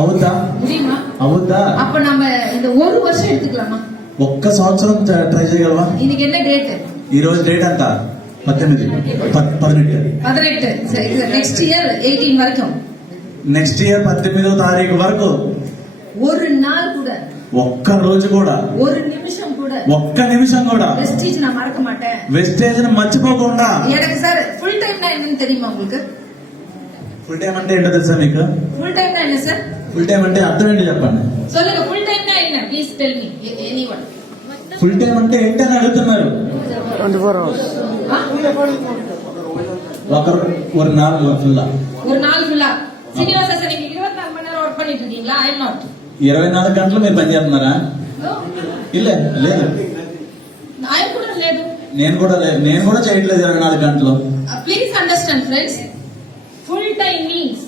అవుతా? முடியுமா? అవుతా? அப்ப நம்ம இந்த ஒரு வருஷம் எடுத்துக்கலாமா? ఒక్క సంవత్సరం ట్రై చేయగలవా? இன்னைக்கு என்ன டேட்? ఈ రోజు డేట్ అంతా 18 18 నెక్స్ట్ ఇయర్ 18 వరకు. నెక్స్ట్ ఇయర్ 18వ తారీఖు వరకు ஒரு நாள் கூட, ఒక్క రోజు కూడా, ஒரு నిమిషం கூட, ఒక్క నిమిషం కూడా வெஸ்டேஜ் நான் மறக்க மாட்டேன். వెస్టేజ్ ని మర్చిపోకుండా. எனக்கு சார் ఫుల్ టైం నా என்னன்னு தெரியுமா உங்களுக்கு? ఫుల్ టైం అంటే ఏంటో తెలుసా మీకు? ఫుల్ టైం నా என்ன సార్? ఫుల్ టైం అంటే అర్థం ఏంటి చెప్పండి. சொல்லுங்க ఫుల్ టైం నా என்ன? Please tell me anyone. Full time అంటే ఏంటని అడుగుతున్నారు. 24 hours. ஒரு நாள் ஃபுல்லா. ஒரு நாள் ஃபுல்லா. சீனிவாச சார் நீங்க 24 மணி நேரம் வர்க் பண்ணிட்டு இருக்கீங்களா? ஐ அம் நாட். 24 గంటలు మీరు పని చేస్తున్నారా? இல்ல లేదు. ఆయన కూడా లేదు. నేను కూడా చేయట్లేదు 24 గంటలు. Please understand friends. Full time means,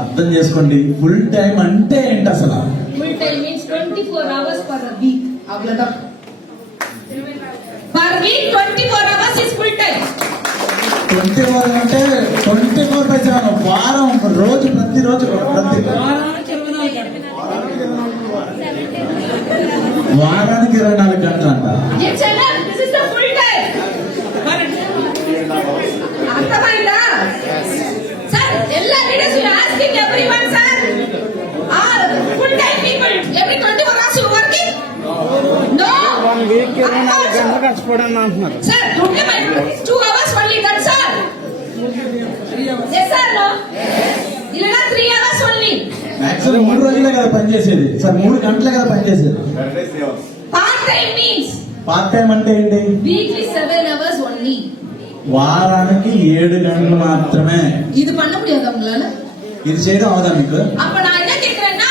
అర్థం చేసుకోండి, ఫుల్ టైం అంటే ఏంటి అసలు? Full time means 24 hours per week. అవ్వలేదా? Per week 24 hours is full time. 24 అంటే 24/7 వారం, రోజు, ప్రతి రోజు, ప్రతి వారానికి 24 గంటలు అంట. It's enough. This is the full time. అర్థమైందా సార్? എല്ലാ leaders will asking everyone sir. All full time people every 24 hours you working? No. 1 week 24 గంటలు కష్టపడని అంటున్నారు. Sir, today my 2 hours only. That's all. Yes sir, no? ఇలా 3 hours only. Maximum 3 రోజులే కదా పనిచేసేది sir, 3 గంటలే కదా పనిచేసేది. Part time means part time అంటే ఏంటి? weekly 7 hours only. వారానికి 7 గంటలు మాత్రమే. இது பண்ண முடியாது உங்களால? ఇది చేయడం అవదా మీకు? அப்ப நான் என்ன கேக்குறேன்னா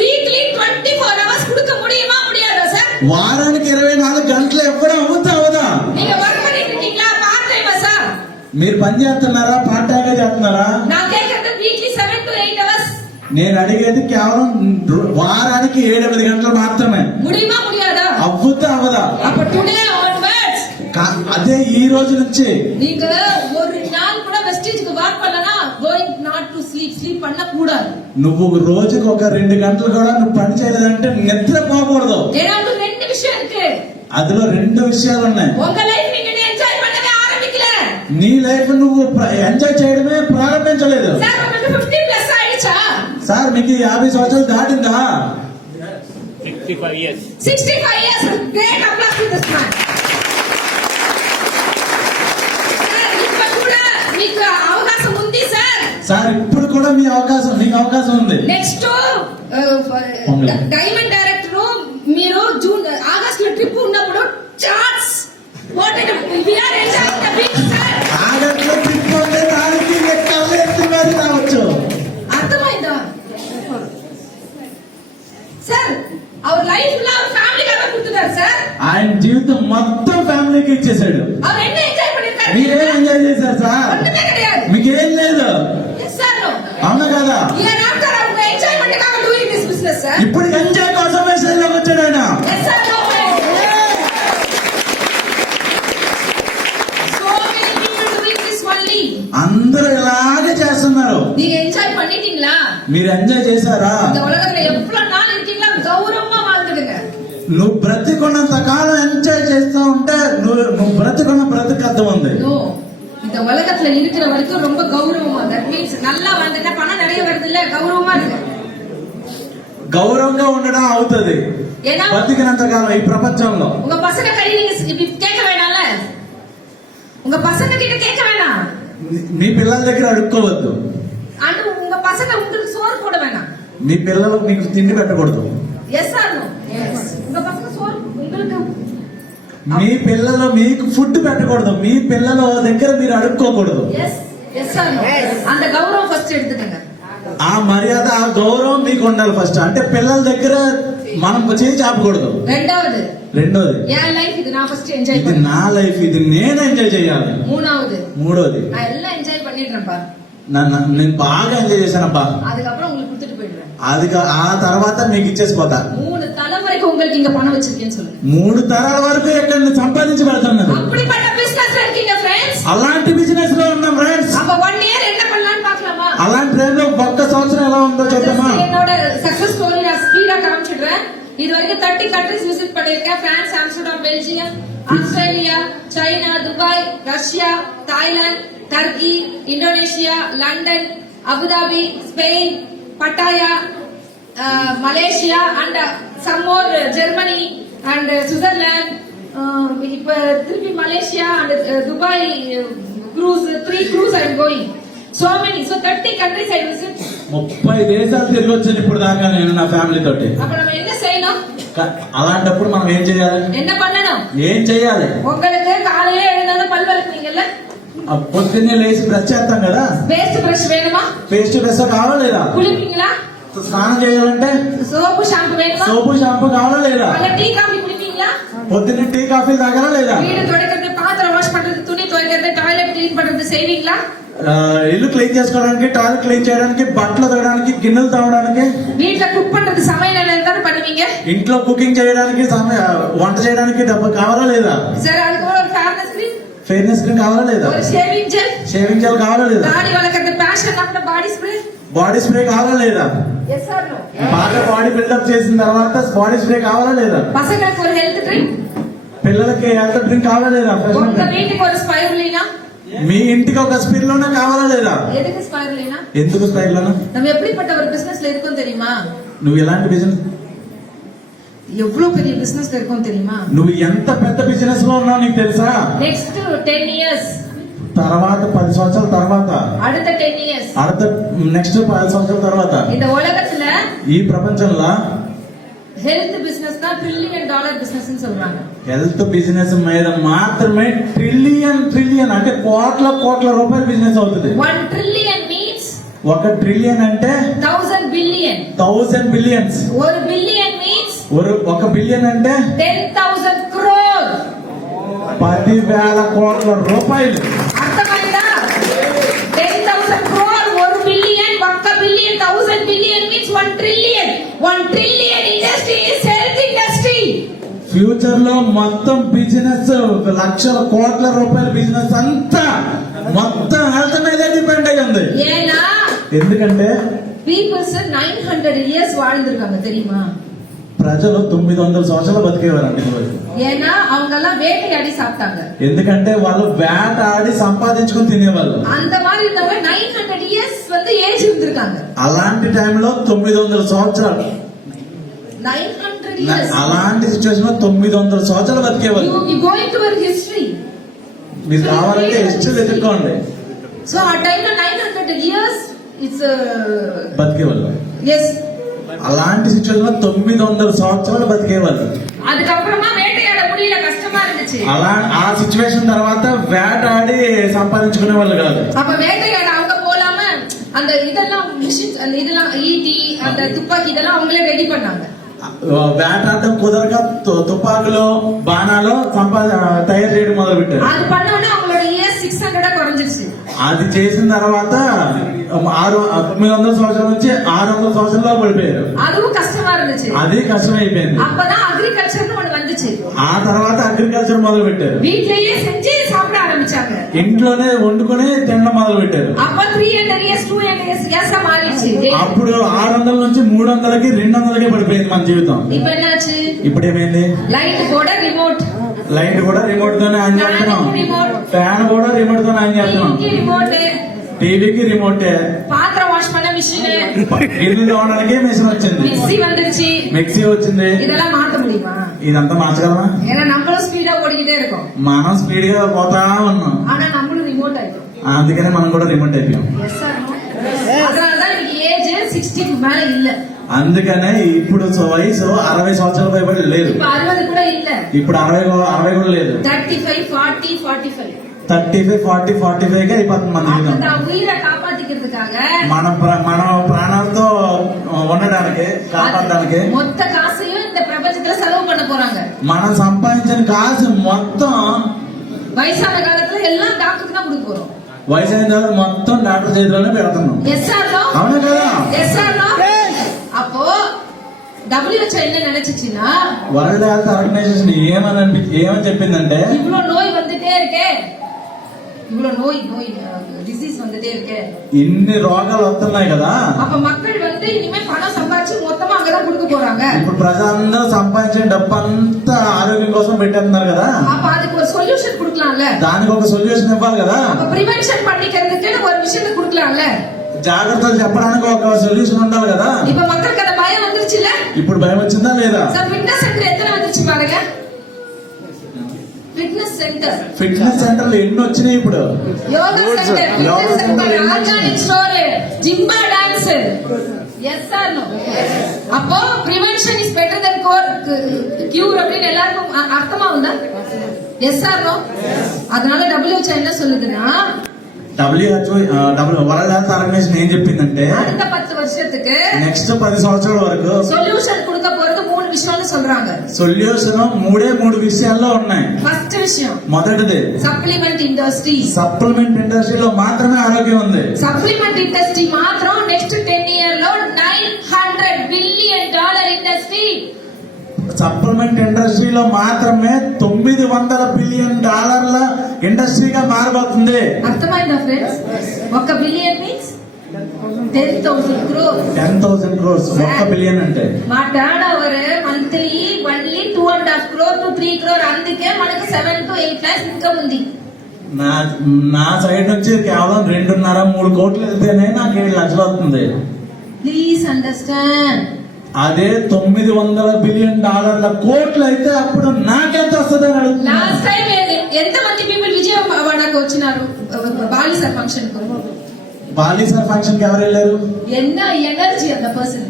weekly 24 hours கொடுக்க முடியுமா முடியாதா சார்? వారానికి 24 గంటలు ఇవ్వడం అవుతా అవదా? நீங்க வர்க் பண்ணிட்டு இருக்கீங்களா? பார்ட் டைமா சார்? మీరు పని చేస్తున్నారా, పార్ట్ టైం గా చేస్తున్నారా? நான் கேக்குறது weekly 7 to 8 hours. నేను అడిగేది కేవలం వారానికి 7-8 గంటలు మాత్రమే. முடியுமா முடியாதா? అవుతా అవదా? அப்ப today onwards అదే ఈ రోజు నుంచి நீங்க ஒரு நாள் கூட வெஸ்டேஜ்க்கு வாக் பண்ணனா going not to sleep பண்ண கூடாது. నువ్వు రోజుకు ఒక 2 గంటలు కూడా నువ్వు పని చేయలేదంటే నిద్ర పోకూడదు. ஏன்னா அது ரெண்டு விஷயம் இருக்கு. అందులో 2 విషయాలు ఉన్నాయి. உங்க லைஃப் நீங்க என்ஜாய் பண்ணவே ஆரம்பிக்கல. నీ లైఫ్ నువ్వు ఎంజాయ్ చేయడమే ప్రారంభించలేదు. சார் உங்களுக்கு 50 ప్లస్ ఆయిచా? సార్ మీకు 50 సంవత్సరాలు దాటిందా? 65 years. 65 years. Great applause to this man. Sir ఇప్పుడు కూడా మీకు అవకాశం ఉంది సార్. సార్ ఇప్పుడు కూడా మీకు అవకాశం ఉంది. నెక్స్ట్ డైమండ్ డైరెక్టర్ మీరు ఆగస్ట్ లో ట్రిప్ ఉన్నప్పుడు charts what we are enjoying the beach sir. ఆగట్లో ట్రిప్ ఉంటే దానికి లెక్కలు ఎత్తుమని రావచ్చు. అర్థమైందా సార్? అవర్ లైఫ్ లో ఫ్యామిలీ గా కూర్చున్నారు సార్. ఆయన జీవితం మొత్తం ఫ్యామిలీకి ఇచ్చేసాడు. அவர் என்ன ఎంజాయ్ பண்ணிருக்காரு? మీరేం ఎంజాయ్ చేశారు సార్? ஒண்ணுமே கிடையாது. మీకేం లేదు. Yes sir no. అవునా కదా? ఇయర్ ఆఫ్టర్ அவங்க ఎంజాయ్మెంట్గా డూయింగ్ దిస్ బిజినెస్ సార్. ఇప్పుడు ఎంజాయ్ కోసం మెసేజ్లోకి వచ్చాడు ఆయన. Yes sir no. So many people doing this only. అందరూ ఇలాగే చేస్తున్నారు. நீங்க என்ஜாய் பண்ணிட்டீங்களா? మీరు ఎంజాయ్ చేశారా? இந்த உலகத்துல எவ்வளவு நாள் இருக்கீங்களா கௌரவமா வாழ்ந்துடுங்க. నువ్వు బ్రతికున్నంత కాలం ఎంజాయ్ చేస్తూ ఉంటే నువ్వు బ్రతికున్న బ్రతికి అర్థం ఉంది. நோ, இந்த உலகத்துல இருக்கிற வரைக்கும் ரொம்ப கௌரவமா, தட் மீன்ஸ் நல்லா வாழ்ந்துட்டா பணம் நிறைய வருது இல்ல, கௌரவமா இருக்கு. గౌరవంగా ఉండడం అవుతుంది ஏன்னா బతికినంత కాలం ఈ ప్రపంచంలో. உங்க பசங்க கை நீங்க இப்படி கேட்க வேணாம்ல. உங்க பசங்க கிட்ட கேட்க வேணாம். మీ పిల్లల దగ్గర అడుక్కోవద్దు. అండ్ உங்க பசங்க உங்களுக்கு சோறு போட வேணாம். మీ పిల్లలకు మీకు తిండి పెట్టకూడదు. Yes or no? உங்க பசங்க சோறு உங்களுக்கு మీ పిల్లలు మీకు ఫుడ్ పెట్టకూడదు. మీ పిల్లల దగ్గర మీరు అడుక్కోకూడదు. Yes or no? அந்த கௌரவம் ஃபர்ஸ்ட் எடுத்துக்கங்க. ఆ మర్యాద, ఆ గౌరవం మీకు ఉండాలి ఫస్ట్. అంటే పిల్లల దగ్గర మనం చేయి చాపకూడదు. రెండోది என் லைஃப் இது நான் ஃபர்ஸ்ட் என்ஜாய் ఇది பண்ணேன். నా లైఫ్, ఇది నేను ఎంజాయ్ చేయాలి. మూడోది நான் எல்லாம் என்ஜாய் பண்ணிடுறேன்ப்பா. నేను బాగా ఎంజాయ్ చేశానబ్బా. அதுக்கப்புறம் உங்களுக்கு கொடுத்துட்டு போயிடுறேன். ఆ తర్వాత మీకు ఇచ్చేసిపోతా. 3 தலைமுறைக்கு உங்களுக்கு இங்க பணம் வச்சிருக்கேன்னு சொல்லுங்க. 3 తరాల వరకు ఇక్కడ సంపాదించి పెడుతున్నారు. அப்படிப்பட்ட பிசினஸ்ல இருக்கீங்க ఫ్రెండ్స్. అలాంటి బిజినెస్ లో ఉన్నాం ఫ్రెండ్స్. அப்ப 1 ఇయర్ என்ன பண்ணலாம்னு பார்க்கலாமா? అలాంటి టైంలో ఒక్క సంవత్సరం ఎలా ఉందో చెప్పమా? என்னோட சக்சஸ் ஸ்டோரி நான் ஸ்பீடா காமிச்சிடுறேன். இது வரைக்கும் 30 కంట్రీస్ విజిట్ பண்ணிருக்கேன். France, Amsterdam, Belgium, Australia, China, Dubai, Russia, Thailand, Turkey, Indonesia, London, Abu Dhabi, Spain, Pattaya, Malaysia and some more Germany and Switzerland, இப்ப திருப்பி Malaysia and Dubai cruise, 3 cruise I am going. So many, so 30 countries I visit. 30 దేశాలు తిరిగి వచ్చాను ఇప్పుడు దాకా నేను నా family తోటి. அப்ப நம்ம என்ன செய்யணும்? అలాంటప్పుడు మనం ఏం చేయాలి? என்ன பண்ணணும்? ఏం చేయాలి? உங்களுக்கு காலையில எழுந்ததும் பல் விளக்குவீங்கல்ல? పొద్దున్నే లేచి బ్రష్ చేస్తాం కదా. పేస్ట్ బ్రష్ వేணுமா? పేస్ట్ బ్రష్ కావాలా లేదా? కులిపిங்களா? స్నానం చేయాలంటే సోపు షాంపూ వేணுமா? సోపు షాంపూ కావాలా లేదా? మళ్ళీ టీ కాఫీ కులిపిங்களா? పొద్దున్నే టీ కాఫీ తాగాలా లేదా? வீடு துடைக்கிறது, பாத்திரம் வாஷ் பண்றது, துணி துவைக்கிறது, టాయిలెట్ క్లీన్ పண்றது செய்வீங்களா? ఇల్లు క్లీన్ చేసుకోవడానికి, టాయిలెట్ క్లీన్ చేయడానికి, బట్టలు తోడడానికి, గిన్నెలు తోడడానికి, வீட்ல குக் பண்றது, சமையல் எல்லாரும் பண்ணுவீங்க. ఇంట్లో కుకింగ్ చేయడానికి, వంట చేయడానికి డబ్బు కావాలా లేదా? సరే, அதுக்கு ஒரு ఫేర్నెస్ క్రీమ్, ఫెయిర్నెస్ క్రీమ్ కావాలా లేదా? ஒரு షేవింగ్ జెల్, షేవింగ్ జెల్ కావాలా లేదా? தாடி வளர்க்கறது, பேஷன் அப்புறம் பாடி ஸ்ப்ரே, బాడీ స్ప్రే కావాలా లేదా? Yes or no? బాగా బాడీ బిల్డప్ చేసిన తర్వాత బాడీ స్ప్రే కావాలా లేదా? పసங்களுக்கு ஒரு హెల్త్ డ్రింక్, పిల్లలకి హెల్త్ డ్రింక్ కావాలా లేదా? உங்க வீட்டுக்கு ஒரு ஸ்பைருலினா, మీ ఇంటికి ఒక స్పిర్లోనే కావాలా లేదా? எதுக்கு ஸ்பைருலினா? ఎందుకు స్పైర్లోనా? நம்ம எப்படிப்பட்ட ஒரு பிசினஸ்ல இருக்கோம் தெரியுமா? నువ్వు ఎలాంటి బిజినెస్, எவ்வளவு பெரிய பிசினஸ்ல இருக்கோம் தெரியுமா? నువ్వు ఎంత పెద్ద బిజినెస్ లో ఉన్నావు నీకు తెలుసా? నెక్స్ట్ 10 ఇయర్స్, తర్వాత 10 సంవత్సరాల తర్వాత, அடுத்த 10 ఇయర్స్, அடுத்த నెక్స్ట్ 10 సంవత్సరాల తర్వాత இந்த ఉలగத்துல ఈ ప్రపంచంలో హెల్త్ బిజినెస్ தான் ట్రిలియన్ డాలర్ బిజినెస్ ని சொல்றாங்க. హెల్త్ బిజినెస్ మీద మాత్రమే ట్రిలియన్ అంటే కోట్ల రూపాయల బిజినెస్ అవుతుంది. 1 ట్రిలియన్ మీన్స్ 1 ట్రిలియన్ అంటే 1000 billion. 1000 billions. 1 billion means 1 billion అంటే 10,000 crore. 10,000 కోట్ల రూపాయలు. అర్థమైందా? 10,000 crore, 1 billion, 1 billion, 1000 billion means 1 trillion. 1 trillion industry is health industry. Future లో మొత్తం బిజినెస్ లక్షల కోట్ల రూపాయల బిజినెస్ అంతా మొత్తం హెల్త్ మీద డిపెండ్ అయ్యి ఉంది. ఏనా? ఎందుకంటే పీపుల్స్ 900 ఇయర్స్ வாழ்ந்திருக்காங்க தெரியுமா? ప్రజలు 900 సంవత్సరాలు బతికేవారండి ఈరోజు. ஏன்னா அவங்க எல்லாம் வேட்டையாடி சாப்பிட்டாங்க. ఎందుకంటే వాళ్ళు వేటాడి సంపాదించుకుని తినేవాళ్ళు. அந்த மாதிரி இருந்தவங்க 900 ఇయర్స్ வந்து ఏజ్ இருந்திருக்காங்க. అలాంటి టైంలో 900 సంవత్సరాలు, 900 ఇయర్స్. అలాంటి సిచ్యువేషన్ లో 900 సంవత్సరాలు బతికేవాళ్ళు. you going to our history. మీరు కావాలంటే హిస్టరీ వెతుక్కోండి. సో ఆ టైంలో 900 ఇయర్స్ ఇట్స్ బతికేవాళ్ళు. ఎస్. అలాంటి సిచ్యువేషన్ లో 900 సంవత్సరాలు బతికేవాళ్ళు. அதுக்கப்புறமா வேட்டையாட முடியல, கஷ்டமா இருந்துச்சு. అలా ఆ సిచ్యువేషన్ తర్వాత వేటాడి సంపాదించుకునే వాళ్ళు కాదు. அப்ப வேட்டையாட அவங்க போலாம அந்த இதெல்லாம் மிஷின், அந்த இதெல்லாம் ஈட்டி, அந்த துப்பாக்கி இதெல்லாம் அவங்களே ரெடி பண்ணாங்க. వేటాడటం కుదరక తుపాకులు బాణాలు తయారు చేయడం మొదలు పెట్టారు. அது பண்ணோன்னா அவங்களோட ఇయర్స్ 600 குறைஞ்சிருச்சு. అది చేసిన తర్వాత 900 సంవత్సరాల నుంచి 600 సంవత్సరాల్లో పడిపోయారు. அதுவும் కష్టமா இருந்துச்சு. అది కష్టమైపోయింది. அப்பதான் అగ్రికల్చర్னு ஒண்ணு வந்துச்சு. ఆ తర్వాత అగ్రికల్చర్ మొదలు పెట్టారు. வீட்லயே செஞ்சு சாப்பிட ஆரம்பிச்சாங்க. ఇంట్లోనే వండుకొని తినడం మొదలు పెట్టారు. அப்ப 300 ఇయర్స్ 200 ఇయర్స్ గ్యాసా మారిச்சு. అప్పుడు 600 నుంచి 300కి 200కి పడిపోయింది మన జీవితం. இப்ப என்னாச்சு? ఇప్పుడు ఏమైంది? లైట్ కూడా రిమోట్, లైట్ కూడా రిమోట్ తోనే ఆన్ చేస్తున్నాం. ఫ్యాన్ కూడా రిమోట్ తోనే ఆన్ చేస్తున్నాం. రిమోట్, టీవీకి రిమోటే, பாத்திரம் வாஷ் பண்ண மிஷின், ఇల్లు తోమడానికి మిషన్ వచ్చింది, மிக்ஸி வந்துருச்சு. మిక్సీ వచ్చింది. இதெல்லாம் மாத்த முடியுமா? ఇదంతా మార్చగలమా? ஏன்னா நம்மளும் స్పీడా ఓడికితే இருக்கோம். మనం స్పీడ్ గా పోతా ఉన్నాం. ஆனா நம்மளும் రిమోట్ అయిపోం. అందుకనే మనం కూడా రిమోట్ అయిపోయాం. Yes or no? அதனாலதான் இன்னைக்கு ఏజ్ 60 மேல இல்ல. అందుకనే ఇప్పుడు వయసు 60 సంవత్సరాల పైబడి లేదు. இப்ப 60 కూడా இல்ல. ఇప్పుడు 60 కూడా లేదు. 35, 40, 45. 35, 40, 45 అయిపోతుంది మన జీవితం. அந்த உயிரை காப்பாத்திக்கிறதுக்காக మన ప్రాణాలతో ఉండడానికి కాపాడడానికి மொத்த காசையும் இந்த பிரபஞ்சத்துல செலவு பண்ண போறாங்க. మనం సంపాదించిన కాసు మొత్తం வயசான காலத்துல எல்லாம் டாக்டருக்கு தான் கொடுக்க போறோம். వయసు అయిన తర్వాత మొత్తం డాక్టర్ చేతిలోనే పెడుతున్నాం. Yes or no? అవునా కదా? Yes or no? அப்போ WHO என்ன நினைச்சுச்சுன்னா, వరల్డ్ హెల్త్ ఆర్గనైజేషన్ ఏమని చెప్పిందంటే, இவ்ளோ நோய் வந்துட்டே இருக்கே, இவ்ளோ நோய் டிசீஸ் வந்துட்டே இருக்கே, ఇన్ని రోగాలు వస్తున్నాయి కదా, அப்ப மக்கள் வந்து இனிமே பணம் சம்பாதிச்சு மொத்தமா அங்கதான் கொடுக்க போறாங்க. ఇప్పుడు ప్రజలందరూ సంపాదించిన డబ్బు అంతా ఆరోగ్యం కోసం పెట్టేస్తున్నారు కదా, அப்ப அதுக்கு ஒரு சொல்யூஷன் கொடுக்கலாம்ல. దానికి ఒక సొల్యూషన్ ఇవ్వాలి కదా. அப்ப ప్రివెన్షన్ பண்ணிக்கிறதுக்கு ஒரு விஷயத்தை கொடுக்கலாம்ல. జాగ్రత్తలు చెప్పడానికి ఒక సొల్యూషన్ ఉండాలి కదా. இப்ப மக்களுக்கு அந்த பயம் வந்துருச்சுல. ఇప్పుడు భయం వచ్చిందా లేదా? சார் ஃபிட்னஸ் சென்டர் எத்தனை வந்துச்சு பாருங்க. ఫిట్నెస్ సెంటర్లు ఎన్ని వచ్చినాయి ఇప్పుడు. Yoga centre, fitness centre, organic store, zumba dance. Yes or no? அப்போ prevention is better than cure அப்படின்னு எல்லாருக்கும் அர்த்தமா ఉందా? Yes or no? அதனால WHO என்ன சொல்லுதுன்னா, వరల్డ్ హెల్త్ ఆర్గనైజేషన్ ఏం చెప్పిందంటే, அடுத்த 10 வருஷத்துக்கு నెక్స్ట్ 10 సంవత్సరాల వరకు சொல்யூஷன் கொடுக்க போறது 3 விஷயம்னு சொல்றாங்க. సొల్యూషన్ 3 విషయాల్లో ఉన్నాయి. ఫస్ట్ విషయం, మొదటిది సప్లిమెంట్ ఇండస్ట్రీ. సప్లిమెంట్ ఇండస్ట్రీలో మాత్రమే ఆరోగ్యం ఉంది. సప్లిమెంట్ ఇండస్ట్రీ మాత్రం నెక్స్ట్ 10 ఇయర్ లో $900 బిలియన్ ఇండస్ట్రీ. సప్లిమెంట్ ఇండస్ట్రీలో మాత్రమే $900 బిలియన్ ఇండస్ట్రీగా మారబోతుంది. అర్థమైందా friends? 1 billion means 10,000 crores. 10,000 crores 1 billion అంటే మా turn over monthly only 2.5 crore to 3 crore, అందుకే మనకు 7 to 8 lakhs ఇన్కమ్ ఉంది. నా సైడ్ నుంచి కేవలం 2.5-3 కోట్లు వెళ్తేనే నాకు 7 లక్షలు వస్తుంది. Please understand. అదే $900 బిలియన్ కోట్లు అయితే అప్పుడు నాకెంత వస్తుంది అని అడుగుతున్నా. లాస్ట్ టైం ఎంత మంది పీపుల్ విజయవాడకు వచ్చినారు బాలి సార్ ఫంక్షన్ కు? బాలీ సార్ ఫంక్షన్ కి ఎవరు వెళ్ళారు? ఎంత ఎనర్జీ అంత పర్సన్,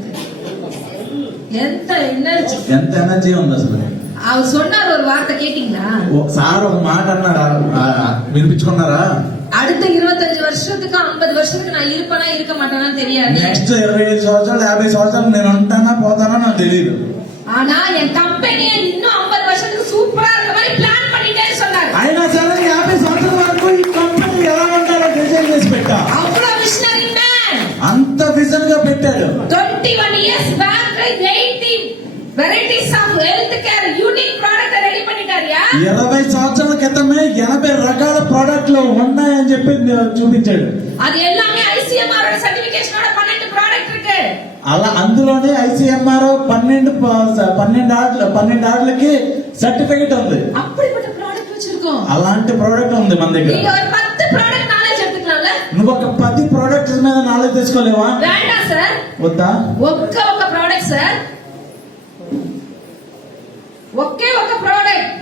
ఎంత ఎనర్జీ, ఎంత ఎనర్జీ ఉంది అసలు. அவர் சொன்னார் ஒரு வார்த்தை கேட்டீங்களா? సార్ ఒక మాట అన్నారా, వినిపించుకున్నారా? அடுத்த 25 வருஷத்துக்கு 50 வருஷத்துக்கு நான் இருப்பேனா இருக்க மாட்டேனான்னு தெரியாது. నెక్స్ట్ 25 సంవత్సరాలు 50 సంవత్సరాలు నేను ఉంటానా పోతానా నాకు తెలియదు. ஆனா என் கம்பெனியை இன்னும் 50 வருஷத்துக்கு சூப்பரா இருக்க மாதிரி பிளான் பண்ணிட்டேன்னு சொன்னாரு. అయినా సరే 50 సంవత్సరాల వరకు ఈ కంపెనీ ఎలా ఉండాలో డిజైన్ చేసి పెట్టా. அவ்வளவு విషనరీ మ్యాన్, అంత విజన్ గా పెట్టాడు. 21 years back 80 varieties of health care unique product ready பண்ணிட்டாரியா? 20 సంవత్సరాల క్రితమే 80 రకాల ప్రోడక్ట్లు ఉన్నాయని చెప్పి చూపించాడు. அது எல்லாமே ICMR సర్టిఫికేషనోட 12 ప్రోడక్ట్ இருக்கு. అలా అందులోనే ICMR 12 ఆర్డర్లకి సర్టిఫికేట్ ఉంది. அப்படிப்பட்ட ப்ராடக்ட் வச்சிருக்கோம். అలాంటి ప్రోడక్ట్ ఉంది మన దగ్గర. நீங்க ஒரு 10 ப்ராடக்ட் நாலேஜ் எடுத்துக்கலாம்ல? నువ్వు ఒక 10 ప్రోడక్ట్స్ మీద నాలెడ్జ్ తెచ్చుకోలేవా? வேண்டாம் சார், వద్దా? ఒక్క ప్రోడక్ట్ సార్, ఒకే ఒక ప్రోడక్ట్.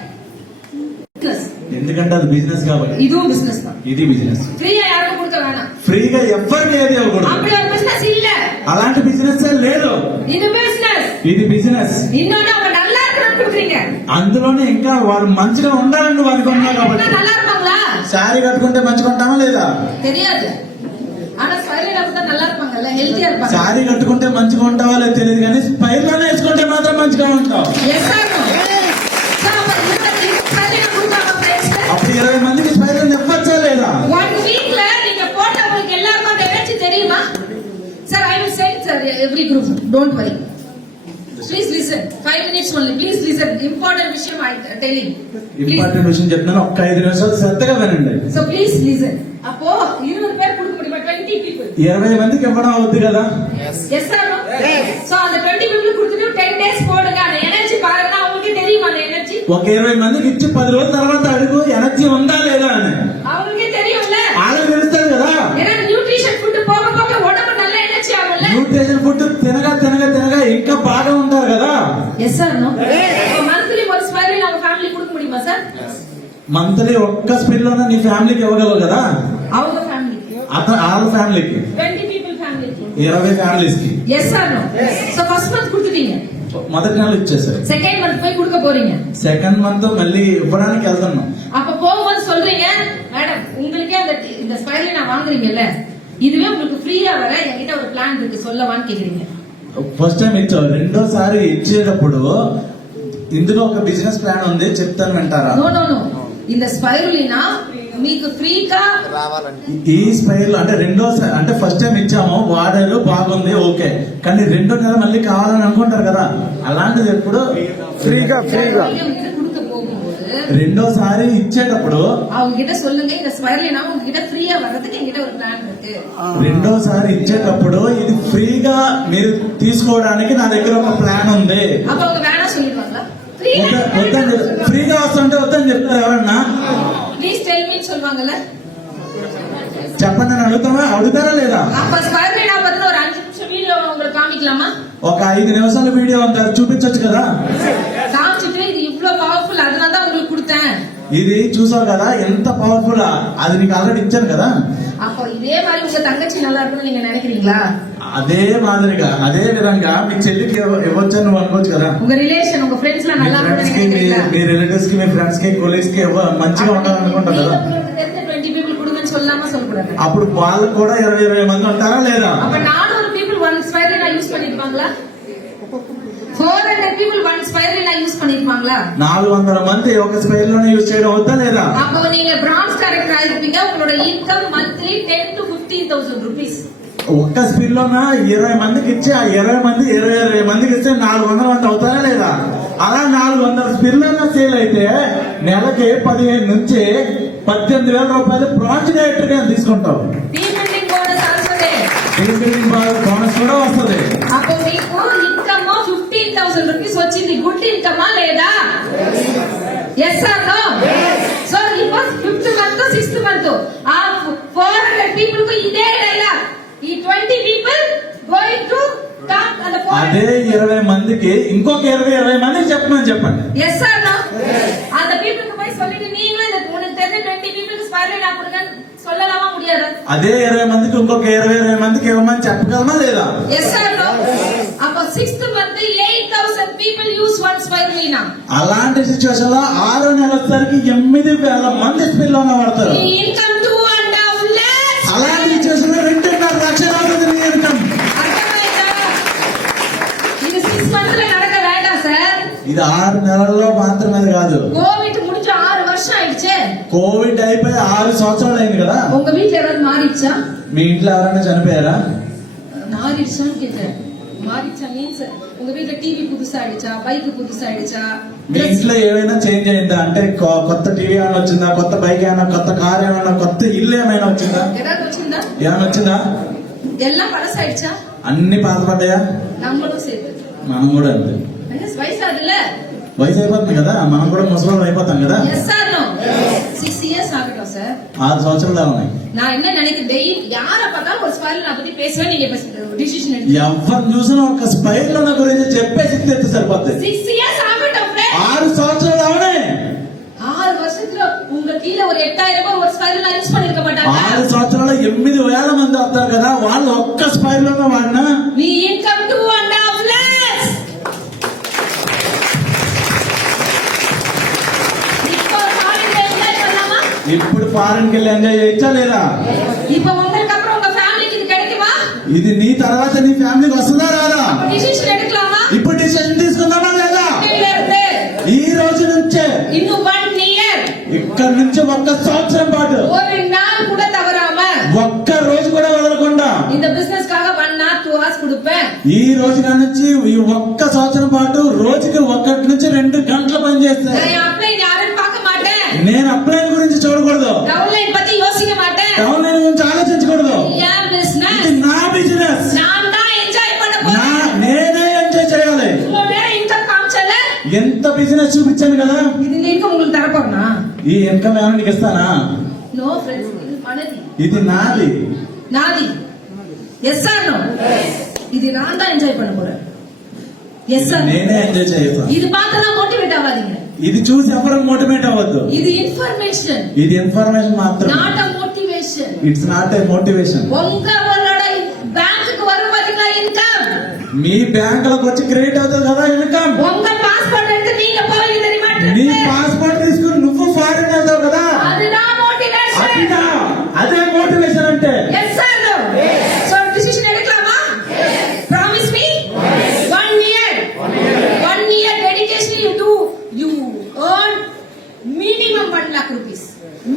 ఎందుకంటే అది బిజినెస్ కాబట్టి. இதுவும் பிசினஸ் தான். ఇది బిజినెస్. ఫ్రీగా யாருக்கும் கொடுக்க வேணாம். ఫ్రీగా ఎవ్వరికి ఏది ఇవ్వకూడదు. அப்படி ஒரு பிசினஸ் இல்ல. అలాంటి బిజినెస్ లేదు. இது பிசினஸ். ఇది బిజినెస్. இன்னொன்னு அவங்க நல்லா இருக்கணும் கொடுக்குறீங்க. అందులోనే ఇంకా వాళ్ళు మంచిగా ఉండాలని నువ్వు అనుకున్నావు కాబట్టి. நல்லா இருப்பாங்களா? శారీ కట్టుకుంటే మంచిగా ఉంటామా లేదా? தெரியாது. ஆனா ஸ்டைலில் அப்படி நல்லா இருப்பாங்கல்ல, హెల్తీగా இருப்பாங்க. శారీ కట్టుకుంటే మంచిగా ఉంటావా లేదో తెలియదు కానీ స్పైర్లోనే వేసుకుంటే మాత్రం మంచిగా ఉంటావు. Yes sir. అప్పుడు 20 మందికి స్పైర్లో ఇవ్వచ్చా లేదా? 1 వీక్ல நீங்க போட்டவங்களுக்கு எல்லாருக்கும் அந்த எனர்ஜி தெரியுமா? Sir I will send sir every group, don't worry. Please listen, 5 minutes only, please listen, important விஷயம் I telling. ఇంపార్టెంట్ విషయం చెప్తున్నాను, ఒక్క 5 నిమిషాలు శ్రద్ధగా వినండి. So please listen. அப்போ 20 பேர் கொடுக்க முடியுமா? 20 people. 20 మందికి ఇవ్వడం అవుద్ది కదా? Yes sir, no? So அந்த 20 people கொடுத்துட்டு 10 days போடுங்க, அந்த எனர்ஜி பாருங்க, உங்களுக்கு தெரியுமா அந்த எனர்ஜி? ఒక 20 మందికి ఇచ్చి 10 రోజుల తర్వాత అడుగు ఎనర్జీ ఉందా లేదా అని. அவங்களுக்கே தெரியும்ல. వాళ్ళకి తెలుస్తుంది కదా. ஏன்னா நியூட்ரிஷன் ஃபுட் போக போக உடம்பு நல்ல எனர்జీ ஆகும்ல. న్యూట్రిషన్ ఫుడ్ తినగా ఇంకా బాగా ఉంటారు కదా. Yes sir, no? మంత్లీ ఒక స్పైరల్ నా ఫ్యామిలీ கொடுக்க முடியுமா సార్? మంత్లీ ఒక్క స్పిల్లోనే నీ ఫ్యామిలీకి ఇవ్వగలవు కదా. அவங்க ఫ్యామిలీకి, వాళ్ళ ఫ్యామిలీకి 20 people ఫ్యామిలీకి. 20 ఫ్యామిలీస్ కి. Yes sir, no? So first month கொடுத்துட்டீங்க, మొదటి నెల ఇచ్చేసారు. సెకండ్ మంత్ పోయి கொடுக்க போறீங்க, సెకండ్ మంత్ మళ్ళీ ఇవ్వడానికి వెళ్తున్నాం. அப்ப போகும்போது சொல்றீங்க மேடம் உங்களுக்கே அந்த இந்த ஸ்பைரல் நான் வாங்குறீங்கல்ல, இதுவே உங்களுக்கு ஃப்ரீயா வர என்கிட்ட ஒரு பிளான் இருக்கு சொல்லவான்னு கேக்குறீங்க. ఫస్ట్ టైం ఇచ్చావు, రెండోసారి ఇచ్చేటప్పుడు ఇందులో ఒక బిజినెస్ ప్లాన్ ఉంది చెప్తాను వింటారా? నో నో నో, இந்த స్పైరులినా మీకు ఫ్రీగా ఈ స్పైర్ అంటే రెండోసారి అంటే ఫస్ట్ టైం ఇచ్చాము వాడారు బాగుంది ఓకే, కానీ రెండో నెల మళ్ళీ కావాలని అనుకుంటారు కదా, అలాంటిది ఎప్పుడు ఫ్రీగా கொடுக்க போகும்போது రెండోసారి ఇచ్చేటప్పుడు அவங்க கிட்ட சொல்லுங்க இந்த ஸ்பைரலினா உங்ககிட்ட ஃப்ரீயா வர்றதுக்கு என்கிட்ட ஒரு பிளான் இருக்கு. రెండోసారి ఇచ్చేటప్పుడు ఇది ఫ్రీగా మీరు తీసుకోవడానికి నా దగ్గర ఒక ప్లాన్ ఉంది. அப்ப அவங்க வேணா சொல்லிடுவாங்களா? ఫ్రీగా వస్తుంటే వద్దని చెప్తారు ఎవరన్నా? ప్లీజ్ టెల్ మీ சொல்வாங்கல்ல, చెప్పండి అని అడుగుతారా లేదా? அப்ப ஸ்பைரலினா பத்தி ஒரு 5 நிமிஷம் வீடியோ உங்களுக்கு காமிக்கலாமா? ఒక 5 నిమిషాల వీడియో అంతా చూపించొచ్చు కదా. காமிச்சிட்டு இது இவ்ளோ పవర్ఫుల్, அதனால தான் உங்களுக்கு கொடுத்தேன். ఇది చూసావు కదా ఎంత పవర్ఫుల్, అది నీకు ఆల్రెడీ ఇచ్చాను కదా. அப்போ இதே மாதிரி உங்க தங்கச்சி நல்லா இருக்கும்னு நீங்க நினைக்கிறீங்களா? అదే మాదిరిగా అదే విధంగా మీ చెల్లికి ఇవ్వచ్చు నువ్వు అనుకోవచ్చు కదా. உங்க రిలేషన్ ఉங்க ఫ్రెండ్స్ లా మీ நல்லா ఫ్రెండ్స్ இருக்கும்னு కి நினைக்கிறீங்களா? మీ రిలేటివ్స్ కి మీ ఫ్రెండ్స్ కి కొలీగ్స్ కి మంచిగా ఉండాలనుకుంటారు కదా. 20 people கொடுங்கன்னு சொல்லாம சொல்லக்கூடாது. అప్పుడు వాళ్ళకు కూడా 20 మంది ఉంటారా లేదా? அப்ப 400 people one ஸ்பைரல் யூஸ் பண்ணிருப்பாங்களா? 400 people one ஸ்பைரல் யூஸ் பண்ணிருப்பாங்களா? 400 మంది ఒక స్పైర్ లోనే యూజ్ చేయడం అవుతా లేదా? அப்போ நீங்க பிரான்ஸ் கரெக்டர் ஆயிருப்பீங்க. உங்களோட இன்கம் మంత్లీ 10 to 15,000 rupees. ఒక్క స్పిల్ లోన 20 మందికి ఇచ్చి ఆ 20 మంది 20 మందికి ఇస్తే 400 మంది అవుతారా లేదా? అలా 400 స్పిల్ సేల్ అయితే నెలకి 15 నుంచి 18,000 రూపాయలు ప్రాజెక్ట్ డైరెక్టర్ గా తీసుకుంటావు. Team building bonus also they. Team building bonus కూడా వస్తుంది. అప్పుడు మీకు ఇన్కమ్ 15,000 రూపీస్ వచ్చింది. గుడ్ ఇన్కమా లేదా? Yes or no? సో ఇప్పుడు 5th మంత్ 6th మంత్ ఆ 400 పీపుల్ కు ఇదే డైలాగ్. ఈ 20 people going to come and అదే 20 మందికి ఇంకొక 20 మందికి చెప్పండి. Yes or no? அந்த பீப்புளுக்கு போய் சொல்லிட்டு நீங்களும் இந்த உனக்கு தெரிஞ்ச 20 பீப்புளுக்கு ஸ்பைரல் நான் கொடுங்க சொல்லலாமா முடியாது? అదే 20 మందికి ఇంకొక 20 మందికి ఇవ్వమని చెప్పగలమా లేదా? Yes or no? అప్పుడు 6th month 8,000 people use one spirulina. అలాంటి సిచువేషన్ లో 6వ నెల వచ్చేసరికి 8,000 మంది స్పిల్ పడతారు. ఈ ఇన్కమ్ 2.5 lakhs. అలాంటి సిచువేషన్ లో 2.5 లక్షలు అవుతుంది నీ ఇన్కమ్. అర్థమైందా? ఇది 6 మంత్స్ లో நடக்க வேண்டாம் சார். ఇది 6 నెలల్లో మాత్రమే కాదు. கோவிட் முடிஞ்சு 6 வருஷம் ஆயிடுச்சே. కోవిడ్ అయిపోయి 6 సంవత్సరాలు అయింది కదా. உங்க வீட்ல ஏதாவது மாறிடுச்சா? మీ ఇంట్లో ఎవరైనా చనిపోయారా? மாறிடுச்சான்னு கேட்டேன். மாறிடுச்சா மீன்ஸ் உங்க வீட்ல టీవీ புதுசா ஆயிடுச்சா, బైక్ புதுசா ஆயிடுச்சா? మీ ఇంట్లో ఏమైనా చేంజ్ అయిందా? అంటే కొత్త టీవీ ఏమైనా వచ్చిందా, కొత్త బైక్ ఏమైనా, కొత్త కార్ ఏమైనా, కొత్త ఇల్లు ఏమైనా వచ్చిందా? ஏதாவது వచ్చిందా? ఏమైనా వచ్చిందా? எல்லாம் பழசாயிடுச்சா? అన్ని పాతపడ్డాయా? நம்மளும் சேர்த்து మనం కూడా అంతే. வயசாதுல వయసు అయిపోతుంది కదా, మనం కూడా ముసలి అయిపోతాం కదా. Yes or no? 6 இயர்ஸ் ஆகட்டும் சார். 6 సంవత్సరాలు ఉన్నాయి. நான் என்ன நினைக்கிறேன், டெய்லி யார பார்த்தாலும் ஒரு ஸ்பைரல் நான் பத்தி பேசுவேன். நீங்க டிசிஷன் எடுங்க. ఎవరు చూసినా ఒక స్పైర్ లో గురించి చెప్పేసి తెస్తే సరిపోతుంది. 6 ఇయర్స్ ஆகட்டும் friend. 6 సంవత్సరాలు అవునే. 6 வருஷத்துல உங்க கீழ ஒரு 8,000 ரூபாய் ஒரு ஸ்பைரல் யூஸ் பண்ணிருக்க மாட்டாங்க. 6 సంవత్సరాలు 8,000 మంది వస్తారు కదా, వాళ్ళు ఒక్క స్పైర్ లోనే వాడినా మీ ఇన్కమ్ 2.5 lakhs. ఇప్పుడు ఫారెన్ కి వెళ్ళి ఎంజాయ్ చేయొచ్చా లేదా? இப்ப உங்களுக்கு அப்புறம் உங்க ஃபேமிலிக்கு இது கிடைக்குமா? ఇది నీ తర్వాత నీ ఫ్యామిలీకి వస్తుందా రాదా? டிசிஷன் எடுக்கலாமா? ఇప్పుడు డిసిషన్ తీసుకుందామా లేదా? இல்ல இருந்து ఈ రోజు నుంచే இன்னும் 1 year ఇక్కడ నుంచి 1 సంవత్సరం పాటు ஒரு நாள் கூட தவறாம ఒక్క రోజు కూడా వదలకుండా இந்த பிசினஸ்க்காக 1 hour 2 hours கொடுப்பேன். ఈ రోజు నుంచి ఈ 1 సంవత్సరం పాటు రోజుకి 1 నుంచి 2 గంటలు పని చేస్తా. நான் அப்ளைன் யாருன்னு பார்க்க மாட்டேன். నేను అప్లైన్ గురించి చూడకూడదు, డౌన్లైన్ పத்தி யோசிக்க மாட்டேன். డౌన్లైన్ గురించి ఆలోచించకూడదు. என் பிசினஸ் ఇది నా బిజినెస్, நான் தான் என்జాయ్ பண்ண போறேன். నేనే ఎంజాయ్ చేయాలి. இவ்வளவு நேரம் இன்கம் காமிச்சல, ఎంత బిజినెస్ చూపించాను కదా. இது இந்த இன்கம் உங்களுக்கு தர போறேனா? ఈ ఇన్కమ్ ఏమైనా నీకు ఇస్తానా? నో ఫ్రెండ్స్, ఇది మనది, ఇది నాది. నాది. Yes or no? ఇది நான் தான் என்ஜாய் பண்ண போறேன். Yes are? నేనే ఎంజాయ్ చేస్తాను. இது பார்த்தா మోటివేట్ అవ్వాதீங்க. ఇది చూసి ఎవరు మోటివేట్ అవ్వద్దు. ఇది ఇన్ఫర్మేషన్, ఇది ఇన్ఫర్మేషన్ మాత్రం. Not a motivation. It's not a motivation. உங்களோட பேங்க்குக்கு வரும் பாத்தீங்களா இன்கம்? మీ బ్యాంకులకు వచ్చి క్రెడిట్ అవుతుంది కదా ఇన్కమ్. உங்க பாஸ்போர்ட் எடுத்து நீங்க போவீங்க தெரியுமா? నీ పాస్పోర్ట్ తీసుకుని నువ్వు ఫారెన్ వెళ్తావు కదా, அதுதான் మోటివేషన్. అదిదా, అదే మోటివేషన్ అంటే. Yes or no? So decision எடுக்கலாமா? Promise me 1 year 1 year dedication you do, you earn minimum 1 lakh rupees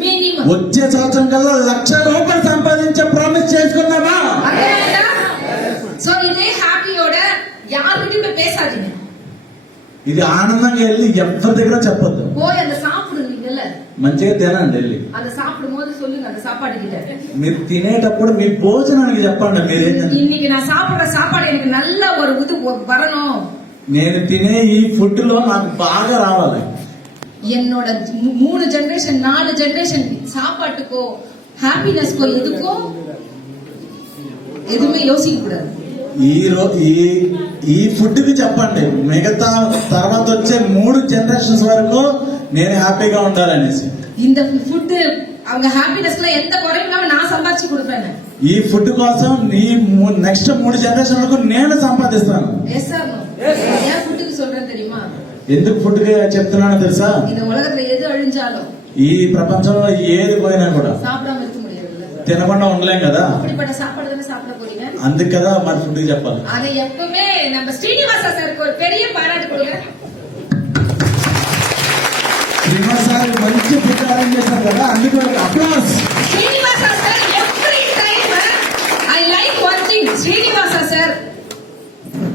minimum. వచ్చే సంవత్సరం కల్లా 1,00,000 రూపాయలు సంపాదించే ప్రామిస్ చేసుకున్నామా? அర్థమైందా? సో ఇదే హ్యాపీயோட யார்கிட்டயும் போய் பேசாதீங்க. ఇది ఆనందంగా వెళ్ళి ఎవరి దగ్గర చెప్పొద్దు. போய் அந்த சாப்பிடுவீங்கல்ல, మంచిగా తినండి వెళ్ళి. அந்த சாப்பிடும் போது சொல்லுங்க அந்த சாப்பாடு கிட்ட, మీరు తినేటప్పుడు మీ భోజనానికి చెప్పండి మీరేం. இன்னைக்கு நான் சாப்பிடுற சாப்பாடு எனக்கு நல்ல ஒரு இது வரணும். నేను తినే ఈ ఫుడ్ లో నాకు బాగా రావాలి. என்னோட 3 ஜெனரேஷன் 4 ஜெனரேஷன் சாப்பாட்டுக்கோ ஹாப்பினஸ்க்கோ எதுக்கோ எதுவுமே யோசிக்க கூடாது. ఈ ఫుడ్ కి చెప్పండి మిగతా తర్వాత వచ్చే 3 జనరేషన్స్ వరకు నేను హ్యాపీగా ఉండాలనేసి. இந்த ஃபுட் அவங்க ஹாப்பினஸ்ல எந்த குறையும் இல்லாம நான் சம்பாதிச்சு கொடுப்பேன். ఈ ఫుడ్ కోసం నీ నెక్స్ట్ 3 జనరేషన్ వరకు నేను సంపాదిస్తాను. Yes or no? ஏன் ஃபுட்டுக்கு சொல்றேன் தெரியுமா? ఎందుకు ఫుడ్ కి చెప్తున్నానో తెలుసా? இந்த உலகத்துல எது அழிஞ்சாலும் ఈ ప్రపంచంలో ఏది పోయినా కూడా சாப்பிடாம இருக்க முடியாது. తినకుండా ఉండలేం కదా, அப்படிப்பட்ட சாப்பாடு தானே சாப்பிட போறீங்க. అందుకు కదా మరి ఫుడ్ చెప్పాలి. அதை எப்பவுமே நம்ம ஸ்ரீனிவாசா சாருக்கு ஒரு பெரிய பாராட்டு கொடுங்க. శ్రీనివాస్ సార్ మంచి ఫుడ్ అరేంజ్ చేశారు కదా, అందుకు applause. Srinivasa sir every time I like one thing. Srinivasa sir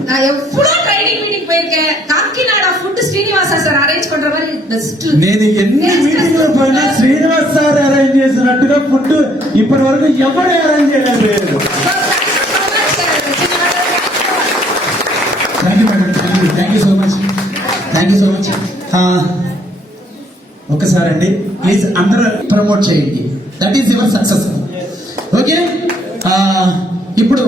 நான் எவ்வளவு ட்ரைனிங் மீட்டிங் போயிருக்கேன், Kakinada food Srinivasa sir arrange பண்ற மாதிரி பெஸ்ட். నేను ఎన్ని మీటింగ్ లో పోయినా శ్రీనివాస్ సార్ అరేంజ్ చేసినట్టుగా ఫుడ్ ఇప్పటి వరకు ఎవరు అరేంజ్ చేయలేదు. ఒకసారి అండి ప్లీజ్ అందరూ ప్రమోట్ చేయండి. That is your success. Okay ఇప్పుడు